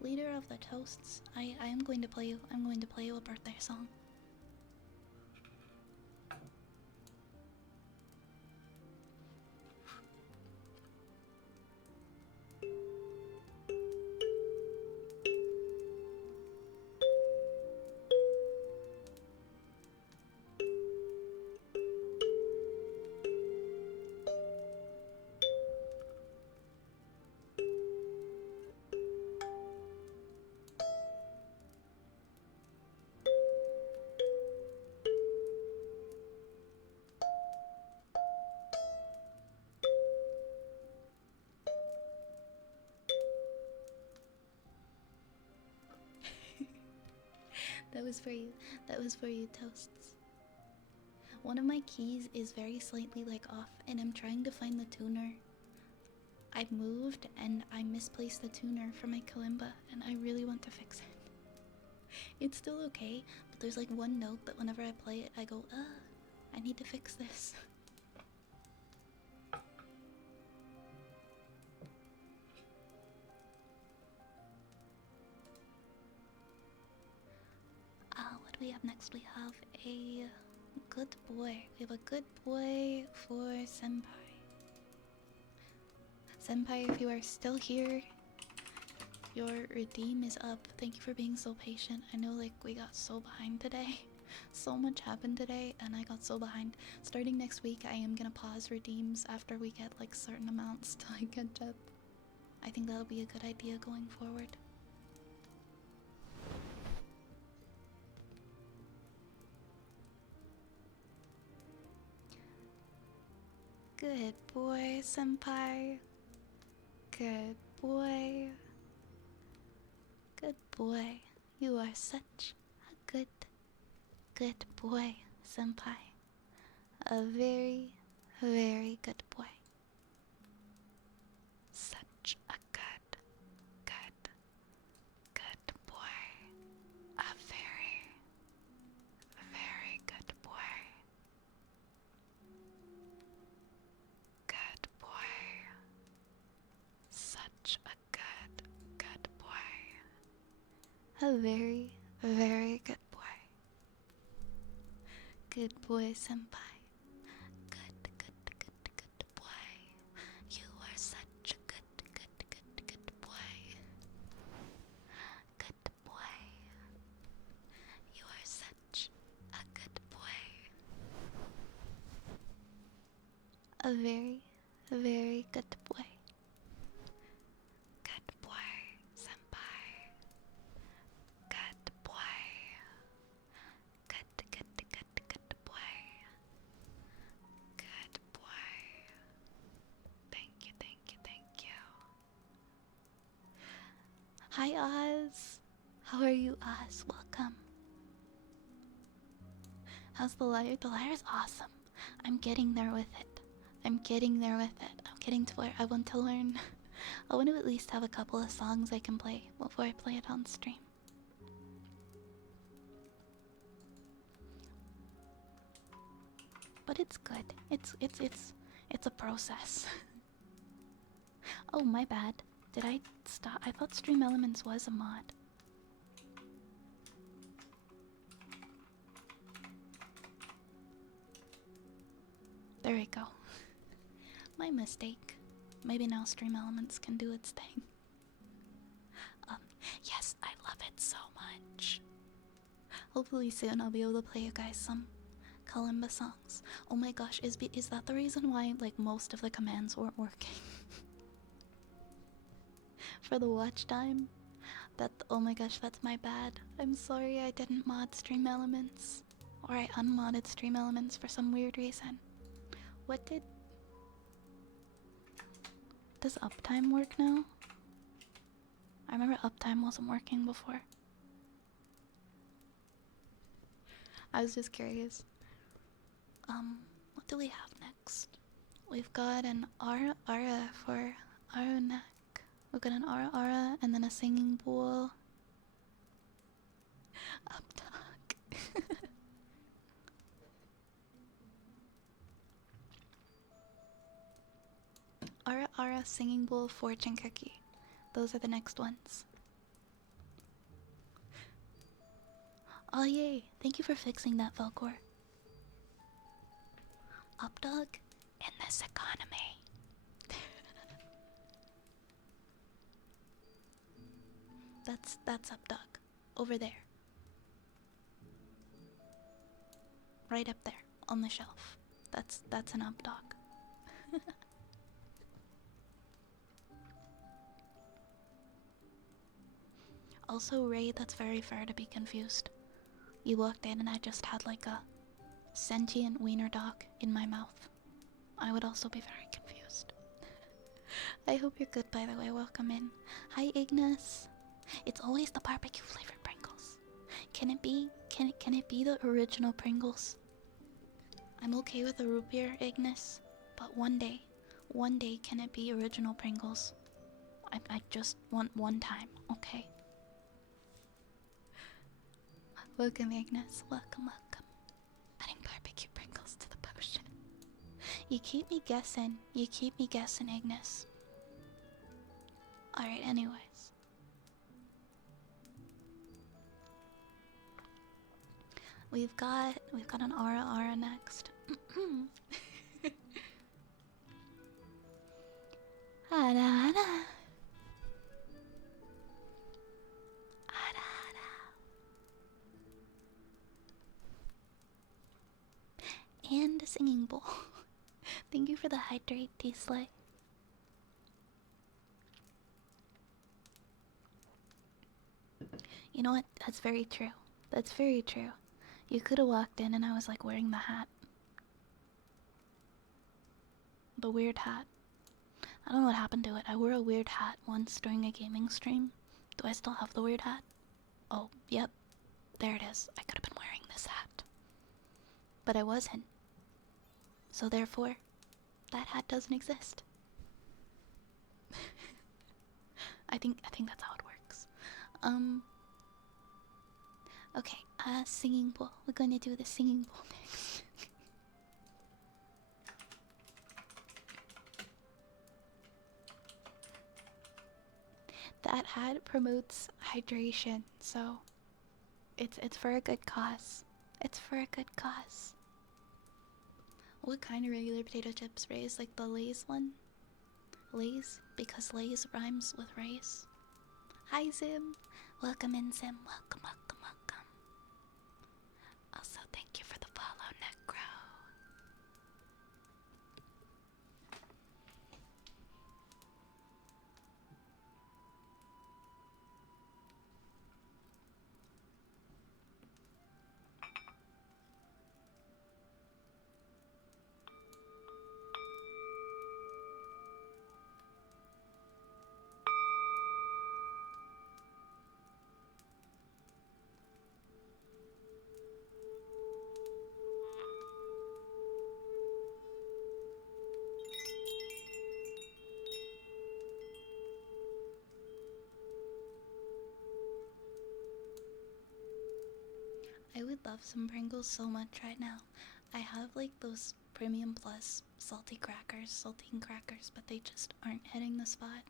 Leader of the toasts, I am going to play you a birthday song. That was for you, Toasts. One of my keys is very slightly like off, and I'm trying to find the tuner. I moved and I misplaced the tuner for my kalimba, and I really want to fix it. It's still okay, but there's like one note that whenever I play it, I go, I need to fix this. What do we have next? We have a good boy. We have a good boy for Senpai. Senpai, if you are still here, your redeem is up. Thank you for being so patient. I know like we got so behind today. So much happened today and I got so behind. Starting next week, I am gonna pause redeems after we get like certain amounts to like catch up. I think that'll be a good idea going forward. Good boy, Senpai. Good boy. Good boy. You are such a good boy, Senpai. A very, very good boy. Such a good boy. A very, very good boy. Good boy. Such a good boy. A very, very good boy. Good boy, Senpai. Good boy. You are such a good boy. Good boy. You are such a good boy. A very, very good boy. Good boy, Senpai. Good boy. Good boy. Good boy. Thank you. Hi, Oz. How are you, Oz? Welcome. How's the lyre? The lyre is awesome. I'm getting there with it. I'm getting to where I want to learn. I want to at least have a couple of songs I can play before I play it on stream. But it's good. It's a process. Oh, my bad. Did I stop? I thought Stream Elements was a mod. There we go. My mistake. Maybe now Stream Elements can do its thing. Yes, I love it so much. Hopefully soon I'll be able to play you guys some kalimba songs. Oh my gosh, is that the reason why like most of the commands weren't working? for the watch time. Oh my gosh, that's my bad. I'm sorry I didn't mod Stream Elements. Or I unmodded Stream Elements for some weird reason. What did... Does uptime work now? I remember uptime wasn't working before. I was just curious. What do we have next? We've got an Ara for Arunak. We've got an Ara and then a singing bowl. Uptalk. Ara, singing bowl, fortune cookie. Those are the next ones. Oh yay! Thank you for fixing that, Velcor. Updog in this economy. That's Updog. Over there. Right up there, on the shelf. That's an Updog. Also, Ray, that's very fair to be confused. You walked in and I just had like a sentient wiener dog in my mouth. I would also be very confused. I hope you're good, by the way. Welcome in. Hi, Ignis. It's always the barbecue flavored Pringles. Can it be the original Pringles? I'm okay with a root beer, Ignis, but one day, can it be original Pringles? I just want one time, okay? Welcome, Ignis. Welcome. Adding barbecue Pringles to the potion. You keep me guessing, Ignis. Alright, anyways. We've got an Ara next. And a singing bowl. Thank you for the hydrate, T-Slay. You know what? That's very true. That's very true. You could have walked in and I was like wearing the hat. The weird hat. I don't know what happened to it. I wore a weird hat once during a gaming stream. Do I still have the weird hat? Oh, yep. There it is. I could have been wearing this hat. But I wasn't. So therefore, that hat doesn't exist. I think that's how it works. Okay, singing bowl. We're gonna do the singing bowl next. That hat promotes hydration, so it's for a good cause. It's for a good cause. What kind of regular potato chips, Rays? Like the Lay's one? Lay's? Because Lay's rhymes with race. Hi, Zim. Welcome in, Zim. Welcome. Also, thank you for the follow, Necro. I would love some Pringles so much right now. I have like those Premium Plus saltine crackers, but they just aren't hitting the spot.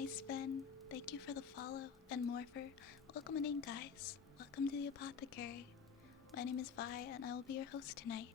Hi Sven, thank you for the follow. And Morpher, welcome in guys. Welcome to the Apothecary. My name is Vi and I will be your host tonight.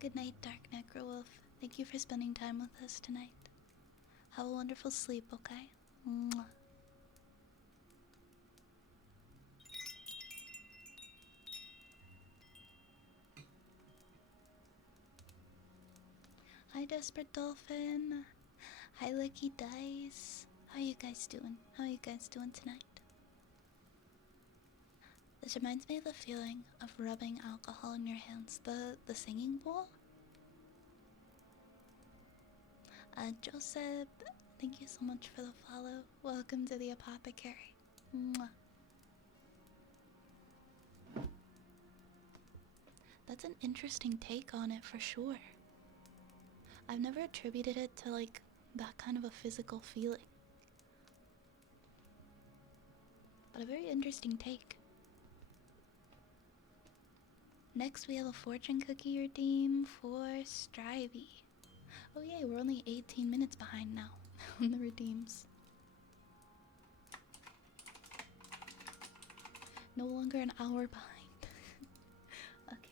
Good night, Dark Necrowolf. Thank you for spending time with us tonight. Have a wonderful sleep, okay? Mwah. Hi, Desperate Dolphin. Hi, Lucky Dice. How you guys doing? How you guys doing tonight? This reminds me of the feeling of rubbing alcohol in your hands. The singing bowl? Joseph, thank you so much for the follow. Welcome to the Apothecary. Mwah. That's an interesting take on it for sure. I've never attributed it to like that kind of a physical feeling. But a very interesting take. Next we have a fortune cookie redeem for Strivey. Oh yay, we're only 18 minutes behind now on the redeems. No longer an hour behind. Okay.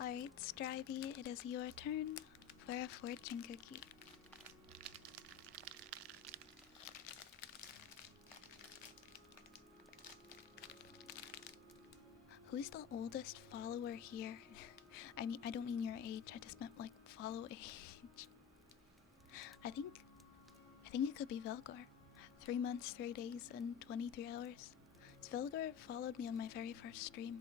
Alright, Strivey, it is your turn for a fortune cookie. Who's the oldest follower here? I mean, I don't mean your age, I just meant like follow age. I think it could be Velgor. 3 months, 3 days, and 23 hours. Velgor followed me on my very first stream.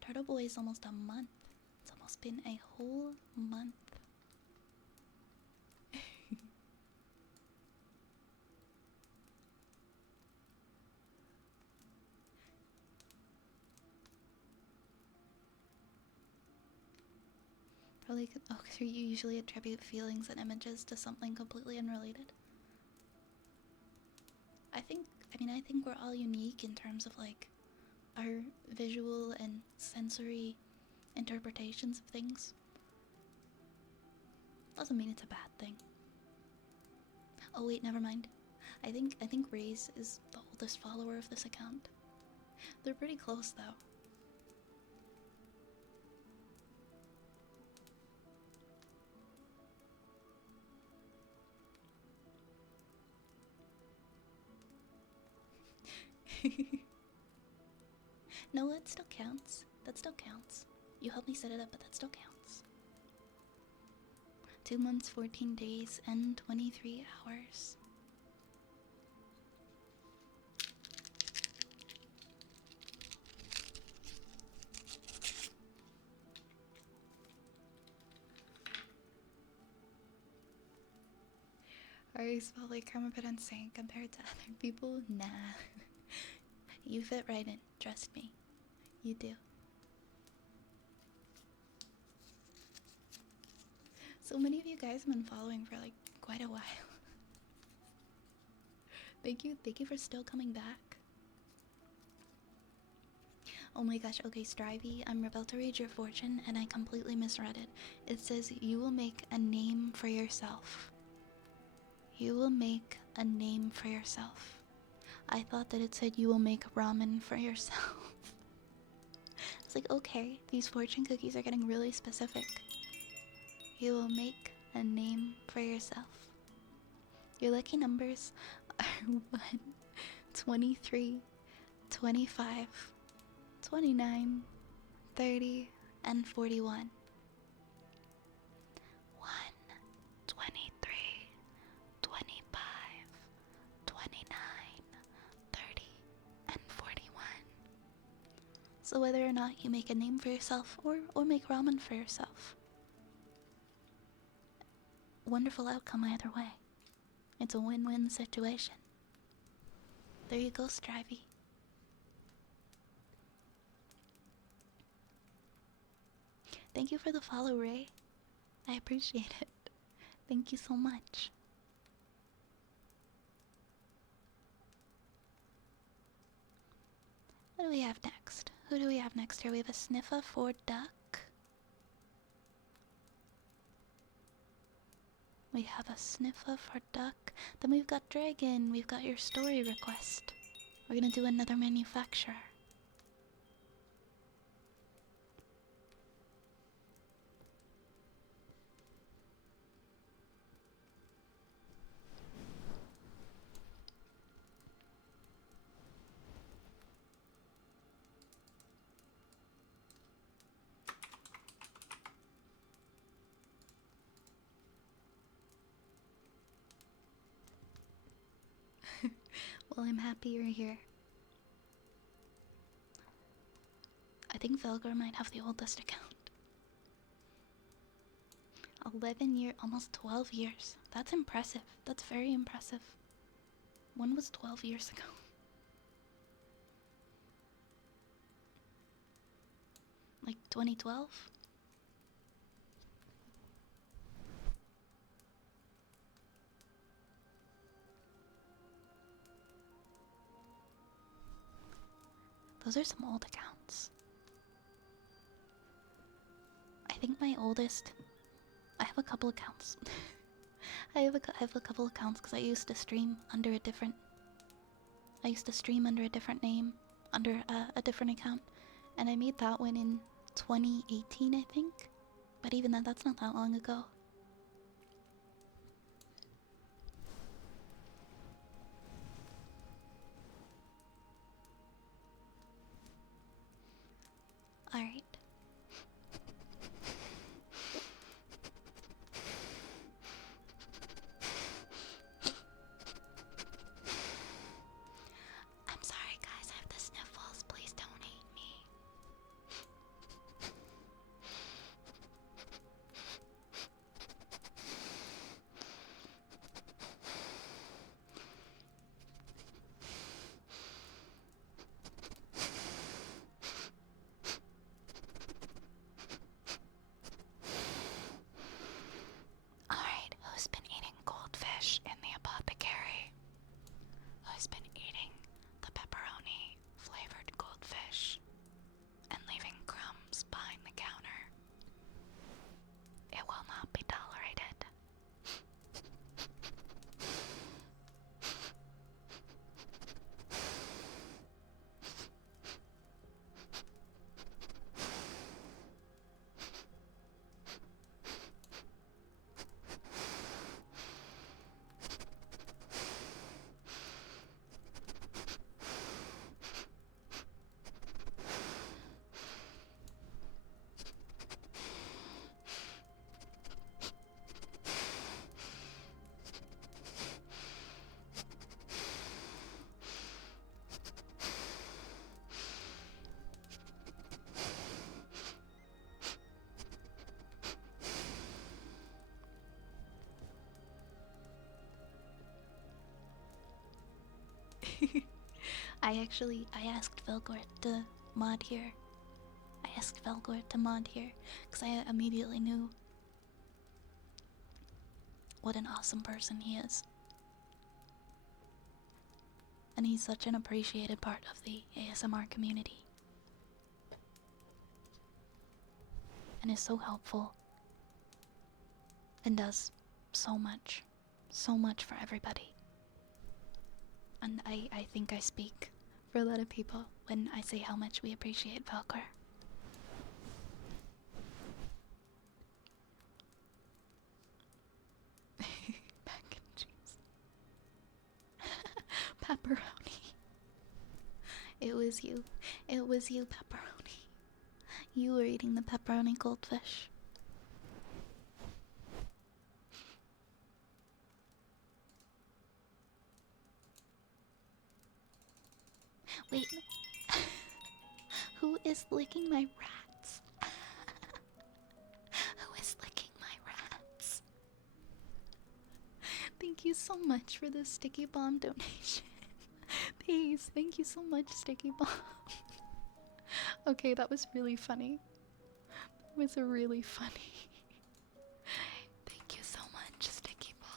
Turtle Boy is almost a month. It's almost been a whole month. Probably, oh, because you usually attribute feelings and images to something completely unrelated. I think we're all unique in terms of like our visual and sensory interpretations of things. Doesn't mean it's a bad thing. Oh wait, never mind. I think Raze is the oldest follower of this account. They're pretty close though. No, it still counts. That still counts. You helped me set it up, but that still counts. 2 months, 14 days, and 23 hours. I smell like I'm a bit insane compared to other people? Nah. You fit right in, trust me. You do. So many of you guys have been following for like quite a while. Thank you for still coming back. Oh my gosh, okay, Strivey, I'm about to read your fortune and I completely misread it. It says you will make a name for yourself. You will make a name for yourself. I thought that it said you will make ramen for yourself. It's like, okay, these fortune cookies are getting really specific. You will make a name for yourself. Your lucky numbers are 1, 23, 25, 29, 30, and 41. 1, 23, 25, 29, 30, and 41. So whether or not you make a name for yourself or make ramen for yourself, wonderful outcome either way. It's a win-win situation. There you go, Strivey. Thank you for the follow, Ray. I appreciate it. Thank you so much. What do we have next? Who do we have next here? We have a sniffer for duck. We have a sniffer for duck. Then we've got dragon. We've got your story request. We're gonna do another manufacturer. Well, I'm happy you're here. I think Velgar might have the oldest account. 11 years, almost 12 years. That's impressive. That's very impressive. When was 12 years ago? Like 2012? Those are some old accounts. I think my oldest... I have a couple accounts. I have a couple accounts because I used to stream under a different... I used to stream under a different name, under a different account. And I made that one in 2018, I think. But even then, that's not that long ago. Alright. I'm sorry guys, I have the sniffles. Please don't hate me. I asked Velgor to mod here. I asked Velgor to mod here because I immediately knew what an awesome person he is. And he's such an appreciated part of the ASMR community. And is so helpful. And does so much for everybody. And I think I speak for a lot of people when I say how much we appreciate Velcor. Mac and cheese. Pepperoni. It was you. It was you, Pepperoni. You were eating the pepperoni goldfish. Wait. Who is licking my rats? Who is licking my rats? Thank you so much for the sticky bomb donation. Please, thank you so much, sticky bomb. Okay, that was really funny. That was really funny. Thank you so much, sticky bomb.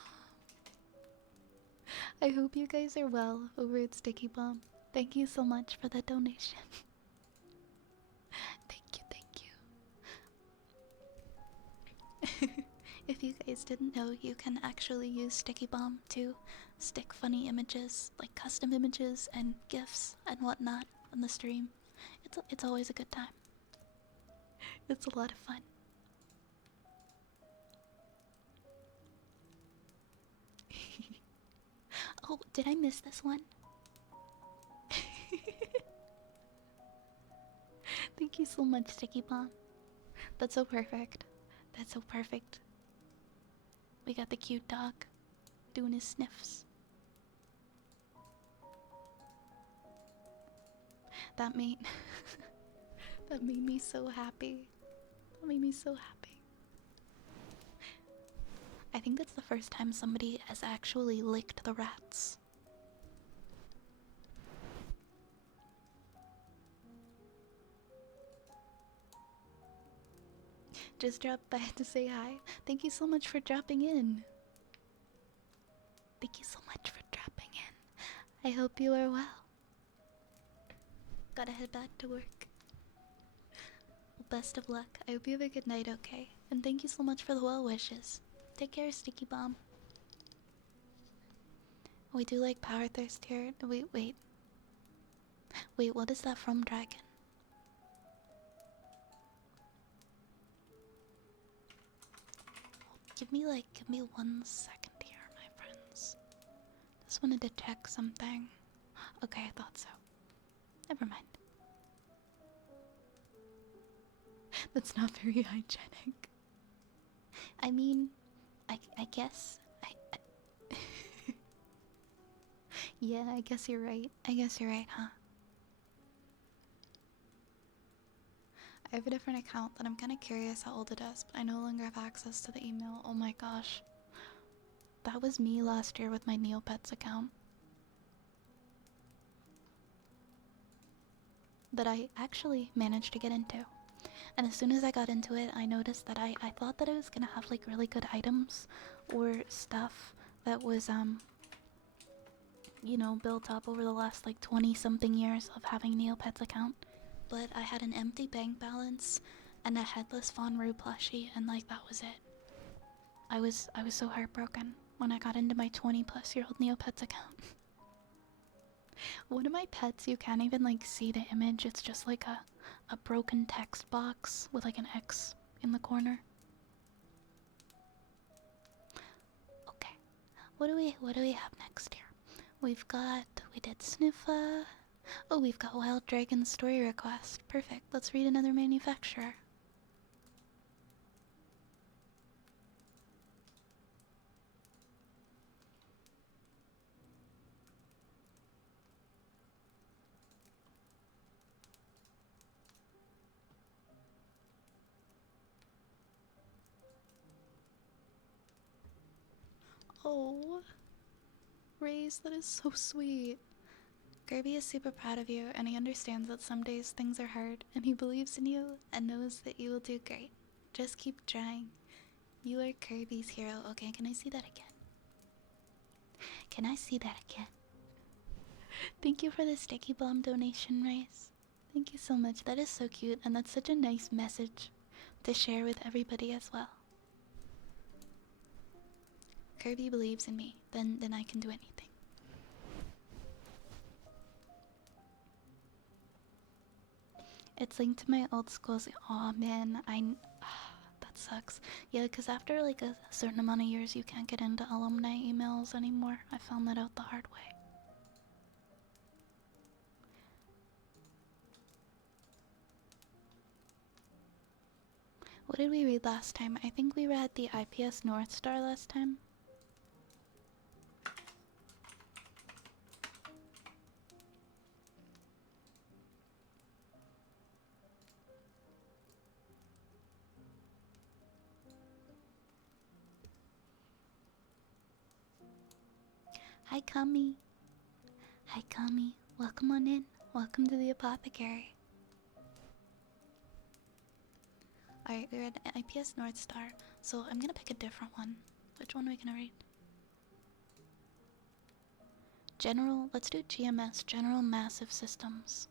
I hope you guys are well over at Sticky Bomb. Thank you so much for the donation. Thank you. If you guys didn't know, you can actually use Sticky Bomb to stick funny images, like custom images and GIFs and whatnot on the stream. It's always a good time. It's a lot of fun. Oh, did I miss this one? Thank you so much, Sticky Bomb. That's so perfect. That's so perfect. We got the cute dog doing his sniffs. That made that made me so happy. That made me so happy. I think that's the first time somebody has actually licked the rats. Just dropped by to say hi. Thank you so much for dropping in. Thank you so much for dropping in. I hope you are well. Gotta head back to work. Well, best of luck. I hope you have a good night, okay? And thank you so much for the well wishes. Take care, Sticky Bomb. We do like Power Thirst here. Wait, what is that from, Dragon? Give me 1 second here, my friends. Just wanted to check something. Okay, I thought so. Never mind. That's not very hygienic. I mean, I guess yeah, I guess you're right. Huh? I have a different account that I'm kind of curious how old it is, but I no longer have access to the email. Oh my gosh. That was me last year with my Neopets account. That I actually managed to get into. And as soon as I got into it, I noticed that I thought that I was gonna have like really good items or stuff that was you know, built up over the last like 20 something years of having Neopets account. But I had an empty bank balance and a headless Fonru plushie, and like that was it. I was so heartbroken when I got into my 20+-year-old Neopets account. One of my pets, you can't even like see the image. It's just like a broken text box with like an X in the corner. Okay, what do we have next here? We did Sniffa. Oh, we've got Wild Dragon's story request. Perfect. Let's read another manufacturer. Oh, Raze, that is so sweet. Kirby is super proud of you, and he understands that some days things are hard, and he believes in you and knows that you will do great. Just keep trying. You are Kirby's hero. Okay, can I see that again? Can I see that again? Thank you for the sticky bomb donation, Rice. Thank you so much. That is so cute, and that's such a nice message to share with everybody as well. Kirby believes in me, then I can do anything. It's linked to my old school's. Aw, man, that sucks. Yeah, because after like a certain amount of years, you can't get into alumni emails anymore. I found that out the hard way. What did we read last time? I think we read the IPS North Star last time. Hi, Kami. Hi, Kami. Welcome on in. Welcome to the apothecary. Alright, we read IPS North Star, so I'm gonna pick a different one. Which one are we gonna read? Let's do GMS, General Massive Systems.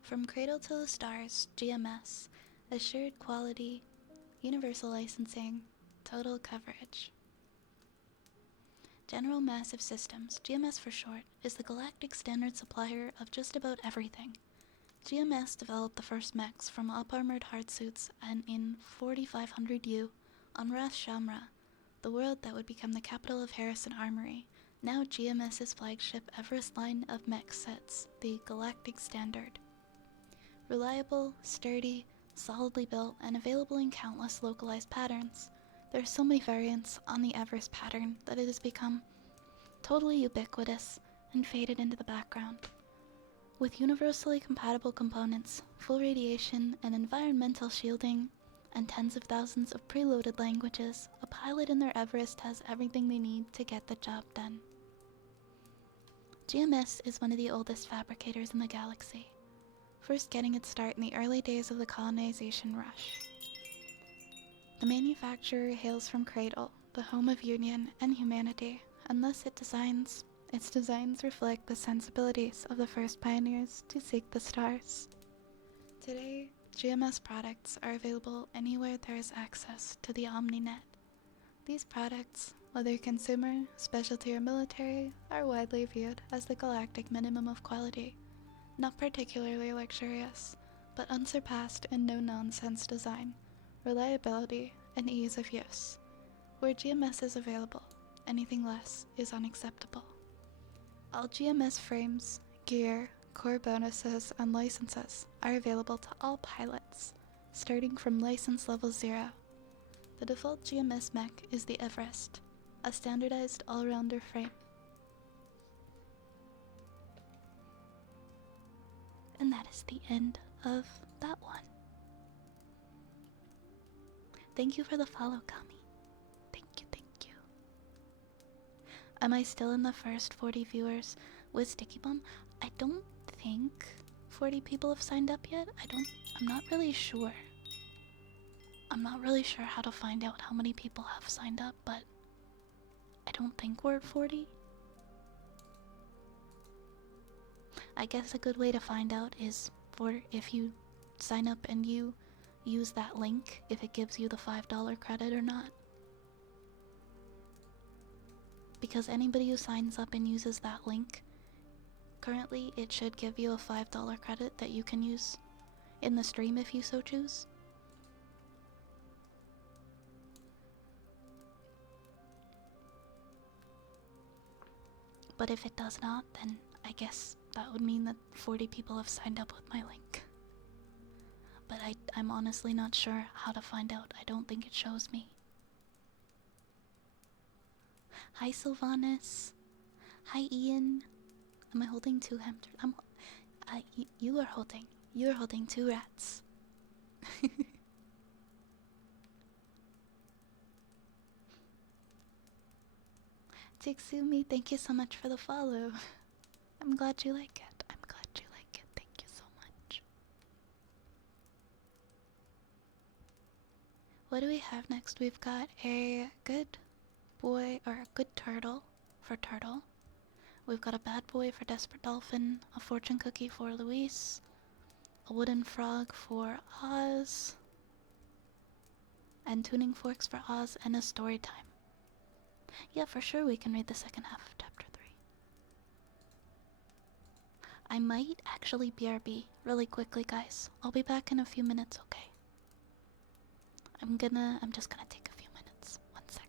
From Cradle to the Stars, GMS, Assured Quality, Universal Licensing, Total Coverage. General Massive Systems, GMS for short, is the galactic standard supplier of just about everything. GMS developed the first mechs from up-armored hardsuits and in 4500U on Rath Shamra, the world that would become the capital of Harrison Armory. Now GMS's flagship Everest line of mech sets the galactic standard. Reliable, sturdy, solidly built, and available in countless localized patterns. There are so many variants on the Everest pattern that it has become totally ubiquitous and faded into the background. With universally compatible components, full radiation and environmental shielding, and tens of thousands of preloaded languages, a pilot in their Everest has everything they need to get the job done. GMS is one of the oldest fabricators in the galaxy, first getting its start in the early days of the colonization rush. The manufacturer hails from Cradle, the home of union and humanity, and thus its designs reflect the sensibilities of the first pioneers to seek the stars. Today, GMS products are available anywhere there is access to the OmniNet. These products, whether consumer, specialty, or military, are widely viewed as the galactic minimum of quality. Not particularly luxurious, but unsurpassed in no-nonsense design, reliability, and ease of use. Where GMS is available, anything less is unacceptable. All GMS frames, gear, core bonuses, and licenses are available to all pilots, starting from license level 0. The default GMS mech is the Everest, a standardized all-rounder frame. And that is the end of that one. Thank you for the follow, Kami. Thank you, thank you. Am I still in the first 40 viewers with Sticky Bomb? I don't think 40 people have signed up yet. I'm not really sure. I'm not really sure how to find out how many people have signed up, but I don't think we're at 40. I guess a good way to find out is if you sign up and you use that link, if it gives you the $5 credit or not. Because anybody who signs up and uses that link, currently it should give you a $5 credit that you can use in the stream if you so choose. But if it does not, then I guess that would mean that 40 people have signed up with my link. But I'm honestly not sure how to find out. I don't think it shows me. Hi Sylvanas. Hi Ian. Am I holding two hamsters? You are holding two rats. Tixumi, thank you so much for the follow. I'm glad you like it. I'm glad you like it. Thank you so much. What do we have next? We've got a good boy or a good turtle for Turtle. We've got a bad boy for Desperate Dolphin, a fortune cookie for Luis, a wooden frog for Oz, and tuning forks for Oz, and a story time. Yeah, for sure we can read the second half of chapter 3. I might actually BRB really quickly, guys. I'll be back in a few minutes, okay? I'm just gonna take a few minutes. One sec.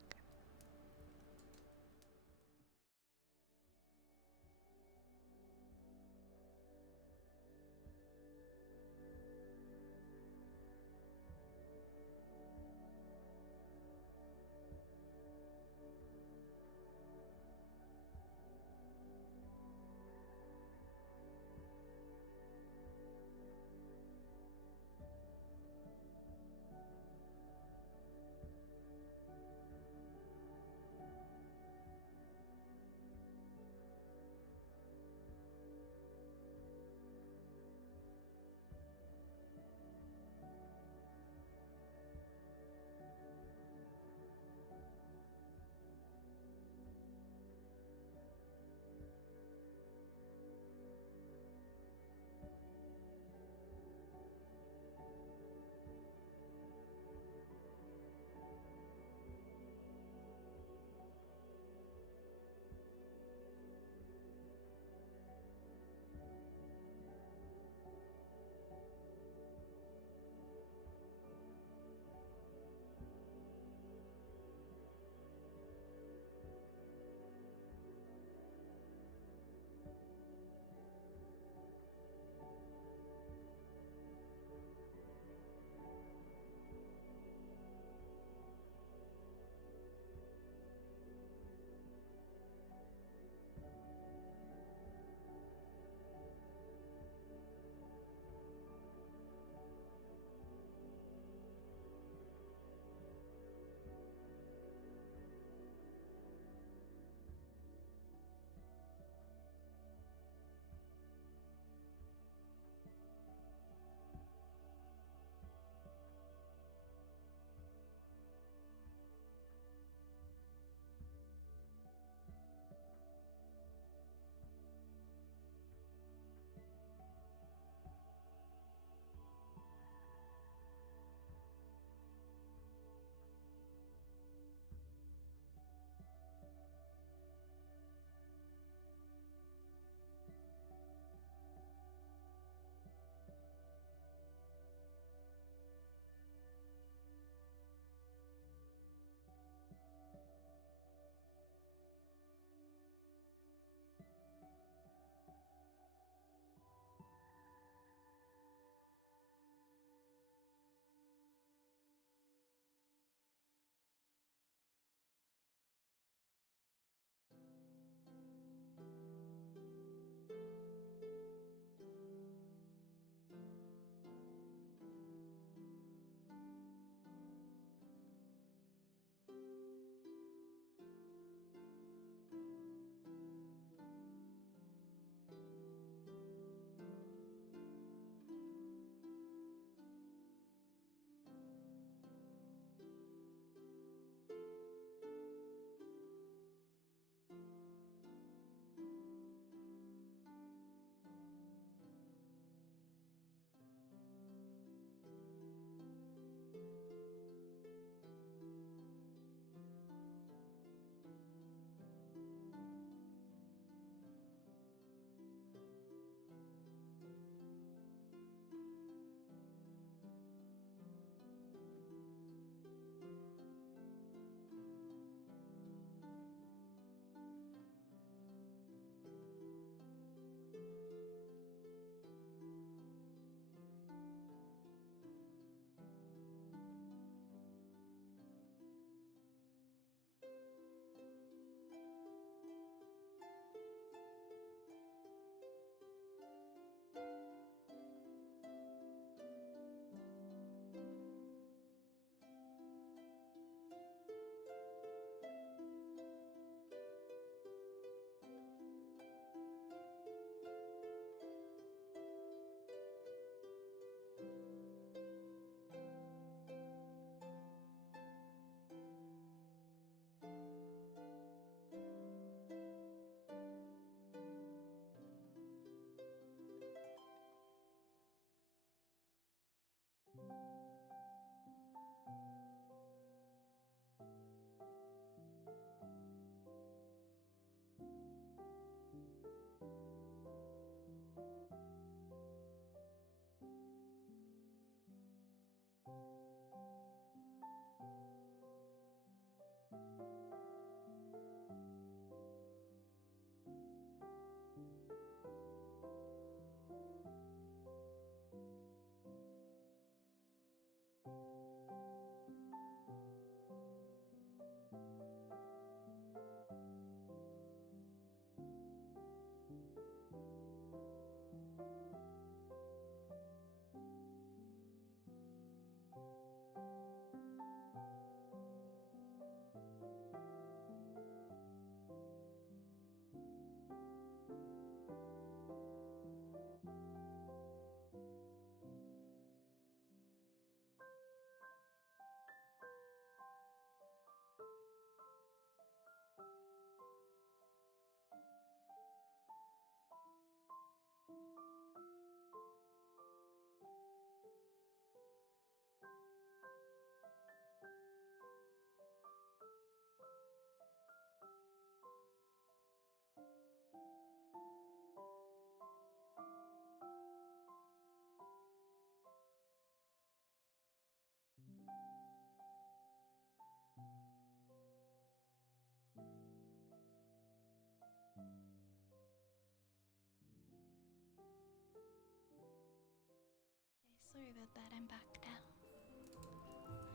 Sorry about that, I'm back now.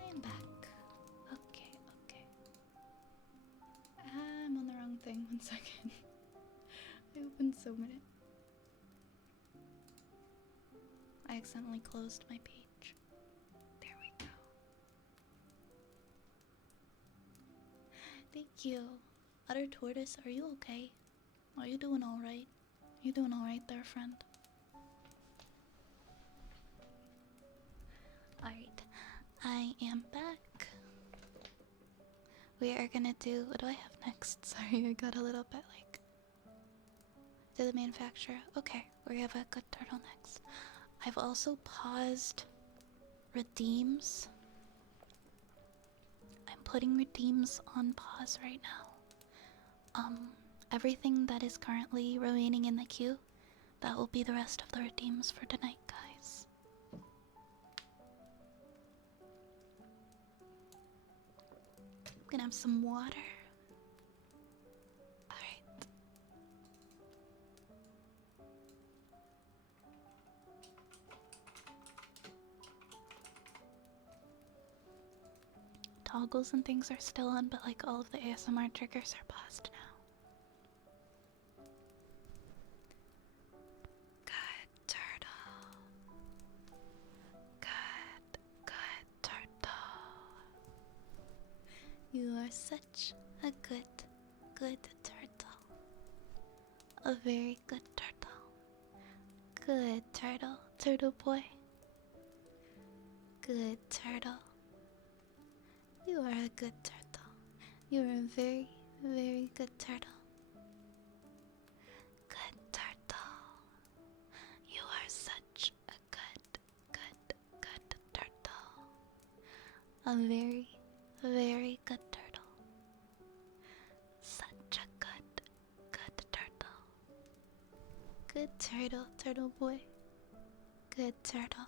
I am back. Okay, okay. I'm on the wrong thing, 1 second. I opened so many. I accidentally closed my page. There we go. Thank you. Utter Tortoise, are you okay? Are you doing alright? You doing alright there, friend? Alright, I am back. We are gonna do. What do I have next? Sorry, I got a little bit like. To the manufacturer. Okay, we have a good turtle next. I've also paused redeems. I'm putting redeems on pause right now. Everything that is currently remaining in the queue, that will be the rest of the redeems for tonight, guys. I'm gonna have some water. Alright. Toggles and things are still on, but like all of the ASMR triggers are paused now. Good turtle. Good, good turtle. You are such a good, good turtle. A very good turtle. Good turtle, turtle boy. Good turtle. You are a good turtle. You are a very, very good turtle. Good turtle. You are such a good, good, good turtle. A very, very good turtle. Such a good, good turtle. Good turtle, turtle boy. Good turtle.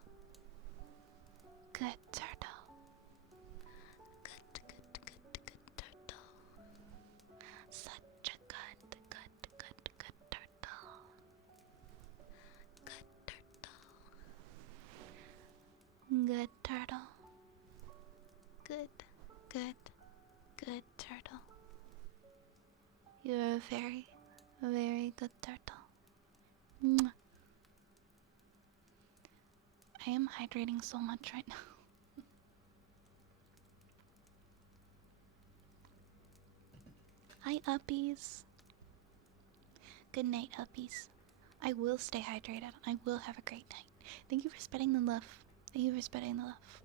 Good turtle. Good, good, good, good turtle. Such a good, good, good, good turtle. Good turtle. Good turtle. Good, good, good turtle. You're a very, very good turtle. Mwah. I am hydrating so much right now. Hi, uppies. Good night, uppies. I will stay hydrated. I will have a great night. Thank you for spreading the love. Thank you for spreading the love.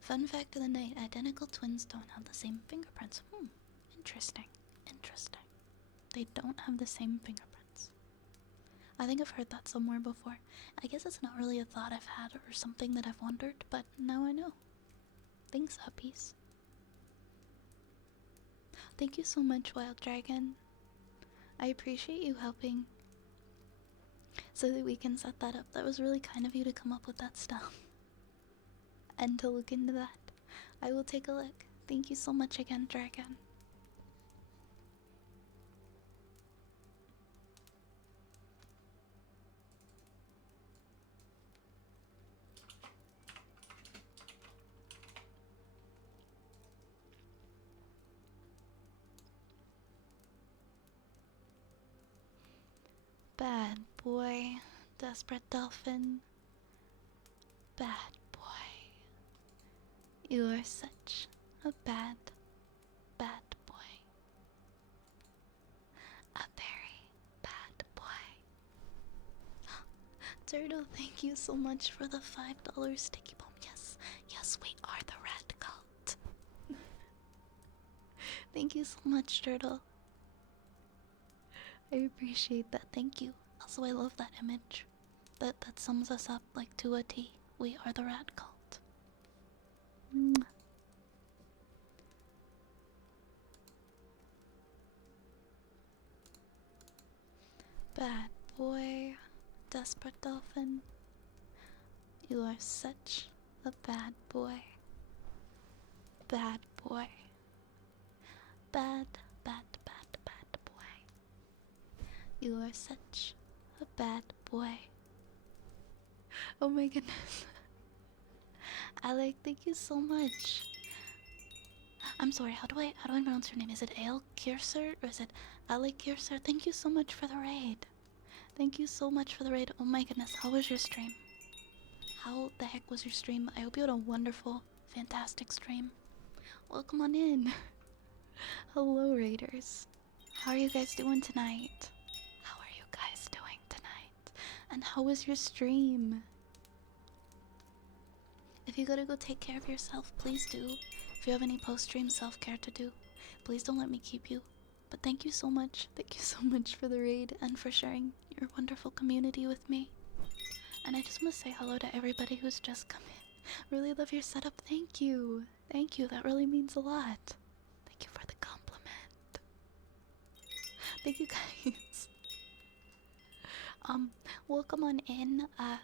Fun fact of the night, identical twins don't have the same fingerprints. Interesting. Interesting. They don't have the same fingerprints. I think I've heard that somewhere before. I guess it's not really a thought I've had or something that I've wondered, but now I know. Thanks, uppies. Thank you so much, Wild Dragon. I appreciate you helping so that we can set that up. That was really kind of you to come up with that stuff. And to look into that. I will take a look. Thank you so much again, Dragon. Bad boy, desperate dolphin. Bad boy. You are such a bad, bad boy. A very bad boy. Turtle, thank you so much for the $5 sticky bomb. Yes, yes, we are the red cult. Thank you so much, Turtle. I appreciate that. Thank you. Also, I love that image. That sums us up like to a T. We are the rat cult. Mwah. Bad boy, desperate dolphin. You are such a bad boy. Bad boy. Bad, bad, bad, bad boy. You are such a bad boy. Oh my goodness. Alec, thank you so much. I'm sorry, how do I pronounce your name? Is it Ale Kirser or is it Alec Kirser? Thank you so much for the raid. Thank you so much for the raid. Oh my goodness, how was your stream? How the heck was your stream? I hope you had a wonderful, fantastic stream. Welcome on in. Hello, raiders. How are you guys doing tonight? How are you guys doing tonight? And how was your stream? If you gotta go take care of yourself, please do. If you have any post-stream self-care to do, please don't let me keep you. But thank you so much. Thank you so much for the raid and for sharing your wonderful community with me. And I just want to say hello to everybody who's just come in. Really love your setup. Thank you. Thank you. That really means a lot. Thank you for the compliment. Thank you guys. Welcome on in. I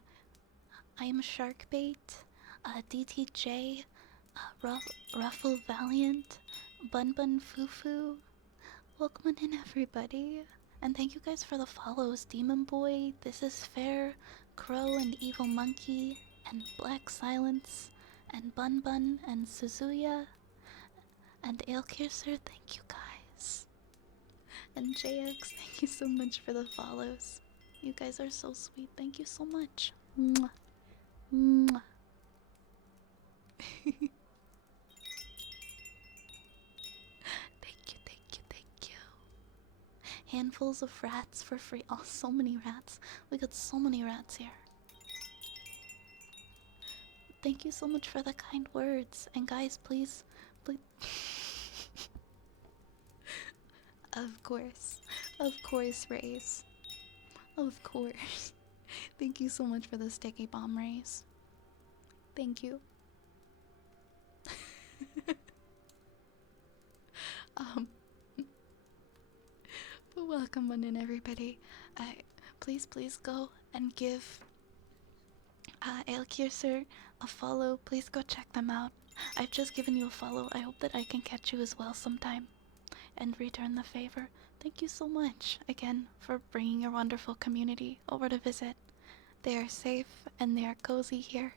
am Sharkbait, DTJ, Ruffle Valiant, Bun Bun Fufu. Welcome on in, everybody. And thank you guys for the follows. Demon Boy, This Is Fair, Crow and Evil Monkey, and Black Silence, and Bun Bun, and Suzuya, and Ailkirser, thank you guys. And JX, thank you so much for the follows. You guys are so sweet. Thank you so much. Mwah. Mwah. Thank you, thank you, thank you. Handfuls of rats for free. Oh, so many rats. We got so many rats here. Thank you so much for the kind words. And guys, please. Of course, Rays. Of course. Thank you so much for the sticky bomb, Rays. Thank you. But welcome on in, everybody. Please go and give Ailkirser a follow. Please go check them out. I've just given you a follow. I hope that I can catch you as well sometime and return the favor. Thank you so much again for bringing your wonderful community over to visit. They are safe and they are cozy here.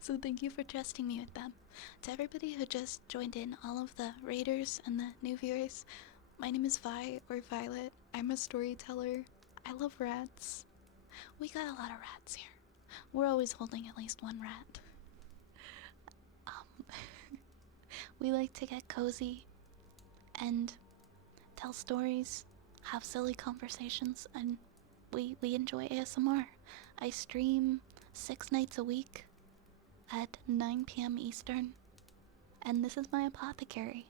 So thank you for trusting me with them. To everybody who just joined in, all of the raiders and the new viewers, my name is Vi or Violet. I'm a storyteller. I love rats. We got a lot of rats here. We're always holding at least one rat. We like to get cozy and tell stories, have silly conversations, and we enjoy ASMR. I stream 6 nights a week at 9 p.m. Eastern, and this is my apothecary.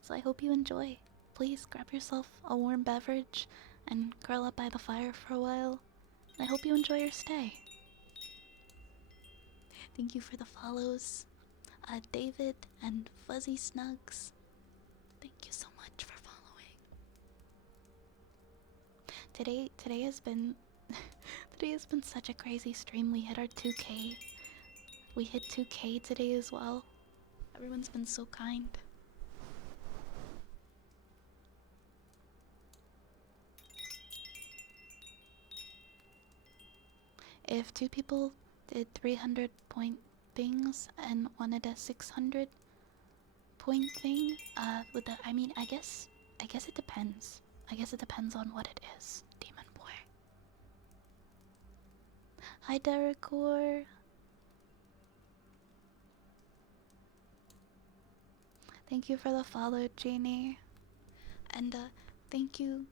So I hope you enjoy. Please grab yourself a warm beverage and curl up by the fire for a while. I hope you enjoy your stay. Thank you for the follows, David and Fuzzy Snugs. Thank you so much for following. Today has been today has been such a crazy stream. We hit our 2K. We hit 2K today as well. Everyone's been so kind. If 2 people did 300 point things and wanted a 600 point thing, would that, I mean, I guess it depends. I guess it depends on what it is, Demon Boy. Hi, Derekor. Thank you for the follow, Jeannie. And, thank you,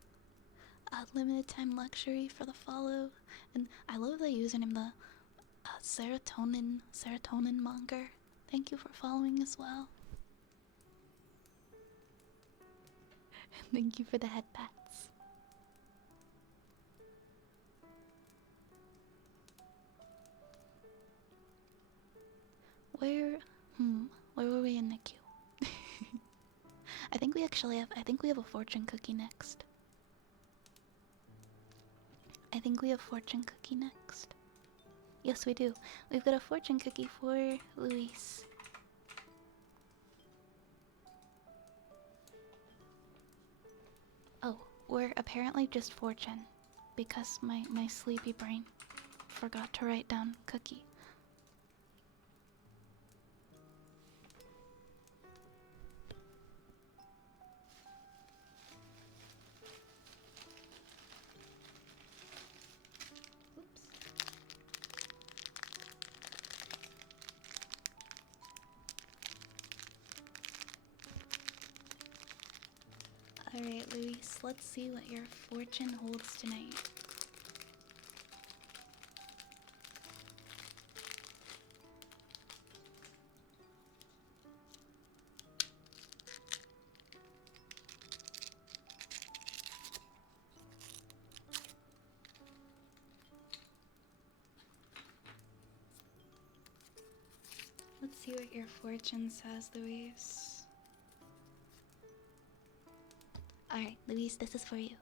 Limited Time Luxury, for the follow. And I love the username, the Serotonin Monger. Thank you for following as well. Thank you for the head pats. Where were we in the queue? I think we have a fortune cookie next. I think we have fortune cookie next. Yes, we do. We've got a fortune cookie for Luis. Oh, we're apparently just fortune because my sleepy brain forgot to write down cookie. Alright, Luis, let's see what your fortune holds tonight. Let's see what your fortune says, Luis. Alright, Luis, this is for you.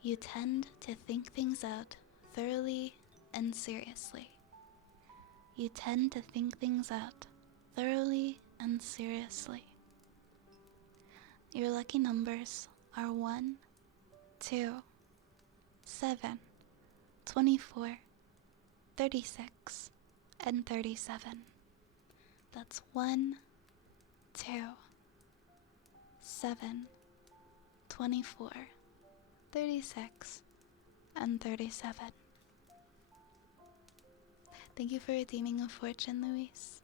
You tend to think things out thoroughly and seriously. You tend to think things out thoroughly and seriously. Your lucky numbers are 1, 2, 7, 24, 36, and 37. That's 1, 2, 7, 24, 36, and 37. Thank you for redeeming a fortune, Luis.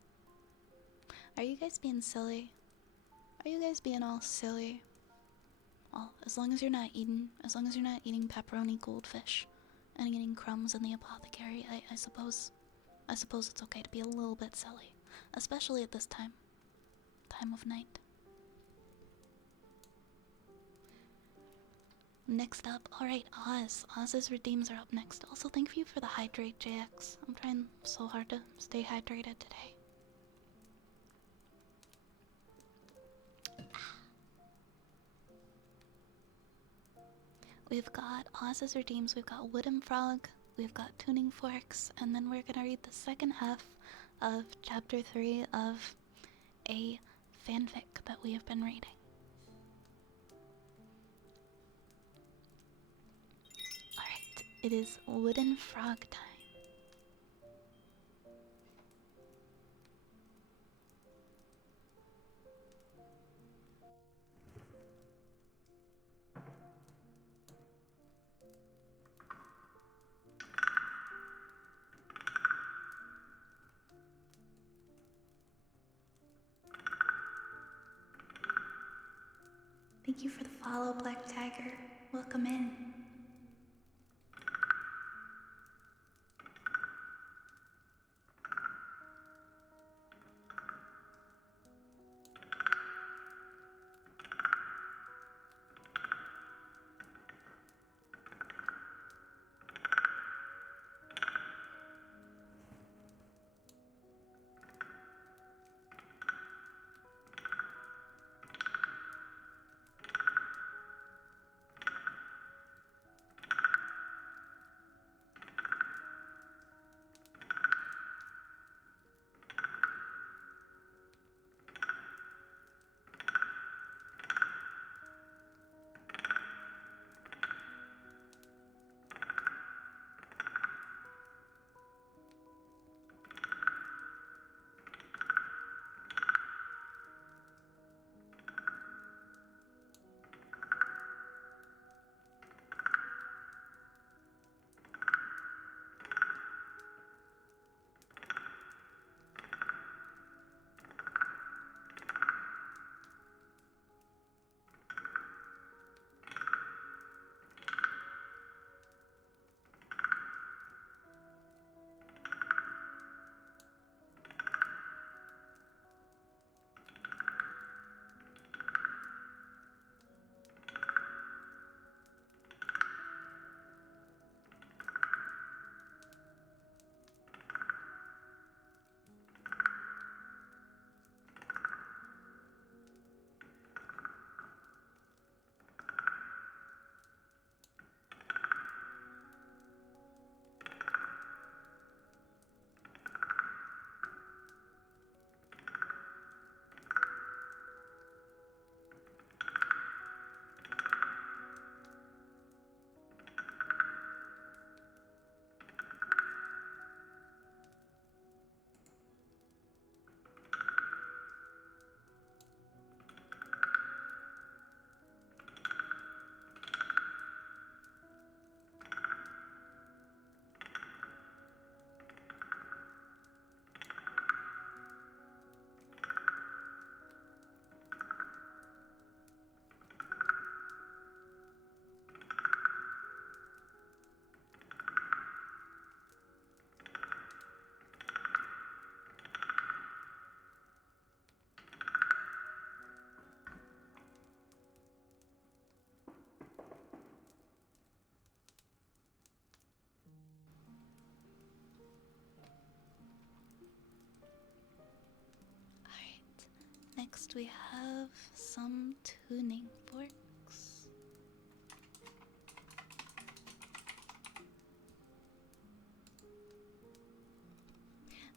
Are you guys being silly? Are you guys being all silly? Well, as long as you're not eating pepperoni goldfish and getting crumbs in the apothecary, I suppose it's okay to be a little bit silly, especially at this time of night. Next up, alright, Oz. Oz's redeems are up next. Also, thank you for the hydrate, JX. I'm trying so hard to stay hydrated today. We've got Oz's redeems, we've got Wooden Frog, we've got Tuning Forks, and then we're gonna read the second half of chapter 3 of a fanfic that we have been reading. Alright, it is Wooden Frog time. Thank you for the follow, Black Tiger. Welcome in. next we have some tuning forks.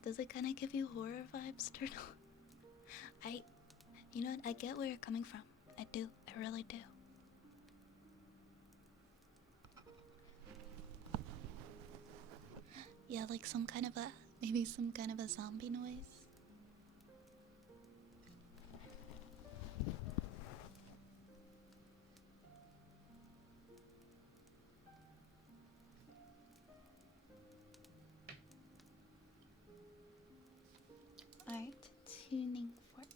Does it kind of give you horror vibes, Turtle? You know what? I get where you're coming from. I do. I really do. Yeah, like some kind of a, maybe some kind of a zombie noise. Art tuning forks.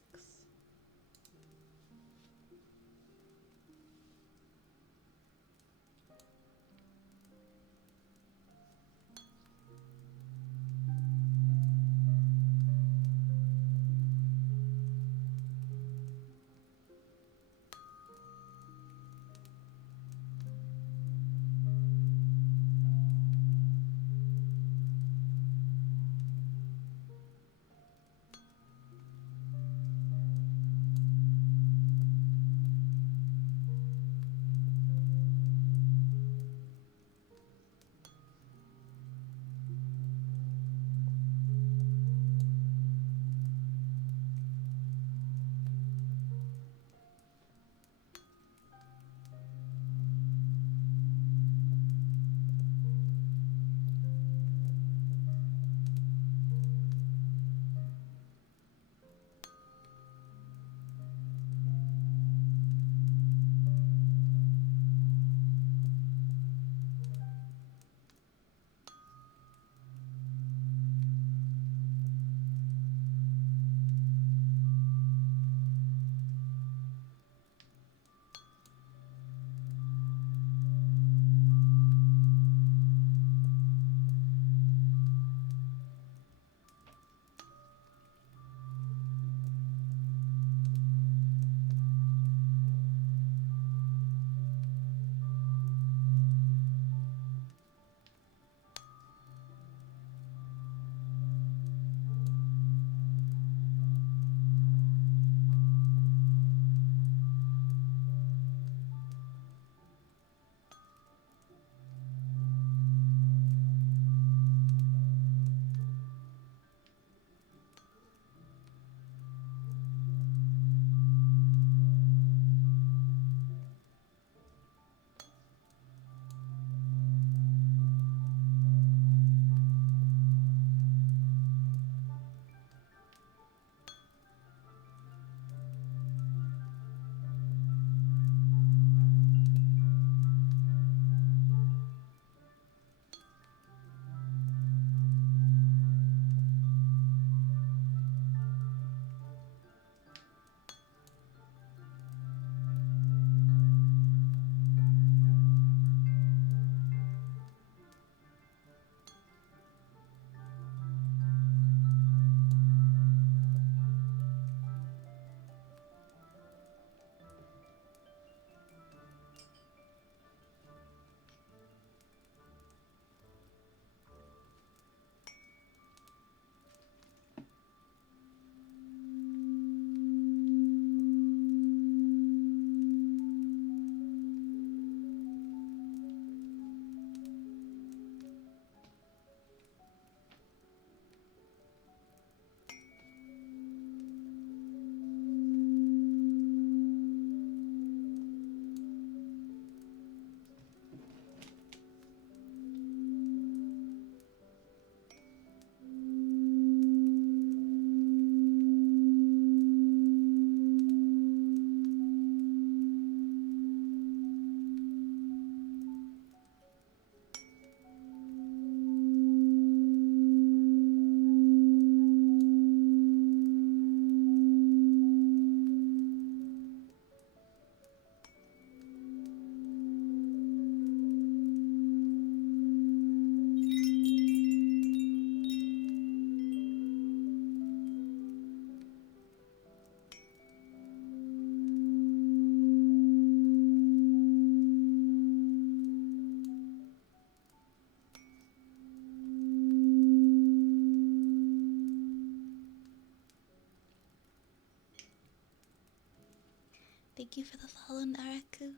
Thank you for the follow, Naraku.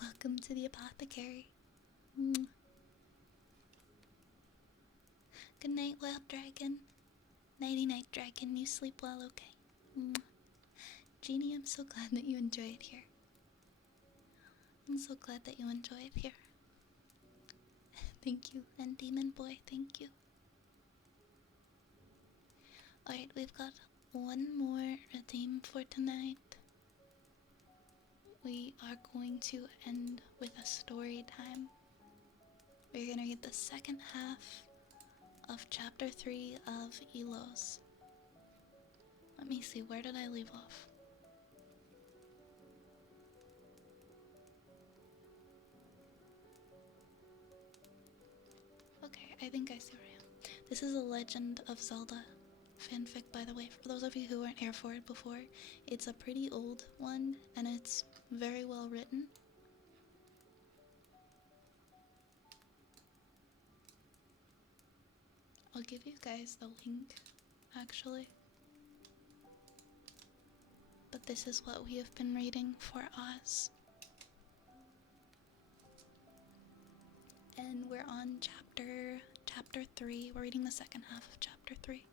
Welcome to the apothecary. Mwah. Good night, wild dragon. Nighty night, dragon. You sleep well, okay? Mwah. Jeannie, I'm so glad that you enjoy it here. I'm so glad that you enjoy it here. Thank you. And Demon Boy, thank you. Alright, we've got one more redeem for tonight. We are going to end with a story time. We're gonna read the second half of chapter 3 of Elos. Let me see, where did I leave off? Okay, I think I see where I am. This is a Legend of Zelda fanfic, by the way. For those of you who weren't here for it before, it's a pretty old one, and it's very well written. I'll give you guys the link, actually. But this is what we have been reading for Oz. And we're on chapter 3. We're reading the second half of chapter 3.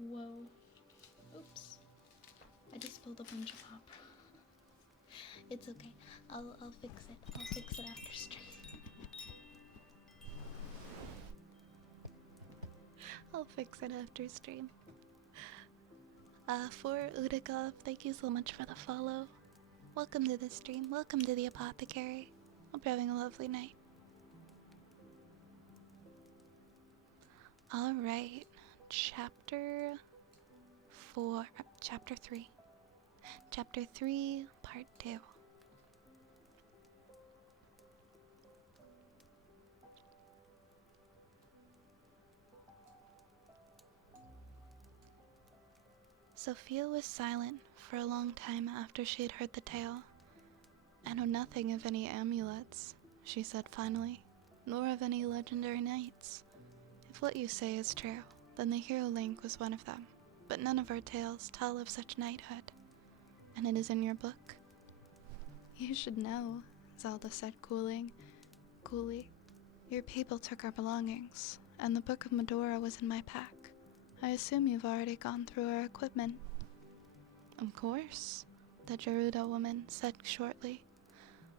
Whoa. Oops. I just spilled a bunch of hop. It's okay. I'll fix it. I'll fix it after stream. I'll fix it after stream. For Udakov, thank you so much for the follow. Welcome to the stream. Welcome to the apothecary. Hope you're having a lovely night. Alright. Chapter 3. Chapter 3, Part 2. Sophia was silent for a long time after she had heard the tale. "I know nothing of any amulets," she said finally, "nor of any legendary knights. If what you say is true, then the hero Link was one of them, but none of our tales tell of such knighthood. And it is in your book?" "You should know," Zelda said coolly. "Your people took our belongings, and the Book of Medora was in my pack. I assume you've already gone through our equipment." "Of course," the Gerudo woman said shortly.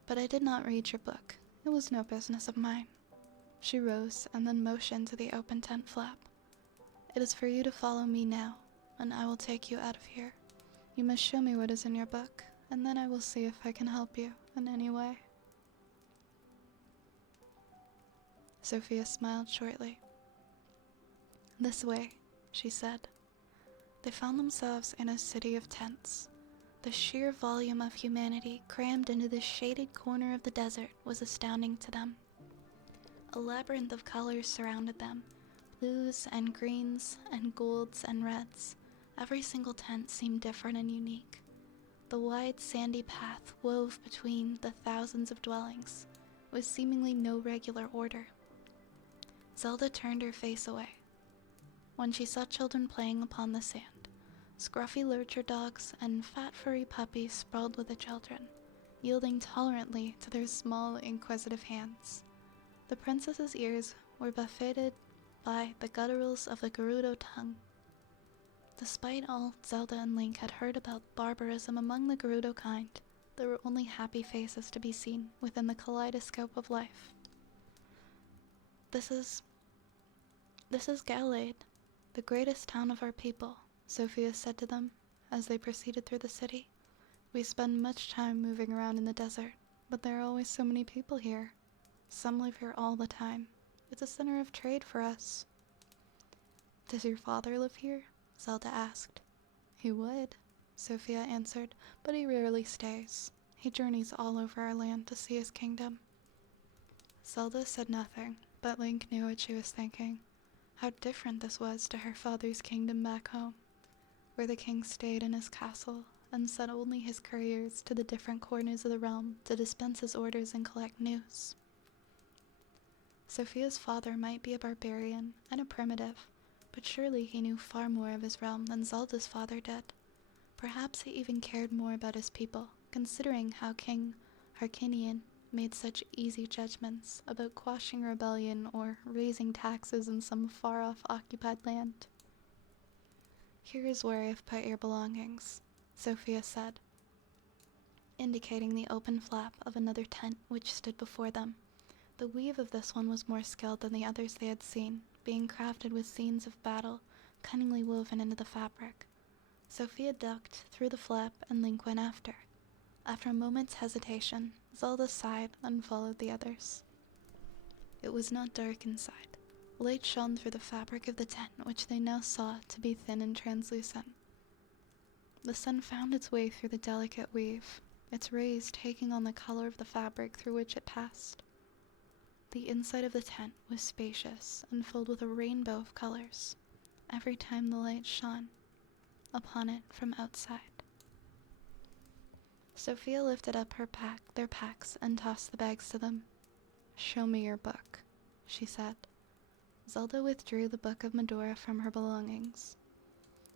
"But I did not read your book. It was no business of mine." She rose and then motioned to the open tent flap. "It is for you to follow me now, and I will take you out of here. You must show me what is in your book, and then I will see if I can help you in any way." Sophia smiled shortly. "This way," she said. They found themselves in a city of tents. The sheer volume of humanity crammed into this shaded corner of the desert was astounding to them. A labyrinth of colors surrounded them, blues and greens and golds and reds. Every single tent seemed different and unique. The wide sandy path wove between the thousands of dwellings, with seemingly no regular order. Zelda turned her face away when she saw children playing upon the sand. Scruffy lurcher dogs and fat furry puppies sprawled with the children, yielding tolerantly to their small, inquisitive hands. The princess's ears were buffeted by the gutturals of the Gerudo tongue. Despite all Zelda and Link had heard about barbarism among the Gerudo kind, there were only happy faces to be seen within the kaleidoscope of life. This is Gallade, the greatest town of our people," Sophia said to them as they proceeded through the city. "We spend much time moving around in the desert, but there are always so many people here. Some live here all the time. It's a center of trade for us." "Does your father live here?" Zelda asked. "He would," Sophia answered, "but he rarely stays. He journeys all over our land to see his kingdom." Zelda said nothing, but Link knew what she was thinking. How different this was to her father's kingdom back home, where the king stayed in his castle and sent only his couriers to the different corners of the realm to dispense his orders and collect news. Sophia's father might be a barbarian and a primitive, but surely he knew far more of his realm than Zelda's father did. Perhaps he even cared more about his people, considering how King Harkinian made such easy judgments about quashing rebellion or raising taxes in some far-off occupied land. "Here is where I have put your belongings," Sophia said, indicating the open flap of another tent which stood before them. The weave of this one was more skilled than the others they had seen, being crafted with scenes of battle cunningly woven into the fabric. Sophia ducked through the flap and Link went after. After a moment's hesitation, Zelda sighed and followed the others. It was not dark inside. Light shone through the fabric of the tent, which they now saw to be thin and translucent. The sun found its way through the delicate weave, its rays taking on the color of the fabric through which it passed. The inside of the tent was spacious and filled with a rainbow of colors, every time the light shone upon it from outside. Sophia lifted up their packs and tossed the bags to them. "Show me your book," she said. Zelda withdrew the Book of Medora from her belongings.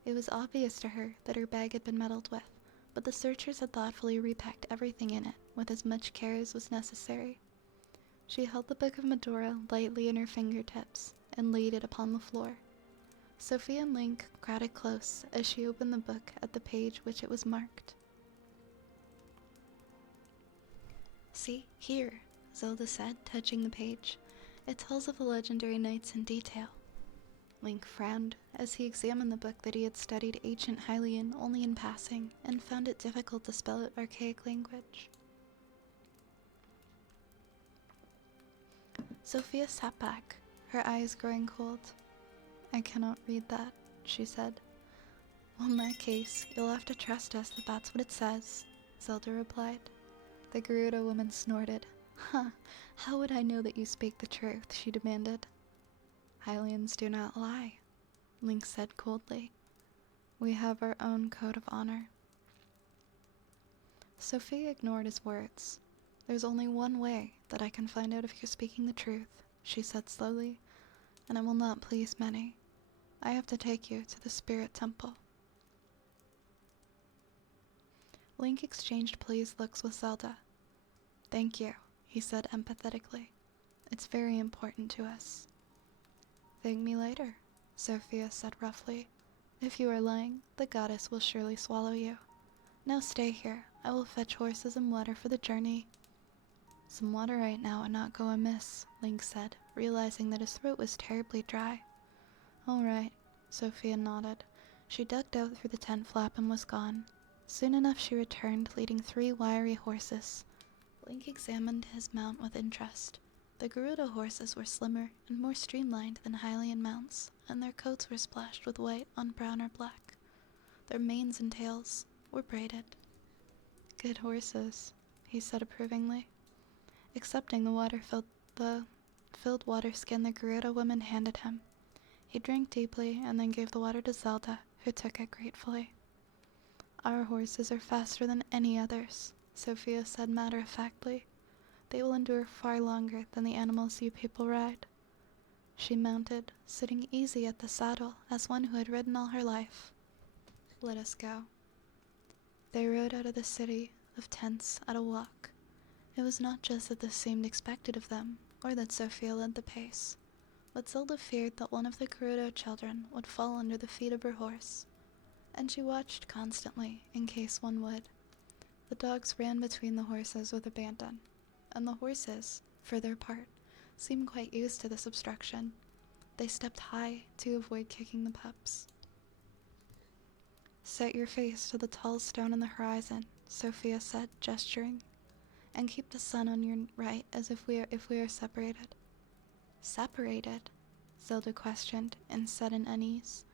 It was obvious to her that her bag had been meddled with, but the searchers had thoughtfully repacked everything in it with as much care as was necessary. She held the Book of Medora lightly in her fingertips and laid it upon the floor. Sophia and Link crowded close as she opened the book at the page which it was marked. "See, here," Zelda said, touching the page. "It tells of the legendary knights in detail." Link frowned as he examined the book that he had studied ancient Hylian only in passing and found it difficult to spell its archaic language. Sophia sat back, her eyes growing cold. "I cannot read that," she said. "Well, in that case, you'll have to trust us that that's what it says," Zelda replied. The Gerudo woman snorted. "Huh, how would I know that you speak the truth?" she demanded. "Hylians do not lie," Link said coldly. "We have our own code of honor." Sophia ignored his words. "There's only one way that I can find out if you're speaking the truth," she said slowly, "and it will not please many. I have to take you to the Spirit Temple." Link exchanged pleased looks with Zelda. "Thank you," he said empathetically. "It's very important to us." "Thank me later," Sophia said roughly. "If you are lying, the goddess will surely swallow you. Now stay here. I will fetch horses and water for the journey." "Some water right now would not go amiss," Link said, realizing that his throat was terribly dry. "All right," Sophia nodded. She ducked out through the tent flap and was gone. Soon enough she returned, leading 3 wiry horses. Link examined his mount with interest. The Gerudo horses were slimmer and more streamlined than Hylian mounts, and their coats were splashed with white on brown or black. Their manes and tails were braided. "Good horses," he said approvingly. Accepting the filled water skin the Gerudo woman handed him. He drank deeply and then gave the water to Zelda, who took it gratefully. "Our horses are faster than any others," Sophia said matter-of-factly. "They will endure far longer than the animals you people ride." She mounted, sitting easy at the saddle as one who had ridden all her life. "Let us go." They rode out of the city of tents at a walk. It was not just that this seemed expected of them, or that Sophia led the pace, but Zelda feared that one of the Gerudo children would fall under the feet of her horse, and she watched constantly in case one would. The dogs ran between the horses with abandon, and the horses, for their part, seemed quite used to this obstruction. They stepped high to avoid kicking the pups. "Set your face to the tall stone in the horizon," Sophia said, gesturing, "and keep the sun on your right as if we are separated." "Separated?" Zelda questioned in sudden unease.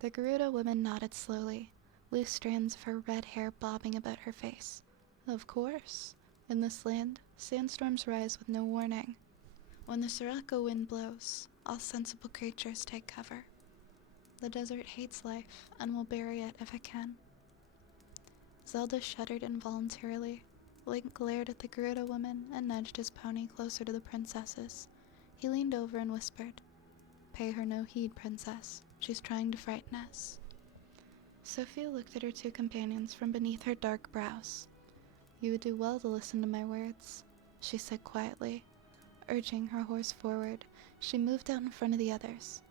The Gerudo woman nodded slowly, loose strands of her red hair bobbing about her face. "Of course. In this land, sandstorms rise with no warning. When the Sirocco wind blows, all sensible creatures take cover. The desert hates life and will bury it if it can." Zelda shuddered involuntarily. Link glared at the Gerudo woman and nudged his pony closer to the princess's. He leaned over and whispered, "Pay her no heed, princess. She's trying to frighten us." Sophia looked at her two companions from beneath her dark brows. "You would do well to listen to my words," she said quietly. Urging her horse forward, she moved out in front of the others,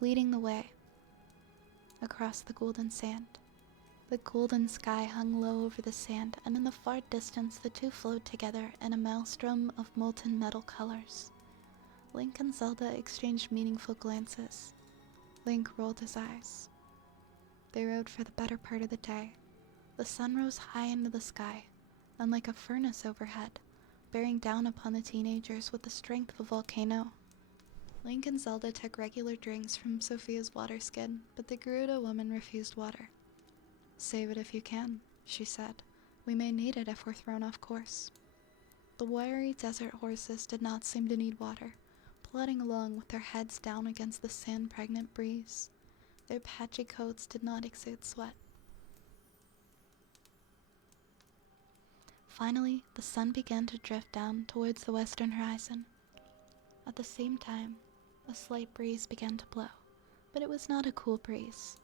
leading the way across the golden sand. The golden sky hung low over the sand, and in the far distance the two flowed together in a maelstrom of molten metal colors. Link and Zelda exchanged meaningful glances. Link rolled his eyes. They rode for the better part of the day. The sun rose high into the sky, and like a furnace overhead, bearing down upon the teenagers with the strength of a volcano. Link and Zelda took regular drinks from Sophia's water skin, but the Gerudo woman refused water. "Save it if you can," she said. "We may need it if we're thrown off course." The wiry desert horses did not seem to need water, plodding along with their heads down against the sand-pregnant breeze. Their patchy coats did not exude sweat. Finally, the sun began to drift down towards the western horizon. At the same time, a slight breeze began to blow, but it was not a cool breeze.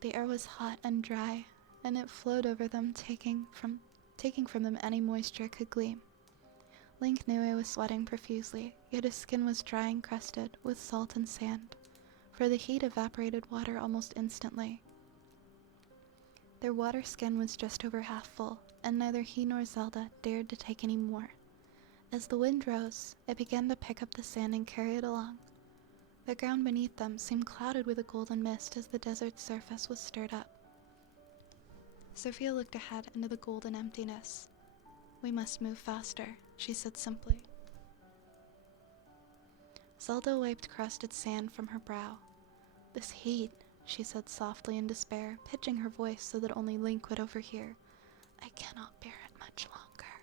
The air was hot and dry, and it flowed over them, taking from them any moisture it could glean. Link knew he was sweating profusely, yet his skin was dry and crusted with salt and sand, for the heat evaporated water almost instantly. Their water skin was just over half full, and neither he nor Zelda dared to take any more. As the wind rose, it began to pick up the sand and carry it along. The ground beneath them seemed clouded with a golden mist as the desert's surface was stirred up. Sophia looked ahead into the golden emptiness. "We must move faster," she said simply. Zelda wiped crusted sand from her brow. "This heat," she said softly in despair, pitching her voice so that only Link would overhear. "I cannot bear it much longer."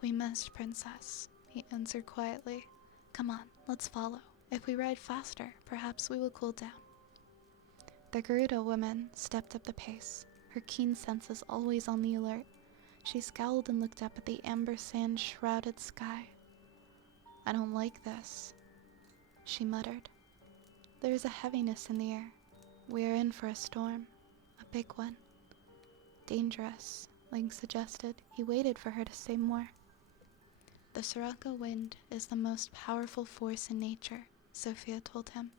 "We must, princess," he answered quietly. "Come on, let's follow. If we ride faster, perhaps we will cool down." The Gerudo woman stepped up the pace, her keen senses always on the alert. She scowled and looked up at the amber sand-shrouded sky. "I don't like this," she muttered. "There is a heaviness in the air. We are in for a storm. A big one." "Dangerous," Link suggested. He waited for her to say more. "The Sirocco wind is the most powerful force in nature," Sophia told him.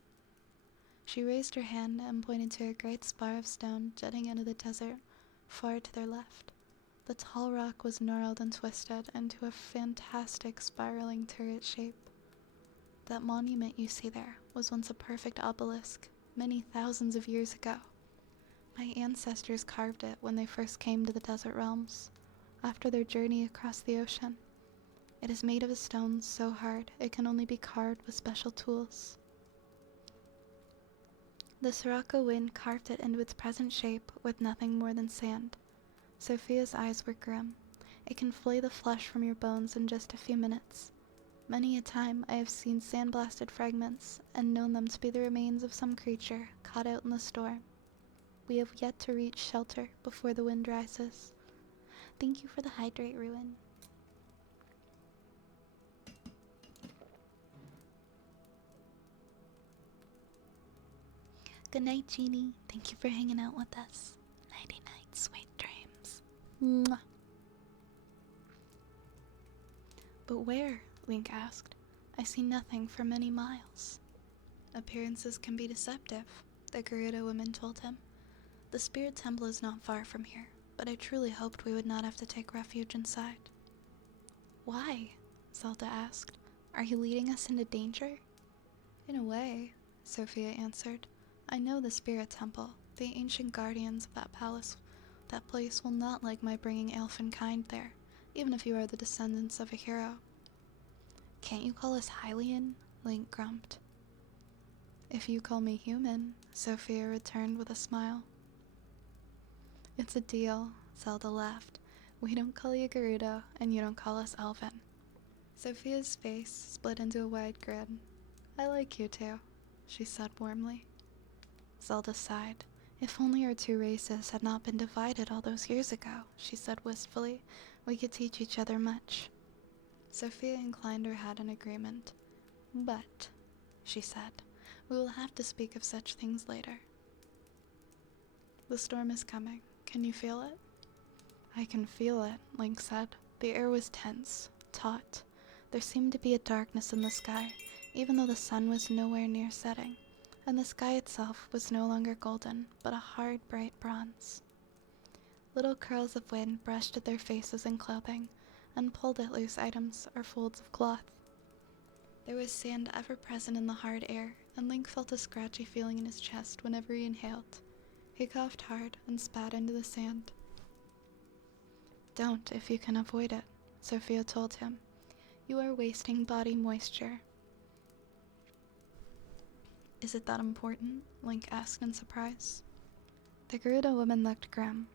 She raised her hand and pointed to a great spar of stone jutting into the desert far to their left. The tall rock was gnarled and twisted into a fantastic spiraling turret shape. "That monument you see there was once a perfect obelisk, many thousands of years ago. My ancestors carved it when they first came to the desert realms, after their journey across the ocean. It is made of a stone so hard it can only be carved with special tools." The Sirocco wind carved it into its present shape with nothing more than sand. Sophia's eyes were grim. "It can flay the flesh from your bones in just a few minutes. Many a time I have seen sandblasted fragments and known them to be the remains of some creature caught out in the storm. We have yet to reach shelter before the wind rises." "Thank you for the hydrate, Ruin." "Good night, Jeannie. Thank you for hanging out with us." "Nighty-night, sweet dreams." Mwah. "But where?" Link asked. "I see nothing for many miles." "Appearances can be deceptive," the Gerudo woman told him. "The spirit temple is not far from here, but I truly hoped we would not have to take refuge inside." "Why?" Zelda asked. "Are you leading us into danger?" "In a way," Sophia answered. "I know the spirit temple. The ancient guardians of that place will not like my bringing elfinkind there, even if you are the descendants of a hero." "Can't you call us Hylian?" Link grumped. "If you call me human," Sophia returned with a smile. "It's a deal," Zelda laughed. "We don't call you Gerudo, and you don't call us Elven." Sophia's face split into a wide grin. "I like you too," she said warmly. Zelda sighed. If only our two races had not been divided all those years ago, she said wistfully, we could teach each other much. Sophia inclined her head in agreement. But, she said, we will have to speak of such things later. The storm is coming. Can you feel it? I can feel it, Link said. The air was tense, taut. There seemed to be a darkness in the sky, even though the sun was nowhere near setting, and the sky itself was no longer golden, but a hard, bright bronze. Little curls of wind brushed at their faces and clothing, and pulled at loose items or folds of cloth. There was sand ever present in the hard air, and Link felt a scratchy feeling in his chest whenever he inhaled. He coughed hard and spat into the sand. Don't if you can avoid it, Sophia told him. You are wasting body moisture. Is it that important? Link asked in surprise. The Gerudo woman looked grim.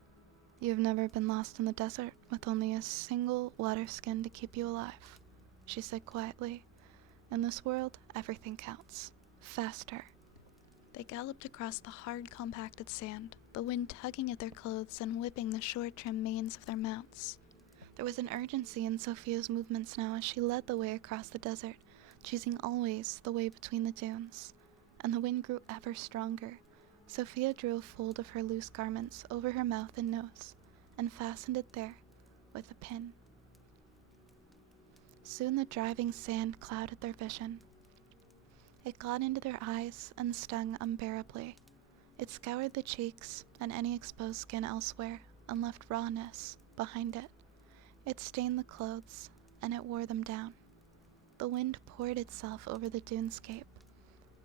You have never been lost in the desert with only a single water skin to keep you alive, she said quietly. In this world, everything counts. Faster. They galloped across the hard, compacted sand, the wind tugging at their clothes and whipping the short, trim manes of their mounts. There was an urgency in Sophia's movements now as she led the way across the desert, choosing always the way between the dunes. And the wind grew ever stronger. Sophia drew a fold of her loose garments over her mouth and nose, and fastened it there with a pin. Soon the driving sand clouded their vision. It got into their eyes and stung unbearably. It scoured the cheeks and any exposed skin elsewhere and left rawness behind it. It stained the clothes and it wore them down. The wind poured itself over the dunescape,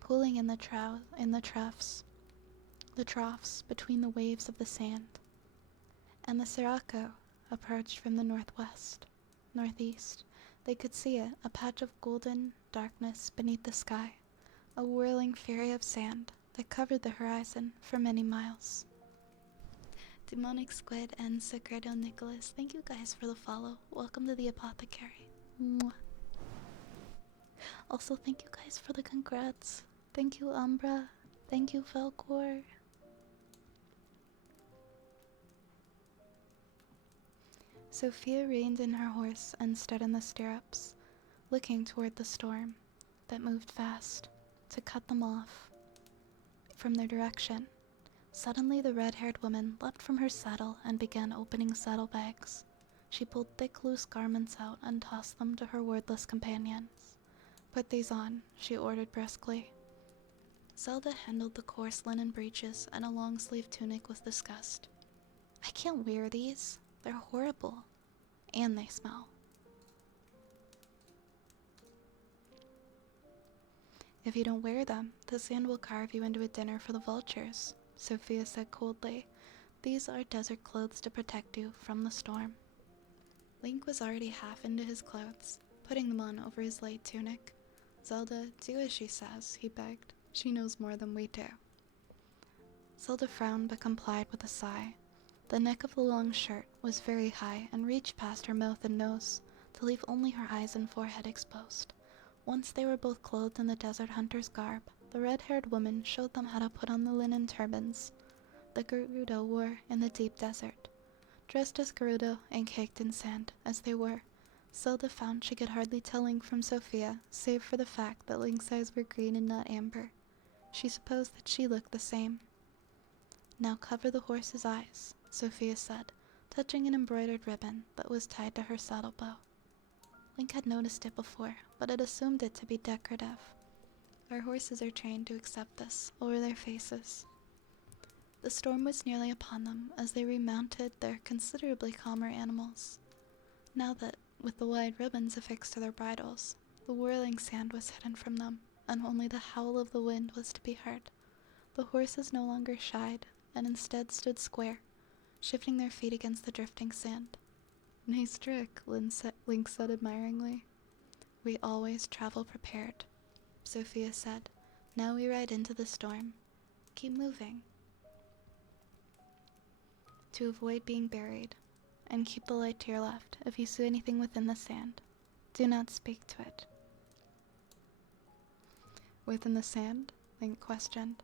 pooling in the troughs between the waves of the sand. And the Sirocco approached from the northeast. They could see it, a patch of golden darkness beneath the sky, a whirling fury of sand that covered the horizon for many miles. Demonic Squid and Secreto Nicholas, thank you guys for the follow. Welcome to the Apothecary. Mwah. Also, thank you guys for the congrats. Thank you, Umbra. Thank you, Velcor. Sophia reined in her horse and stood in the stirrups, looking toward the storm that moved fast to cut them off from their direction. Suddenly the red-haired woman leapt from her saddle and began opening saddlebags. She pulled thick, loose garments out and tossed them to her wordless companions. Put these on, she ordered briskly. Zelda handled the coarse linen breeches and a long-sleeved tunic with disgust. I can't wear these. They're horrible. And they smell. If you don't wear them, the sand will carve you into a dinner for the vultures, Sophia said coldly. These are desert clothes to protect you from the storm. Link was already half into his clothes, putting them on over his light tunic. Zelda, do as she says, he begged. She knows more than we do. Zelda frowned but complied with a sigh. The neck of the long shirt was very high and reached past her mouth and nose, to leave only her eyes and forehead exposed. Once they were both clothed in the desert hunter's garb, the red-haired woman showed them how to put on the linen turbans the Gerudo wore in the deep desert. Dressed as Gerudo and caked in sand, as they were, Zelda found she could hardly tell Link from Sophia, save for the fact that Link's eyes were green and not amber. She supposed that she looked the same. Now cover the horse's eyes, Sophia said, touching an embroidered ribbon that was tied to her saddle bow. Link had noticed it before, but had assumed it to be decorative. Our horses are trained to accept this over their faces. The storm was nearly upon them as they remounted their considerably calmer animals. Now that, with the wide ribbons affixed to their bridles, the whirling sand was hidden from them, and only the howl of the wind was to be heard, the horses no longer shied, and instead stood square, shifting their feet against the drifting sand. Nice trick, Link said admiringly. We always travel prepared, Sophia said. Now we ride into the storm. Keep moving. To avoid being buried, and keep the light to your left if you see anything within the sand. Do not speak to it. Within the sand? Link questioned.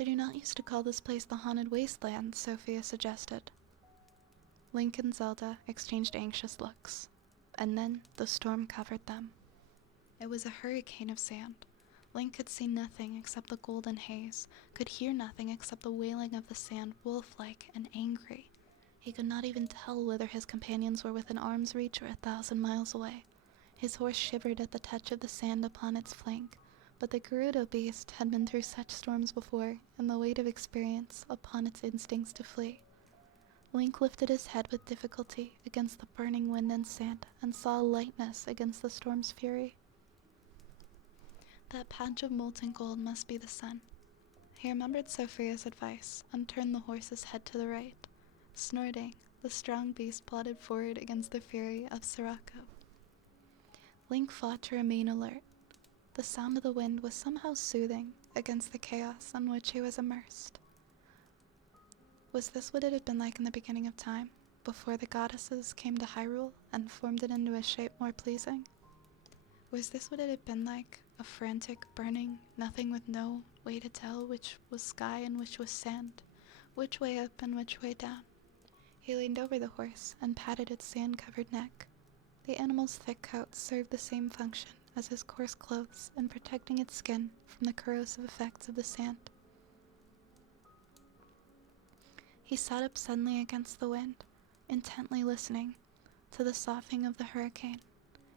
Did you not used to call this place the Haunted Wasteland? Sophia suggested. Link and Zelda exchanged anxious looks, and then the storm covered them. It was a hurricane of sand. Link could see nothing except the golden haze, could hear nothing except the wailing of the sand, wolf-like and angry. He could not even tell whether his companions were within arm's reach or 1,000 miles away. His horse shivered at the touch of the sand upon its flank, but the Gerudo beast had been through such storms before, and the weight of experience upon its instincts to flee. Link lifted his head with difficulty against the burning wind and sand, and saw a lightness against the storm's fury. That patch of molten gold must be the sun. He remembered Sophia's advice, and turned the horse's head to the right. Snorting, the strong beast plodded forward against the fury of Sirocco. Link fought to remain alert. The sound of the wind was somehow soothing against the chaos in which he was immersed. Was this what it had been like in the beginning of time, before the goddesses came to Hyrule and formed it into a shape more pleasing? Was this what it had been like, a frantic burning, nothing with no way to tell which was sky and which was sand, which way up and which way down? He leaned over the horse and patted its sand-covered neck. The animal's thick coat served the same function as his coarse clothes in protecting its skin from the corrosive effects of the sand. He sat up suddenly against the wind, intently listening to the soughing of the hurricane.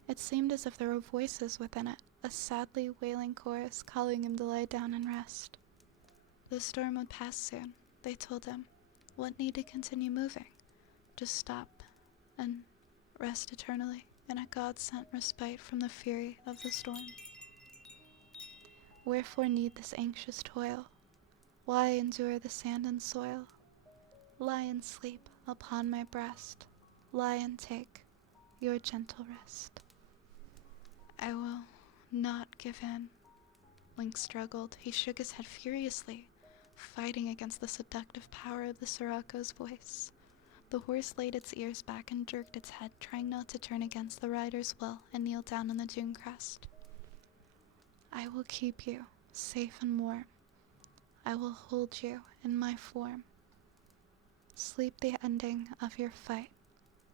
It seemed as if there were voices within it, a sadly wailing chorus calling him to lie down and rest. The storm would pass soon, they told him. What need to continue moving? Just stop and rest eternally in a God-sent respite from the fury of the storm. Wherefore need this anxious toil? Why endure the sand and soil? Lie and sleep upon my breast. Lie and take your gentle rest. I will not give in. Link struggled. He shook his head furiously, fighting against the seductive power of the Sirocco's voice. The horse laid its ears back and jerked its head, trying not to turn against the rider's will and kneel down on the dune crest. I will keep you safe and warm. I will hold you in my form. Sleep the ending of your fight.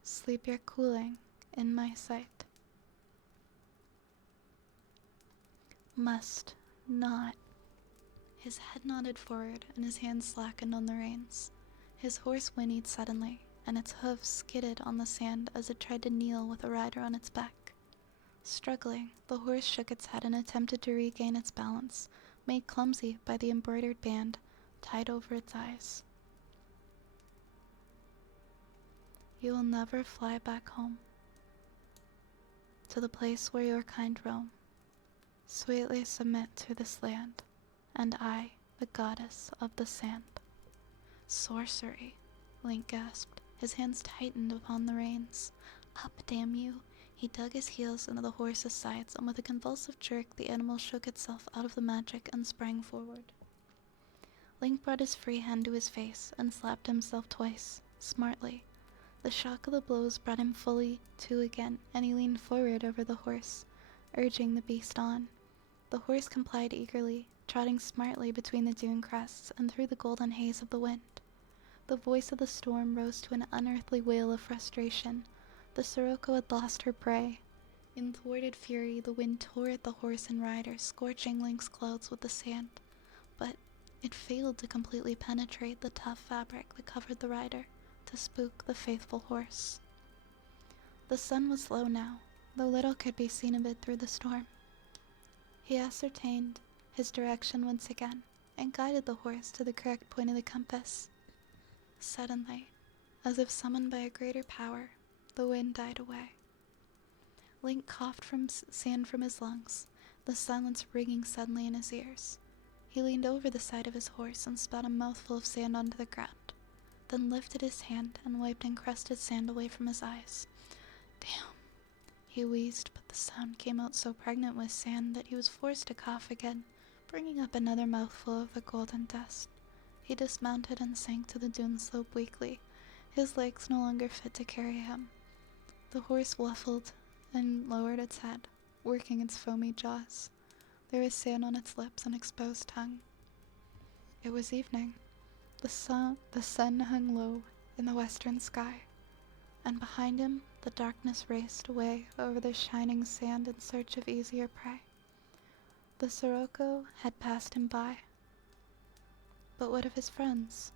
Sleep your cooling in my sight. Must not. His head nodded forward and his hands slackened on the reins. His horse whinnied suddenly, and its hooves skidded on the sand as it tried to kneel with a rider on its back. Struggling, the horse shook its head and attempted to regain its balance, made clumsy by the embroidered band tied over its eyes. You will never fly back home, to the place where your kind roam. Sweetly submit to this land, and I, the goddess of the sand. Sorcery, Link gasped. His hands tightened upon the reins. Up, damn you! He dug his heels into the horse's sides, and with a convulsive jerk the animal shook itself out of the magic and sprang forward. Link brought his free hand to his face and slapped himself twice, smartly. The shock of the blows brought him fully to again, and he leaned forward over the horse, urging the beast on. The horse complied eagerly, trotting smartly between the dune crests and through the golden haze of the wind. The voice of the storm rose to an unearthly wail of frustration. The Sirocco had lost her prey. In thwarted fury, the wind tore at the horse and rider, scorching Link's clothes with the sand. But it failed to completely penetrate the tough fabric that covered the rider, to spook the faithful horse. The sun was low now, though little could be seen of it through the storm. He ascertained his direction once again, and guided the horse to the correct point of the compass. Suddenly, as if summoned by a greater power, the wind died away. Link coughed from sand from his lungs, the silence ringing suddenly in his ears. He leaned over the side of his horse and spat a mouthful of sand onto the ground, then lifted his hand and wiped encrusted sand away from his eyes. Damn, he wheezed, but the sound came out so pregnant with sand that he was forced to cough again, bringing up another mouthful of the golden dust. He dismounted and sank to the dune slope weakly, his legs no longer fit to carry him. The horse waffled and lowered its head, working its foamy jaws. There was sand on its lips and exposed tongue. It was evening. The sun hung low in the western sky, and behind him the darkness raced away over the shining sand in search of easier prey. The Sirocco had passed him by. But what of his friends?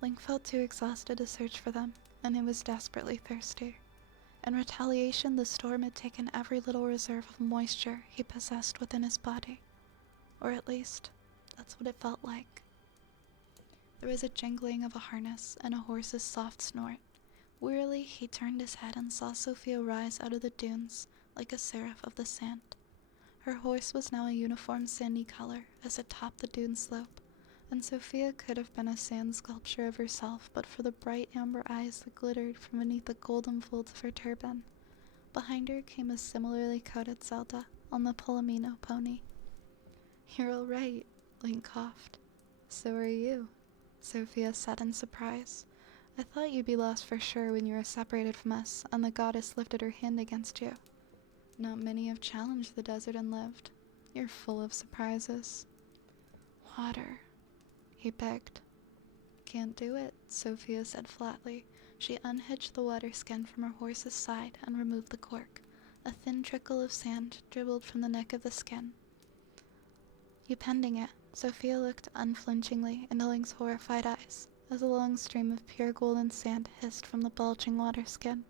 Link felt too exhausted to search for them, and he was desperately thirsty. In retaliation, the storm had taken every little reserve of moisture he possessed within his body. Or at least, that's what it felt like. There was a jingling of a harness and a horse's soft snort. Wearily, he turned his head and saw Sophia rise out of the dunes like a seraph of the sand. Her horse was now a uniform sandy color as it topped the dune slope, and Sophia could have been a sand sculpture of herself but for the bright amber eyes that glittered from beneath the golden folds of her turban. Behind her came a similarly coated Zelda on the Palomino pony. "You're all right," Link coughed. "So are you," Sophia said in surprise. "I thought you'd be lost for sure when you were separated from us and the goddess lifted her hand against you. Not many have challenged the desert and lived. You're full of surprises." "Water," he begged. "Can't do it," Sophia said flatly. She unhitched the water skin from her horse's side and removed the cork. A thin trickle of sand dribbled from the neck of the skin. "You pending it?" Sophia looked unflinchingly into Link's horrified eyes as a long stream of pure golden sand hissed from the bulging water skin.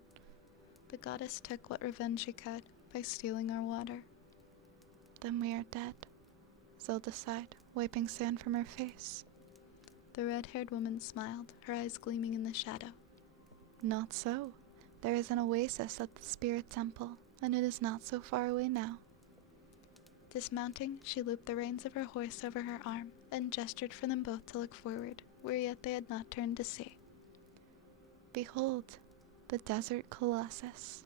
"The goddess took what revenge she could by stealing our water." "Then we are dead," Zelda sighed, wiping sand from her face. The red-haired woman smiled, her eyes gleaming in the shadow. "Not so. There is an oasis at the spirit temple, and it is not so far away now." Dismounting, she looped the reins of her horse over her arm and gestured for them both to look forward, where yet they had not turned to see. "Behold, the desert colossus."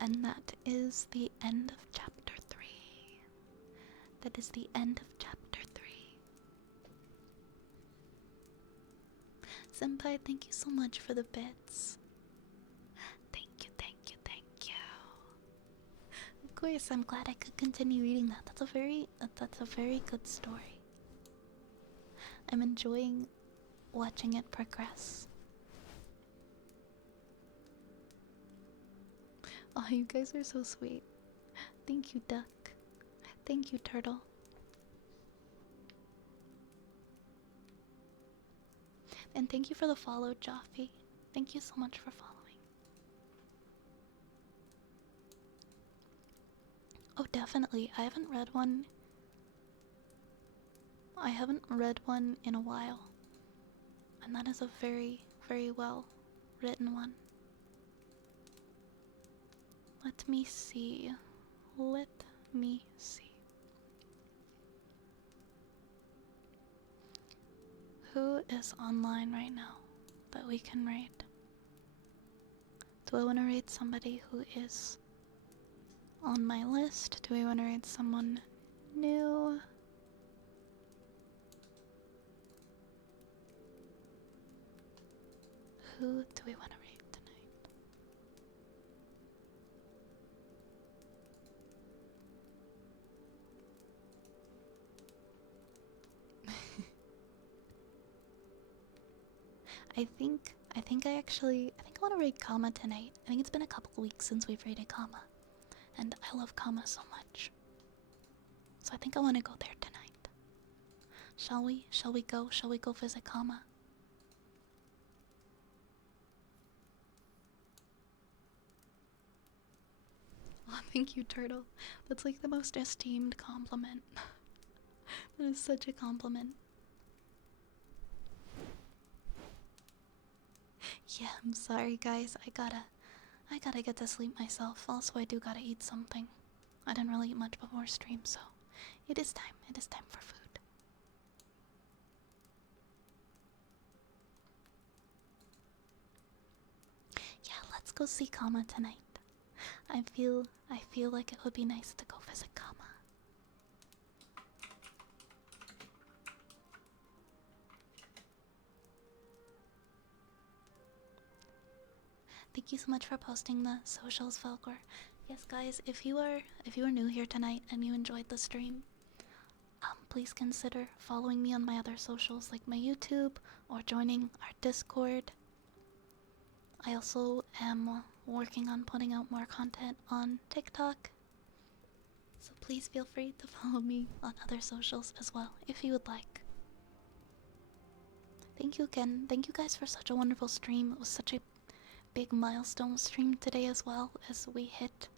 And that is the end of chapter 3. That is the end of chapter 3. Senpai, thank you so much for the bits. Thank you, thank you, thank you. Of course, I'm glad I could continue reading that. That's a very good story. I'm enjoying watching it progress. Oh, you guys are so sweet. Thank you, Duck. Thank you, Turtle. And thank you for the follow, Joffe. Thank you so much for following. Oh, definitely. I haven't read one in a while. And that is a very, very well written one. Let me see. Who is online right now that we can raid? Do I want to raid somebody who is on my list? Do I want to raid someone new? Who do we want to raid tonight? I think I want to raid Kama tonight. I think it's been a couple of weeks since we've raided Kama, and I love Kama so much. So I think I want to go there tonight. Shall we? Shall we go? Shall we go visit Kama? Oh, thank you, Turtle. That's like the most esteemed compliment. That is such a compliment. Yeah, I'm sorry, guys. I gotta get to sleep myself. Also, I do gotta eat something. I didn't really eat much before stream, so it is time. It is time for food. Yeah, let's go see Kama tonight. I feel like it would be nice to go visit Kama. Thank you so much for posting the socials, Velcor. Yes, guys, if you are new here tonight and you enjoyed the stream, please consider following me on my other socials like my YouTube or joining our Discord. I also am working on putting out more content on TikTok. So please feel free to follow me on other socials as well if you would like. Thank you again. Thank you guys for such a wonderful stream. It was such a big milestone stream today as well, as we hit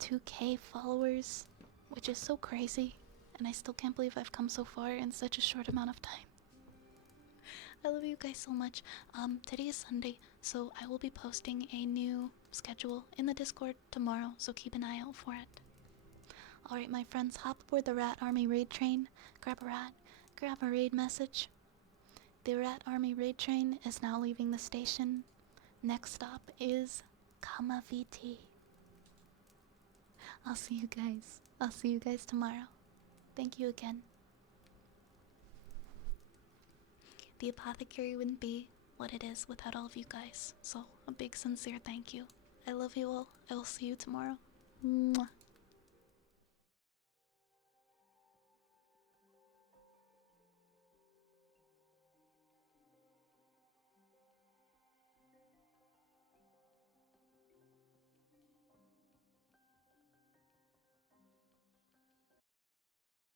2K followers, which is so crazy. And I still can't believe I've come so far in such a short amount of time. I love you guys so much. Today is Sunday, so I will be posting a new schedule in the Discord tomorrow, so keep an eye out for it. Alright, my friends, hop aboard the Rat Army raid train. Grab a rat, grab a raid message. The Rat Army raid train is now leaving the station. Next stop is Kamaviti. I'll see you guys. I'll see you guys tomorrow. Thank you again. The apothecary wouldn't be what it is without all of you guys. So, a big sincere thank you. I love you all. I will see you tomorrow. Mwah.